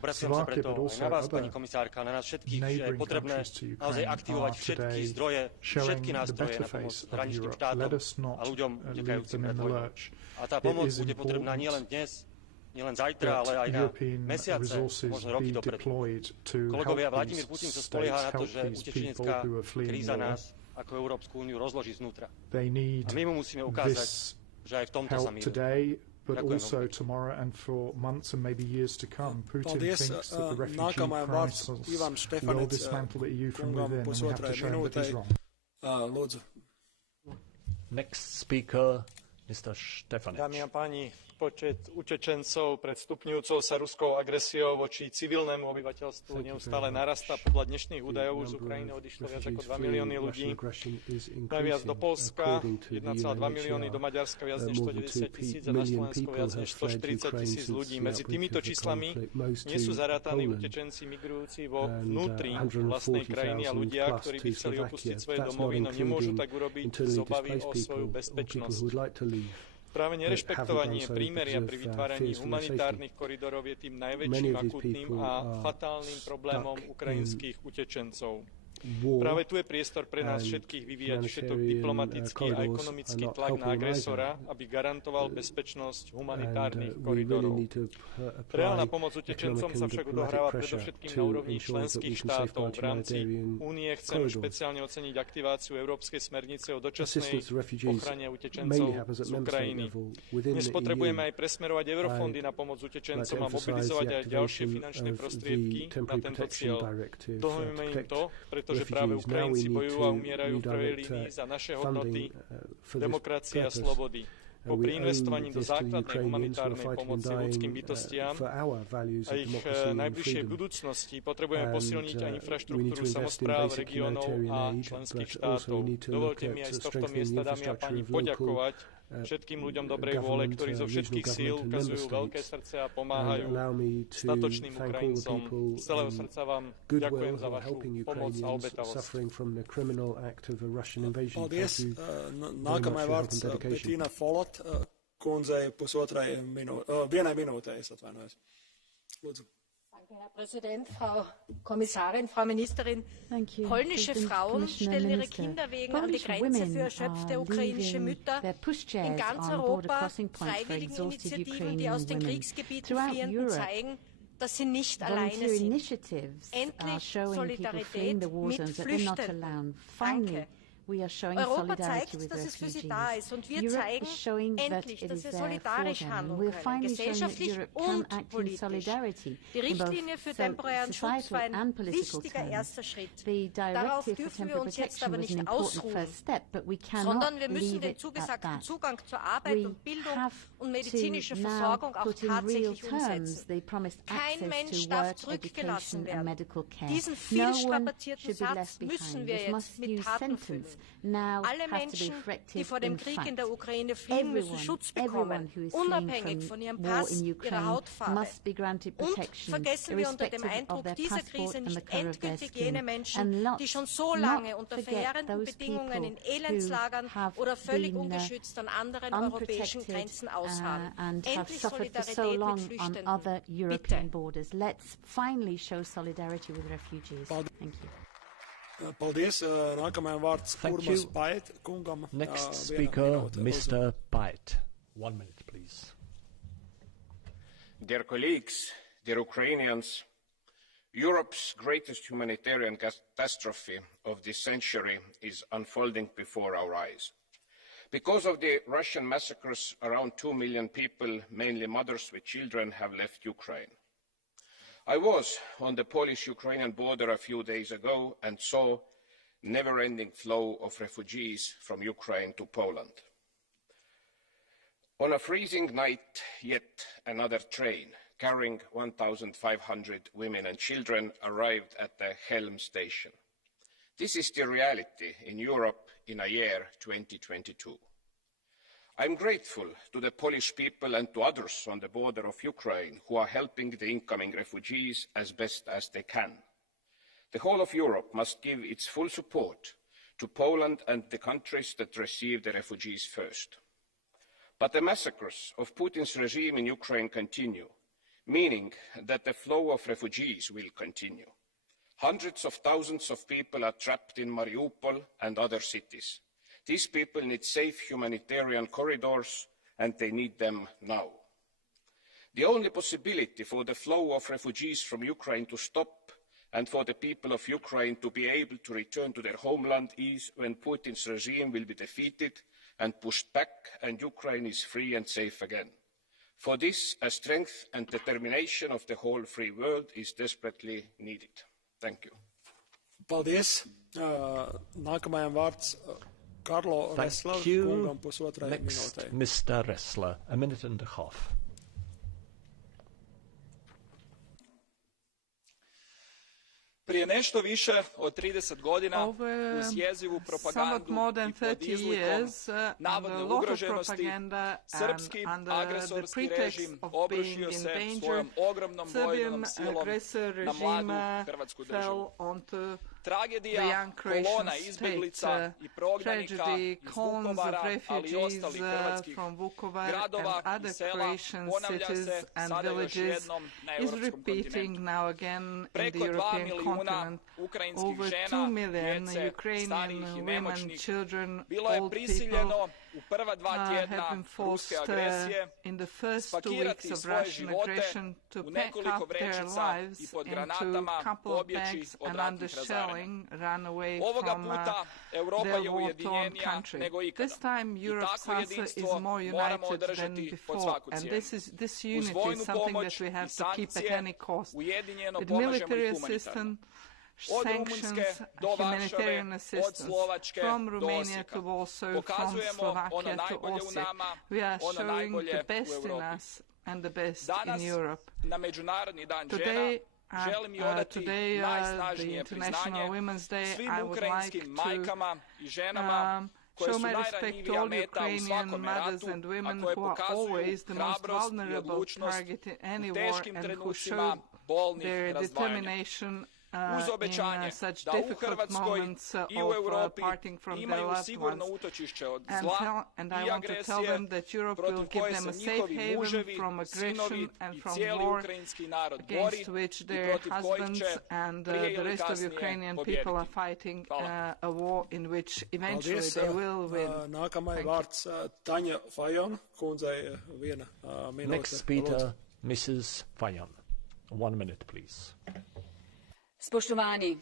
Obraciam sa preto aj na vás, pani komisárka, na nás všetkých, že je potrebné naozaj aktivovať všetky zdroje, všetky nástroje na pomoc hraničným štátom a ľuďom utekajúcim pred vojnou. A tá pomoc bude potrebná nielen dnes, nielen zajtra, ale aj na mesiace, možno roky dopredu. Kolegovia, Vladimír Putin sa spolieha na to, že utečenecká kríza nás ako Európsku úniu rozloží znútra. A my mu musíme ukázať, že aj v tomto sa mýli. But also tomorrow and for months and maybe years to come. Putin thinks that the refugee crisis will dismantle the EU from within, and we have to show him that he's wrong. Next speaker, Mr. Stefanec. Dámy a páni, počet utečencov pred stupňujúcou sa ruskou agresiou voči civilnému obyvateľstvu neustále narastá. Podľa dnešných údajov z Ukrajiny odišlo viac ako 2 milióny ľudí. Najviac do Poľska, 1,2 milióny, do Maďarska viac než 190 000 a na Slovensku viac než 140 000 ľudí. Medzi týmito číslami nie sú zarátaní utečenci migrujúci vo vnútri vlastnej krajiny a ľudia, ktorí by chceli opustiť svoje domovy, no nemôžu tak urobiť z obavy o svoju bezpečnosť. Práve nerešpektovanie prímeria pri vytváraní humanitárnych koridorov je tým najväčším akútnym a fatálnym problémom ukrajinských utečencov. Práve tu je priestor pre nás všetkých vyvíjať všetok diplomatický a ekonomický tlak na agresora, aby garantoval bezpečnosť humanitárnych koridorov. Reálna pomoc utečencom sa však odohráva predovšetkým na úrovni členských štátov. V rámci Únie chcem špeciálne oceniť aktiváciu Európskej smernice o dočasnej ochrane utečencov z Ukrajiny. Dnes potrebujeme aj presmerovať eurofondy na pomoc utečencom a mobilizovať aj ďalšie finančné prostriedky na tento cieľ. Dlhujeme im to, pretože práve Ukrajinci bojujú a umierajú v prvej línii za naše hodnoty, demokracie a slobody. Popri investovaní do základnej humanitárnej pomoci ľudským bytostiam a ich najbližšej budúcnosti potrebujeme posilniť aj infraštruktúru samospráv, regiónov a členských štátov. Dovoľte mi aj z tohto miesta, dámy a páni, poďakovať všetkým ľuďom dobrej vôle, ktorí zo všetkých síl ukazujú veľké srdce a pomáhajú statočným Ukrajincom. Z celého srdca vám ďakujem za vašu pomoc a obetavosť. Paldies. Nākamajai vārds Bettina Folot, kundzei vienai minūtei, es atvainojos. Lūdzu. Herr Präsident, Frau Kommissarin, Frau Ministerin. Polnische Frauen stellen ihre Kinder wegen an die Grenze für erschöpfte ukrainische Mütter. In ganz Europa Freiwilligeninitiativen, die aus den Kriegsgebieten fliehen, zeigen, dass sie nicht alleine sind. Endlich Solidarität mit Flüchtenden. Danke. Europa zeigt, dass es für sie da ist, und wir zeigen endlich, dass wir solidarisch handeln können, gesellschaftlich und politisch. Die Richtlinie für temporären Schutz war ein wichtiger erster Schritt. Darauf dürfen wir uns jetzt aber nicht ausruhen, sondern wir müssen den zugesagten Zugang zur Arbeit und Bildung und medizinische Versorgung auch tatsächlich umsetzen. Kein Mensch darf zurückgelassen werden. Diesen viel strapazierten Satz müssen wir jetzt mit Taten füllen. Alle Menschen, die vor dem Krieg in der Ukraine fliehen, müssen Schutz bekommen, unabhängig von ihrem Pass, ihrer Hautfarbe. Und vergessen wir unter dem Eindruck dieser Krise nicht endgültig jene Menschen, die schon so lange unter verheerenden Bedingungen in Elendslagern oder völlig ungeschützt an anderen europäischen Grenzen ausharren. Endlich Solidarität mit Flüchtenden. Bitte. Let's finally show solidarity with refugees. Thank you. Paldies. Nākamajam vārds Urmas Pait kungam. Next speaker, Mr. Pait. 1 minute, please. Dear colleagues, dear Ukrainians, Europe's greatest humanitarian catastrophe of this century is unfolding before our eyes. Because of the Russian massacres, around 2 million people, mainly mothers with children, have left Ukraine. I was on the Polish-Ukrainian border a few days ago and saw never-ending flow of refugees from Ukraine to Poland. On a freezing night, yet another train carrying 1,500 women and children arrived at the Helm station. This is the reality in Europe in a year 2022. I'm grateful to the Polish people and to others on the border of Ukraine who are helping the incoming refugees as best as they can. The whole of Europe must give its full support to Poland and the countries that receive the refugees first. But the massacres of Putin's regime in Ukraine continue, meaning that the flow of refugees will continue. Hundreds of thousands of people are trapped in Mariupol and other cities. These people need safe humanitarian corridors, and they need them now. The only possibility for the flow of refugees from Ukraine to stop and for the people of Ukraine to be able to return to their homeland is when Putin's regime will be defeated and pushed back and Ukraine is free and safe again. For this, a strength and determination of the whole free world is desperately needed. Thank you. Paldies. Nākamajam vārds Karlo Ressler. Thank you. Next, Mr. Ressler, 1.5 minutes. Prije nešto više od 30 godina uz jezivu propagandu i pod izlikom navodne ugroženosti srpski agresorski režim obrušio se svojom ogromnom vojnom silom na mladu hrvatsku državu. Tragedija kolona izbjeglica i prognanika iz Vukovara, ali i ostalih hrvatskih gradova i sela ponavlja se sada još jednom na europskom kontinentu. Preko 2 milijuna ukrajinskih žena, djece, starijih i nemoćnih bilo je prisiljeno u prva 2 tjedna ruske agresije spakirati svoje živote u nekoliko vrećica i pod granatama pobjeći od ratnih razaranja. Ovoga puta Europa je ujedinjenija nego ikada. I takvo jedinstvo moramo održati pod svaku cijenu. Uz vojnu pomoć i sankcije ujedinjeno pomažemo i humanitarno. Od Rumunjske do Varšave, od Slovačke do Osijeka. Pokazujemo ono najbolje u nama, ono najbolje u Europi. Danas, na Međunarodni dan žena, želim i odati najsnažnije priznanje svim ukrajinskim majkama i ženama koje su najranjivija meta u svakome ratu, a koje pokazuju hrabrost i odlučnost u teškim trenucima bolnih razdvajanja. Uz obećanje da u Hrvatskoj i u Europi imaju sigurno utočište od zla i agresije protiv koje se njihovi muževi, sinovi i cijeli ukrajinski narod bori i protiv kojih će prije ili kasnije pobijediti. Hvala. Paldies. Nākamajam vārds Tanja Fajon, kundzei 1 minūte. Next speaker, Mrs. Fajon. 1 minute, please. Spoštovani,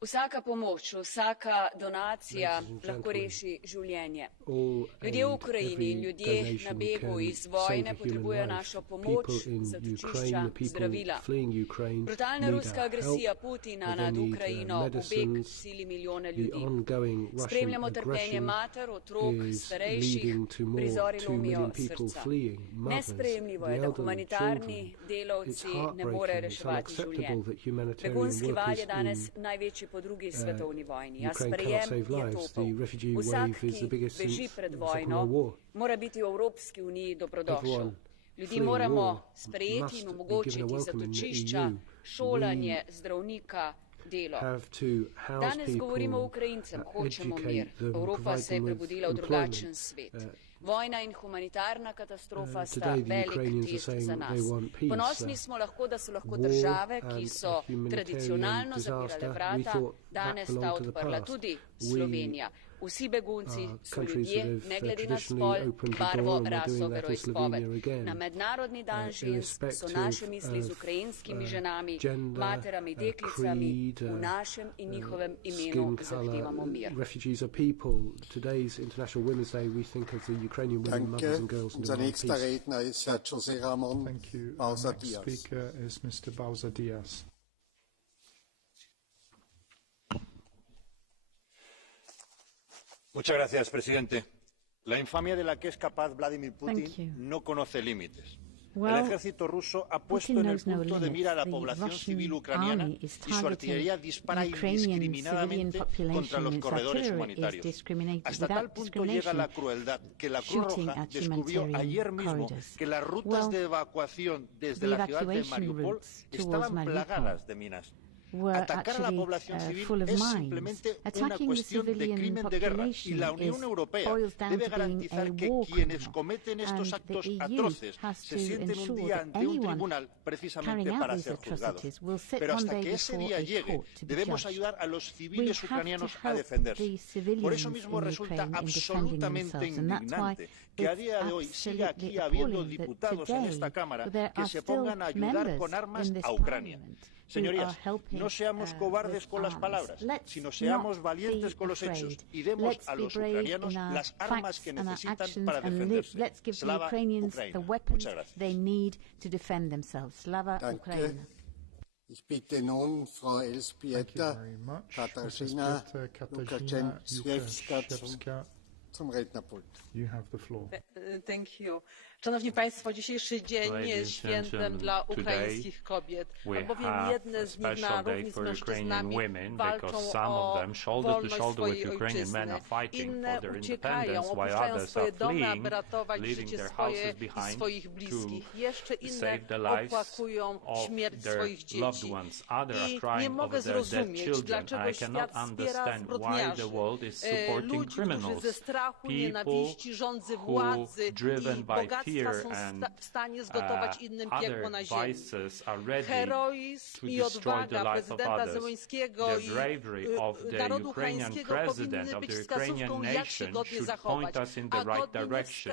vsaka pomoč, vsaka donacija lahko reši življenje. Ljudje v Ukrajini, ljudje na begu iz vojne potrebujejo našo pomoč, zatočišča, zdravila. Brutalna ruska agresija Putina nad Ukrajino v beg sili milijone ljudi. Spremljamo trpljenje mater, otrok, starejših, prizori lomijo srca. Nesprejemljivo je, da humanitarni delavci ne morejo reševati življenj. Begunski val je danes največji po drugi svetovni vojni, a sprejem je topel. Vsak, ki beži pred vojno, mora biti v Evropski uniji dobrodošel. Ljudi moramo sprejeti in omogočiti zatočišča, šolanje, zdravnika, delo. Danes govorimo o Ukrajincem, hočemo mir. Evropa se je prebudila v drugačen svet. Vojna in humanitarna katastrofa sta velik test za nas. Ponosni smo lahko, da so lahko države, ki so tradicionalno zapirale vrata, danes sta odprla tudi Slovenija. Vsi begunci so ljudje, ne glede na spol, barvo, raso, veroizpoved. Na Mednarodni dan žensk so naše misli z ukrajinskimi ženami, materami, deklicami, v našem in njihovem imenu zahtevamo mir. Unser nächster Redner ist Herr José Ramón Bauza Díaz. Muchas gracias, presidente. La infamia de la que es capaz Vladimir Putin no conoce límites. El ejército ruso ha puesto en el punto de mira a la población civil ucraniana y su artillería dispara indiscriminadamente contra los corredores humanitarios. Hasta tal punto llega la crueldad que la Cruz Roja descubrió ayer mismo que las rutas de evacuación desde la ciudad de Mariupol estaban plagadas de minas. Atacar a la población civil es simplemente una cuestión de crimen de guerra y la Unión Europea debe garantizar que quienes cometen estos actos atroces se sienten un día ante un tribunal precisamente para ser juzgados. Pero hasta que ese día llegue debemos ayudar a los civiles ucranianos a defenderse. Por eso mismo resulta absolutamente indignante que a día de hoy siga aquí habiendo diputados en esta Cámara que se pongan a ayudar con armas a Ucrania. Señorías, no seamos cobardes con las palabras, sino seamos valientes con los hechos y demos a los ucranianos las armas que necesitan para defenderse. Slava Ukraina. Muchas gracias. Danke. Ich bitte nun Frau Elżbieta Katarzyna Łukaszenska zum Rednerpult. You have the floor. Thank you. Szanowni Państwo, dzisiejszy dzień jest świętem dla ukraińskich kobiet, albowiem jedne z nich na równi z mężczyznami walczą o wolność swojej ojczyzny. Inne uciekają, opuszczają swoje domy, aby ratować życie swoje i swoich bliskich. Jeszcze inne opłakują śmierć swoich dzieci. I nie mogę zrozumieć, dlaczego świat wspiera zbrodniarzy, ludzi, którzy ze strachu, nienawiści, żądzy władzy i bogactwa są w stanie zgotować innym piekło na ziemi. Heroizm i odwaga prezydenta Zełenskiego i narodu ukraińskiego powinny być wskazówką, jak się godnie zachować, a godnie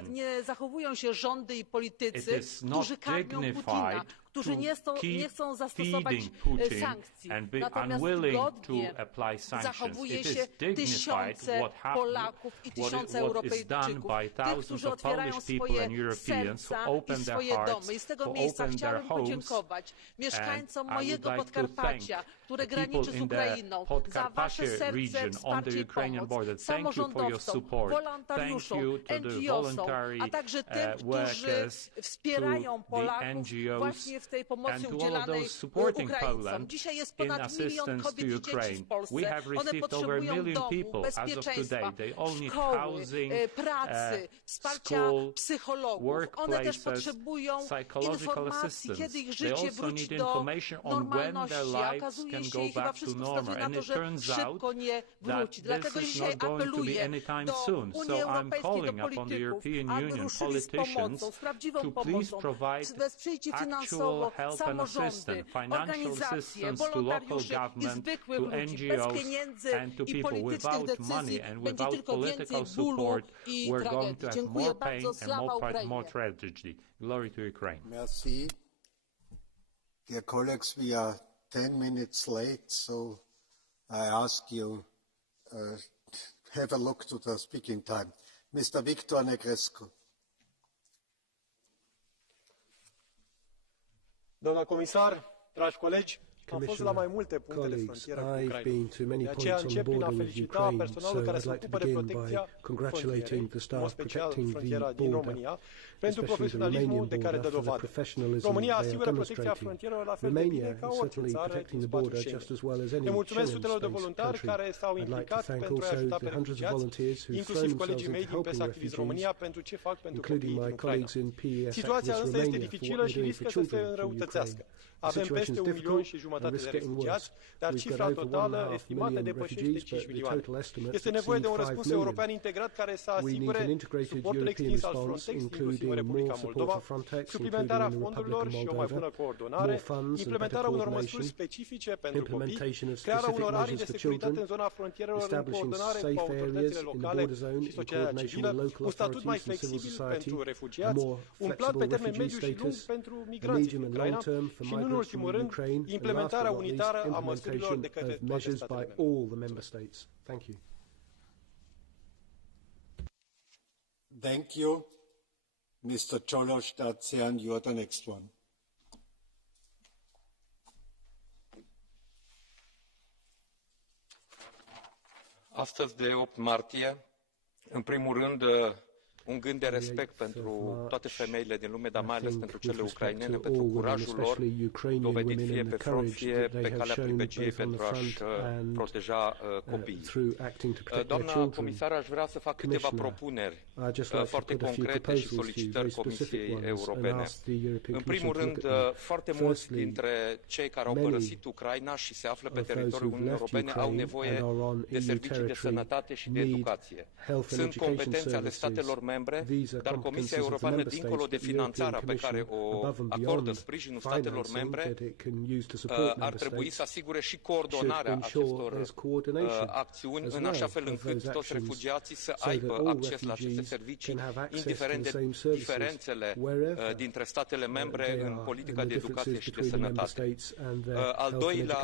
nie zachowują się rządy i politycy, którzy karmią Putina, którzy nie chcą zastosować sankcji. Natomiast godnie zachowuje się tysiące Polaków i tysiące Europejczyków, tych, którzy otwierają swoje serca i swoje domy. I z tego miejsca chciałabym podziękować mieszkańcom mojego Podkarpacia, które graniczy z Ukrainą, za wasze serce, wsparcie i pomoc, samorządowcom, wolontariuszom, NGO-som, a także tym, którzy wspierają Polaków właśnie w tej pomocy udzielanej Ukraińcom. Dzisiaj jest ponad 1 milion kobiet i dzieci w Polsce. One potrzebują domu, bezpieczeństwa, szkoły, pracy, wsparcia psychologów. One też potrzebują informacji, kiedy ich życie wróci do normalności. Okazuje się, i chyba wszystko wskazuje na to, że szybko nie wróci. Dlatego dzisiaj apeluję do Unii Europejskiej, do polityków, aby ruszyli z pomocą, z prawdziwą pomocą. Wesprzyjcie finansowo samorządy, organizacje, wolontariuszy i zwykłych ludzi. Bez pieniędzy i politycznych decyzji będzie tylko więcej bólu i tragedii. Dziękuję bardzo. Sława Ukrainie. Merci. Dear colleagues, we are 10 minutes late, so I ask you have a look to the speaking time. Mr. Victor Negrescu. Doamna comisar, dragi colegi, Am fost la mai multe puncte de frontieră cu Ucraina. De aceea încep prin a felicita personalul care se ocupă de protecția frontierei, în mod special frontiera din România, pentru profesionalismul de care dă dovadă. România asigură protecția frontierelor la fel de bine ca orice țară din spațiul Schengen. Le mulțumesc sutelor de voluntari care s-au implicat pentru a ajuta pe refugiați, inclusiv colegii mei din PES Activist România, pentru ce fac pentru copiii din Ucraina. Situația însă este dificilă și riscă să se înrăutățească. Avem peste 1,5 milion de refugiați, dar cifra totală estimată depășește 5 milioane. Este nevoie de un răspuns european integrat care să asigure suportul extins al Frontex, inclusiv în Republica Moldova, suplimentarea fondurilor și o mai bună coordonare, implementarea unor măsuri specifice pentru copii, crearea unor arii de securitate în zona frontierelor în coordonare cu autoritățile locale și societatea civilă, un statut mai flexibil pentru refugiați, un plan pe termen mediu și lung pentru migranții din Ucraina și, în ultimul rând, implementarea unitară a măsurilor de către toate statele membre. Thank you. Mr. Cioloș, Dacian, you are the next one. Astăzi, de 8 martie, în primul rând, un gând de respect pentru toate femeile din lume, dar mai ales pentru cele ucrainene, pentru curajul lor dovedit fie pe front, fie pe calea pribegiei pentru a-și proteja copiii. Doamna comisar, aș vrea să fac câteva propuneri foarte concrete și solicitări Comisiei Europene. În primul rând, foarte mulți dintre cei care au părăsit Ucraina și se află pe teritoriul Uniunii Europene au nevoie de servicii de sănătate și de educație. Sunt competențe ale statelor membre, dar Comisia Europeană, dincolo de finanțarea pe care o acordă sprijinul statelor membre, ar trebui să asigure și coordonarea acestor acțiuni, în așa fel încât toți refugiații să aibă acces la aceste servicii, indiferent de diferențele dintre statele membre în politica de educație și de sănătate. Al doilea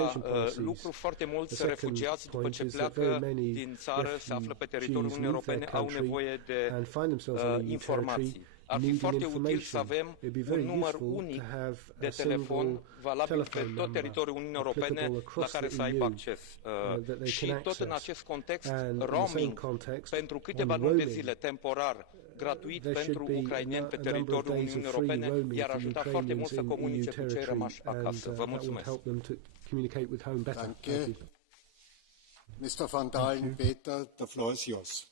lucru, foarte mulți refugiați, după ce pleacă din țară, se află pe teritoriul Uniunii Europene, au nevoie de informații. Ar fi foarte util să avem un număr unic de telefon valabil pe tot teritoriul Uniunii Europene la care să aibă acces. Și tot în acest context, roaming pentru câteva luni de zile, temporar, gratuit pentru ucraineni pe teritoriul Uniunii Europene, i-ar ajuta foarte mult să comunice cu cei rămași acasă. Vă mulțumesc. Mr. Van Dalen, Peter, the floor is yours.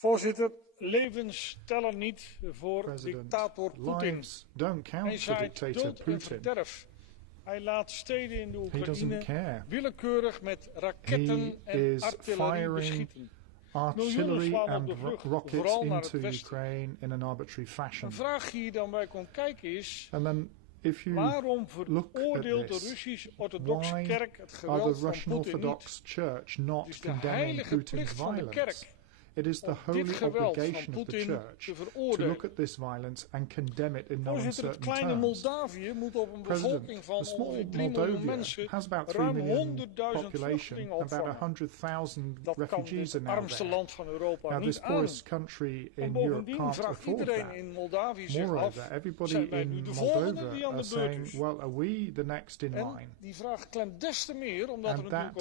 Voorzitter, levens tellen niet voor dictator Poetin. Hij zaait dood en verderf. Hij laat steden in de Oekraïne willekeurig met raketten en artillerie beschieten. Artillery and rockets into Ukraine in an arbitrary fashion. Een vraag die hier dan bij komt kijken is, if you waarom veroordeelt de Russisch-orthodoxe kerk het geweld van Poetin niet? Het is de heilige plicht van de kerk. It is the holy obligation of the Church to look at this violence and condemn it in no uncertain terms. President, the small Moldova has about 3 million population, about 100,000 refugees are now there. Now this poorest country in Europe can't afford that. Moreover, everybody in Moldova are saying, well, are we the next in line? And that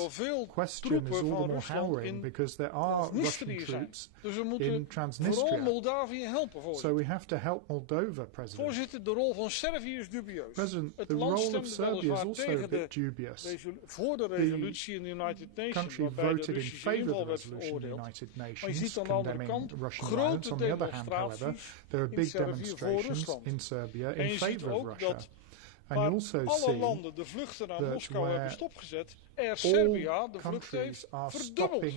question is all the more harrowing because there are Russian troops dus we moeten vooral Moldavië helpen, voorzitter. So we have to help Moldova, President. Voorzitter, de rol van Servië is dubieus. President, the role of Serbia is also a bit dubious. Voor de resolutie in de United Nations, waarbij de Russische inval werd veroordeeld. Maar je ziet aan de andere kant grote demonstraties in Servië voor Rusland. En je ziet ook dat waar alle landen de vluchten naar Moskou hebben stopgezet, Serbia de vlucht heeft verdubbeld.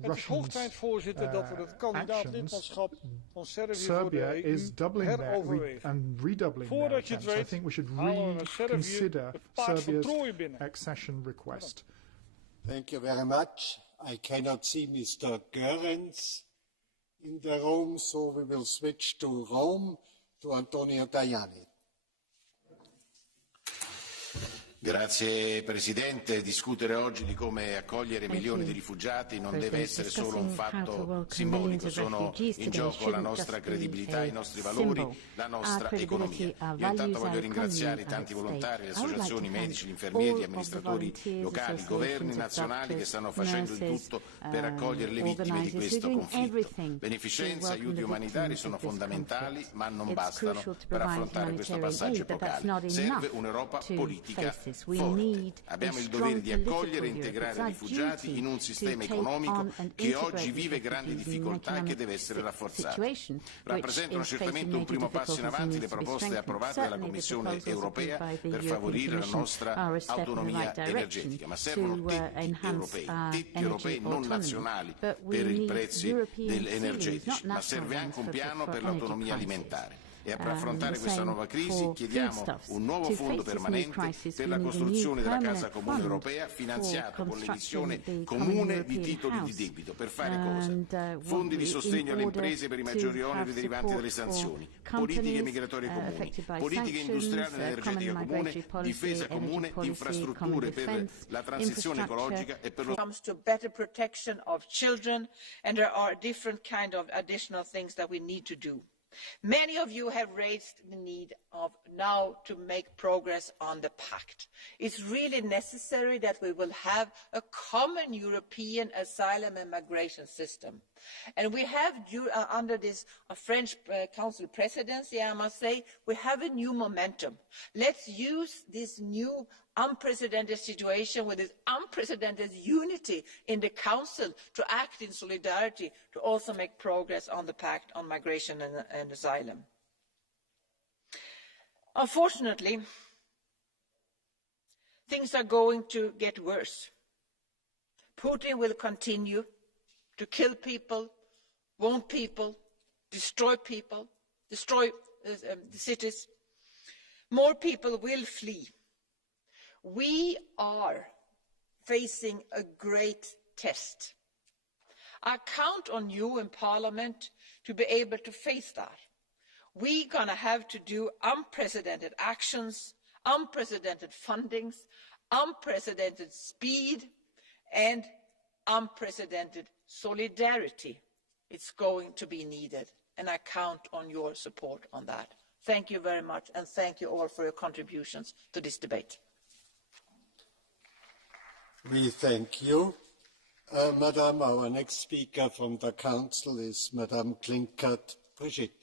Het is hoog tijd, voorzitter, dat we het kandidaat-lidmaatschap van Servië voor de EU heroverwegen. Voordat je het weet, halen we Servië het paard van Troje binnen. Accession request. Thank you very much. I cannot see Mr. Goerens in the room, so we will switch to Rome, to Antonio Tajani. Grazie Presidente, discutere oggi di come accogliere milioni di rifugiati non deve essere solo un fatto simbolico, sono in gioco la nostra credibilità, i nostri valori, la nostra economia. Io intanto voglio ringraziare i tanti volontari, le associazioni, medici, gli infermieri, gli amministratori locali, governi nazionali che stanno facendo di tutto per accogliere le vittime di questo conflitto. Beneficenza e aiuti umanitari sono fondamentali, ma non bastano per affrontare questo passaggio epocale. Serve un'Europa politica forte. Abbiamo il dovere di accogliere e integrare i rifugiati in un sistema economico che oggi vive grandi difficoltà e che deve essere rafforzato. Rappresentano certamente un primo passo in avanti le proposte approvate dalla Commissione europea per favorire la nostra autonomia energetica, ma servono tetti europei non nazionali per i prezzi energetici, ma serve anche un piano per l'autonomia alimentare. E per affrontare questa nuova crisi chiediamo un nuovo fondo permanente per la costruzione della Casa Comune Europea finanziato con l'emissione comune di titoli di debito. Per fare cosa? Fondi di sostegno alle imprese per i maggiori oneri derivanti dalle sanzioni, politiche migratorie comuni, politiche industriali ed energetica comune, difesa comune, infrastrutture per la transizione ecologica e per lo Many of you have raised the need of now to make progress on the pact. It's really necessary that we will have a common European asylum and migration system. And we have, under this French Council presidency, I must say, we have a new momentum. Let's use this new unprecedented situation with this unprecedented unity in the Council to act in solidarity to also make progress on the Pact on Migration and Asylum. Unfortunately, things are going to get worse. Putin will continue to kill people, wound people, destroy the cities. More people will flee. We are facing a great test. I count on you in Parliament to be able to face that. We're going to have to do unprecedented actions, unprecedented fundings, unprecedented speed, and unprecedented solidarity. It's going to be needed, and I count on your support on that. Thank you very much, and thank you all for your contributions to this debate. We thank you. Madam, our next speaker from the Council is Madam Klinkert Brigitte.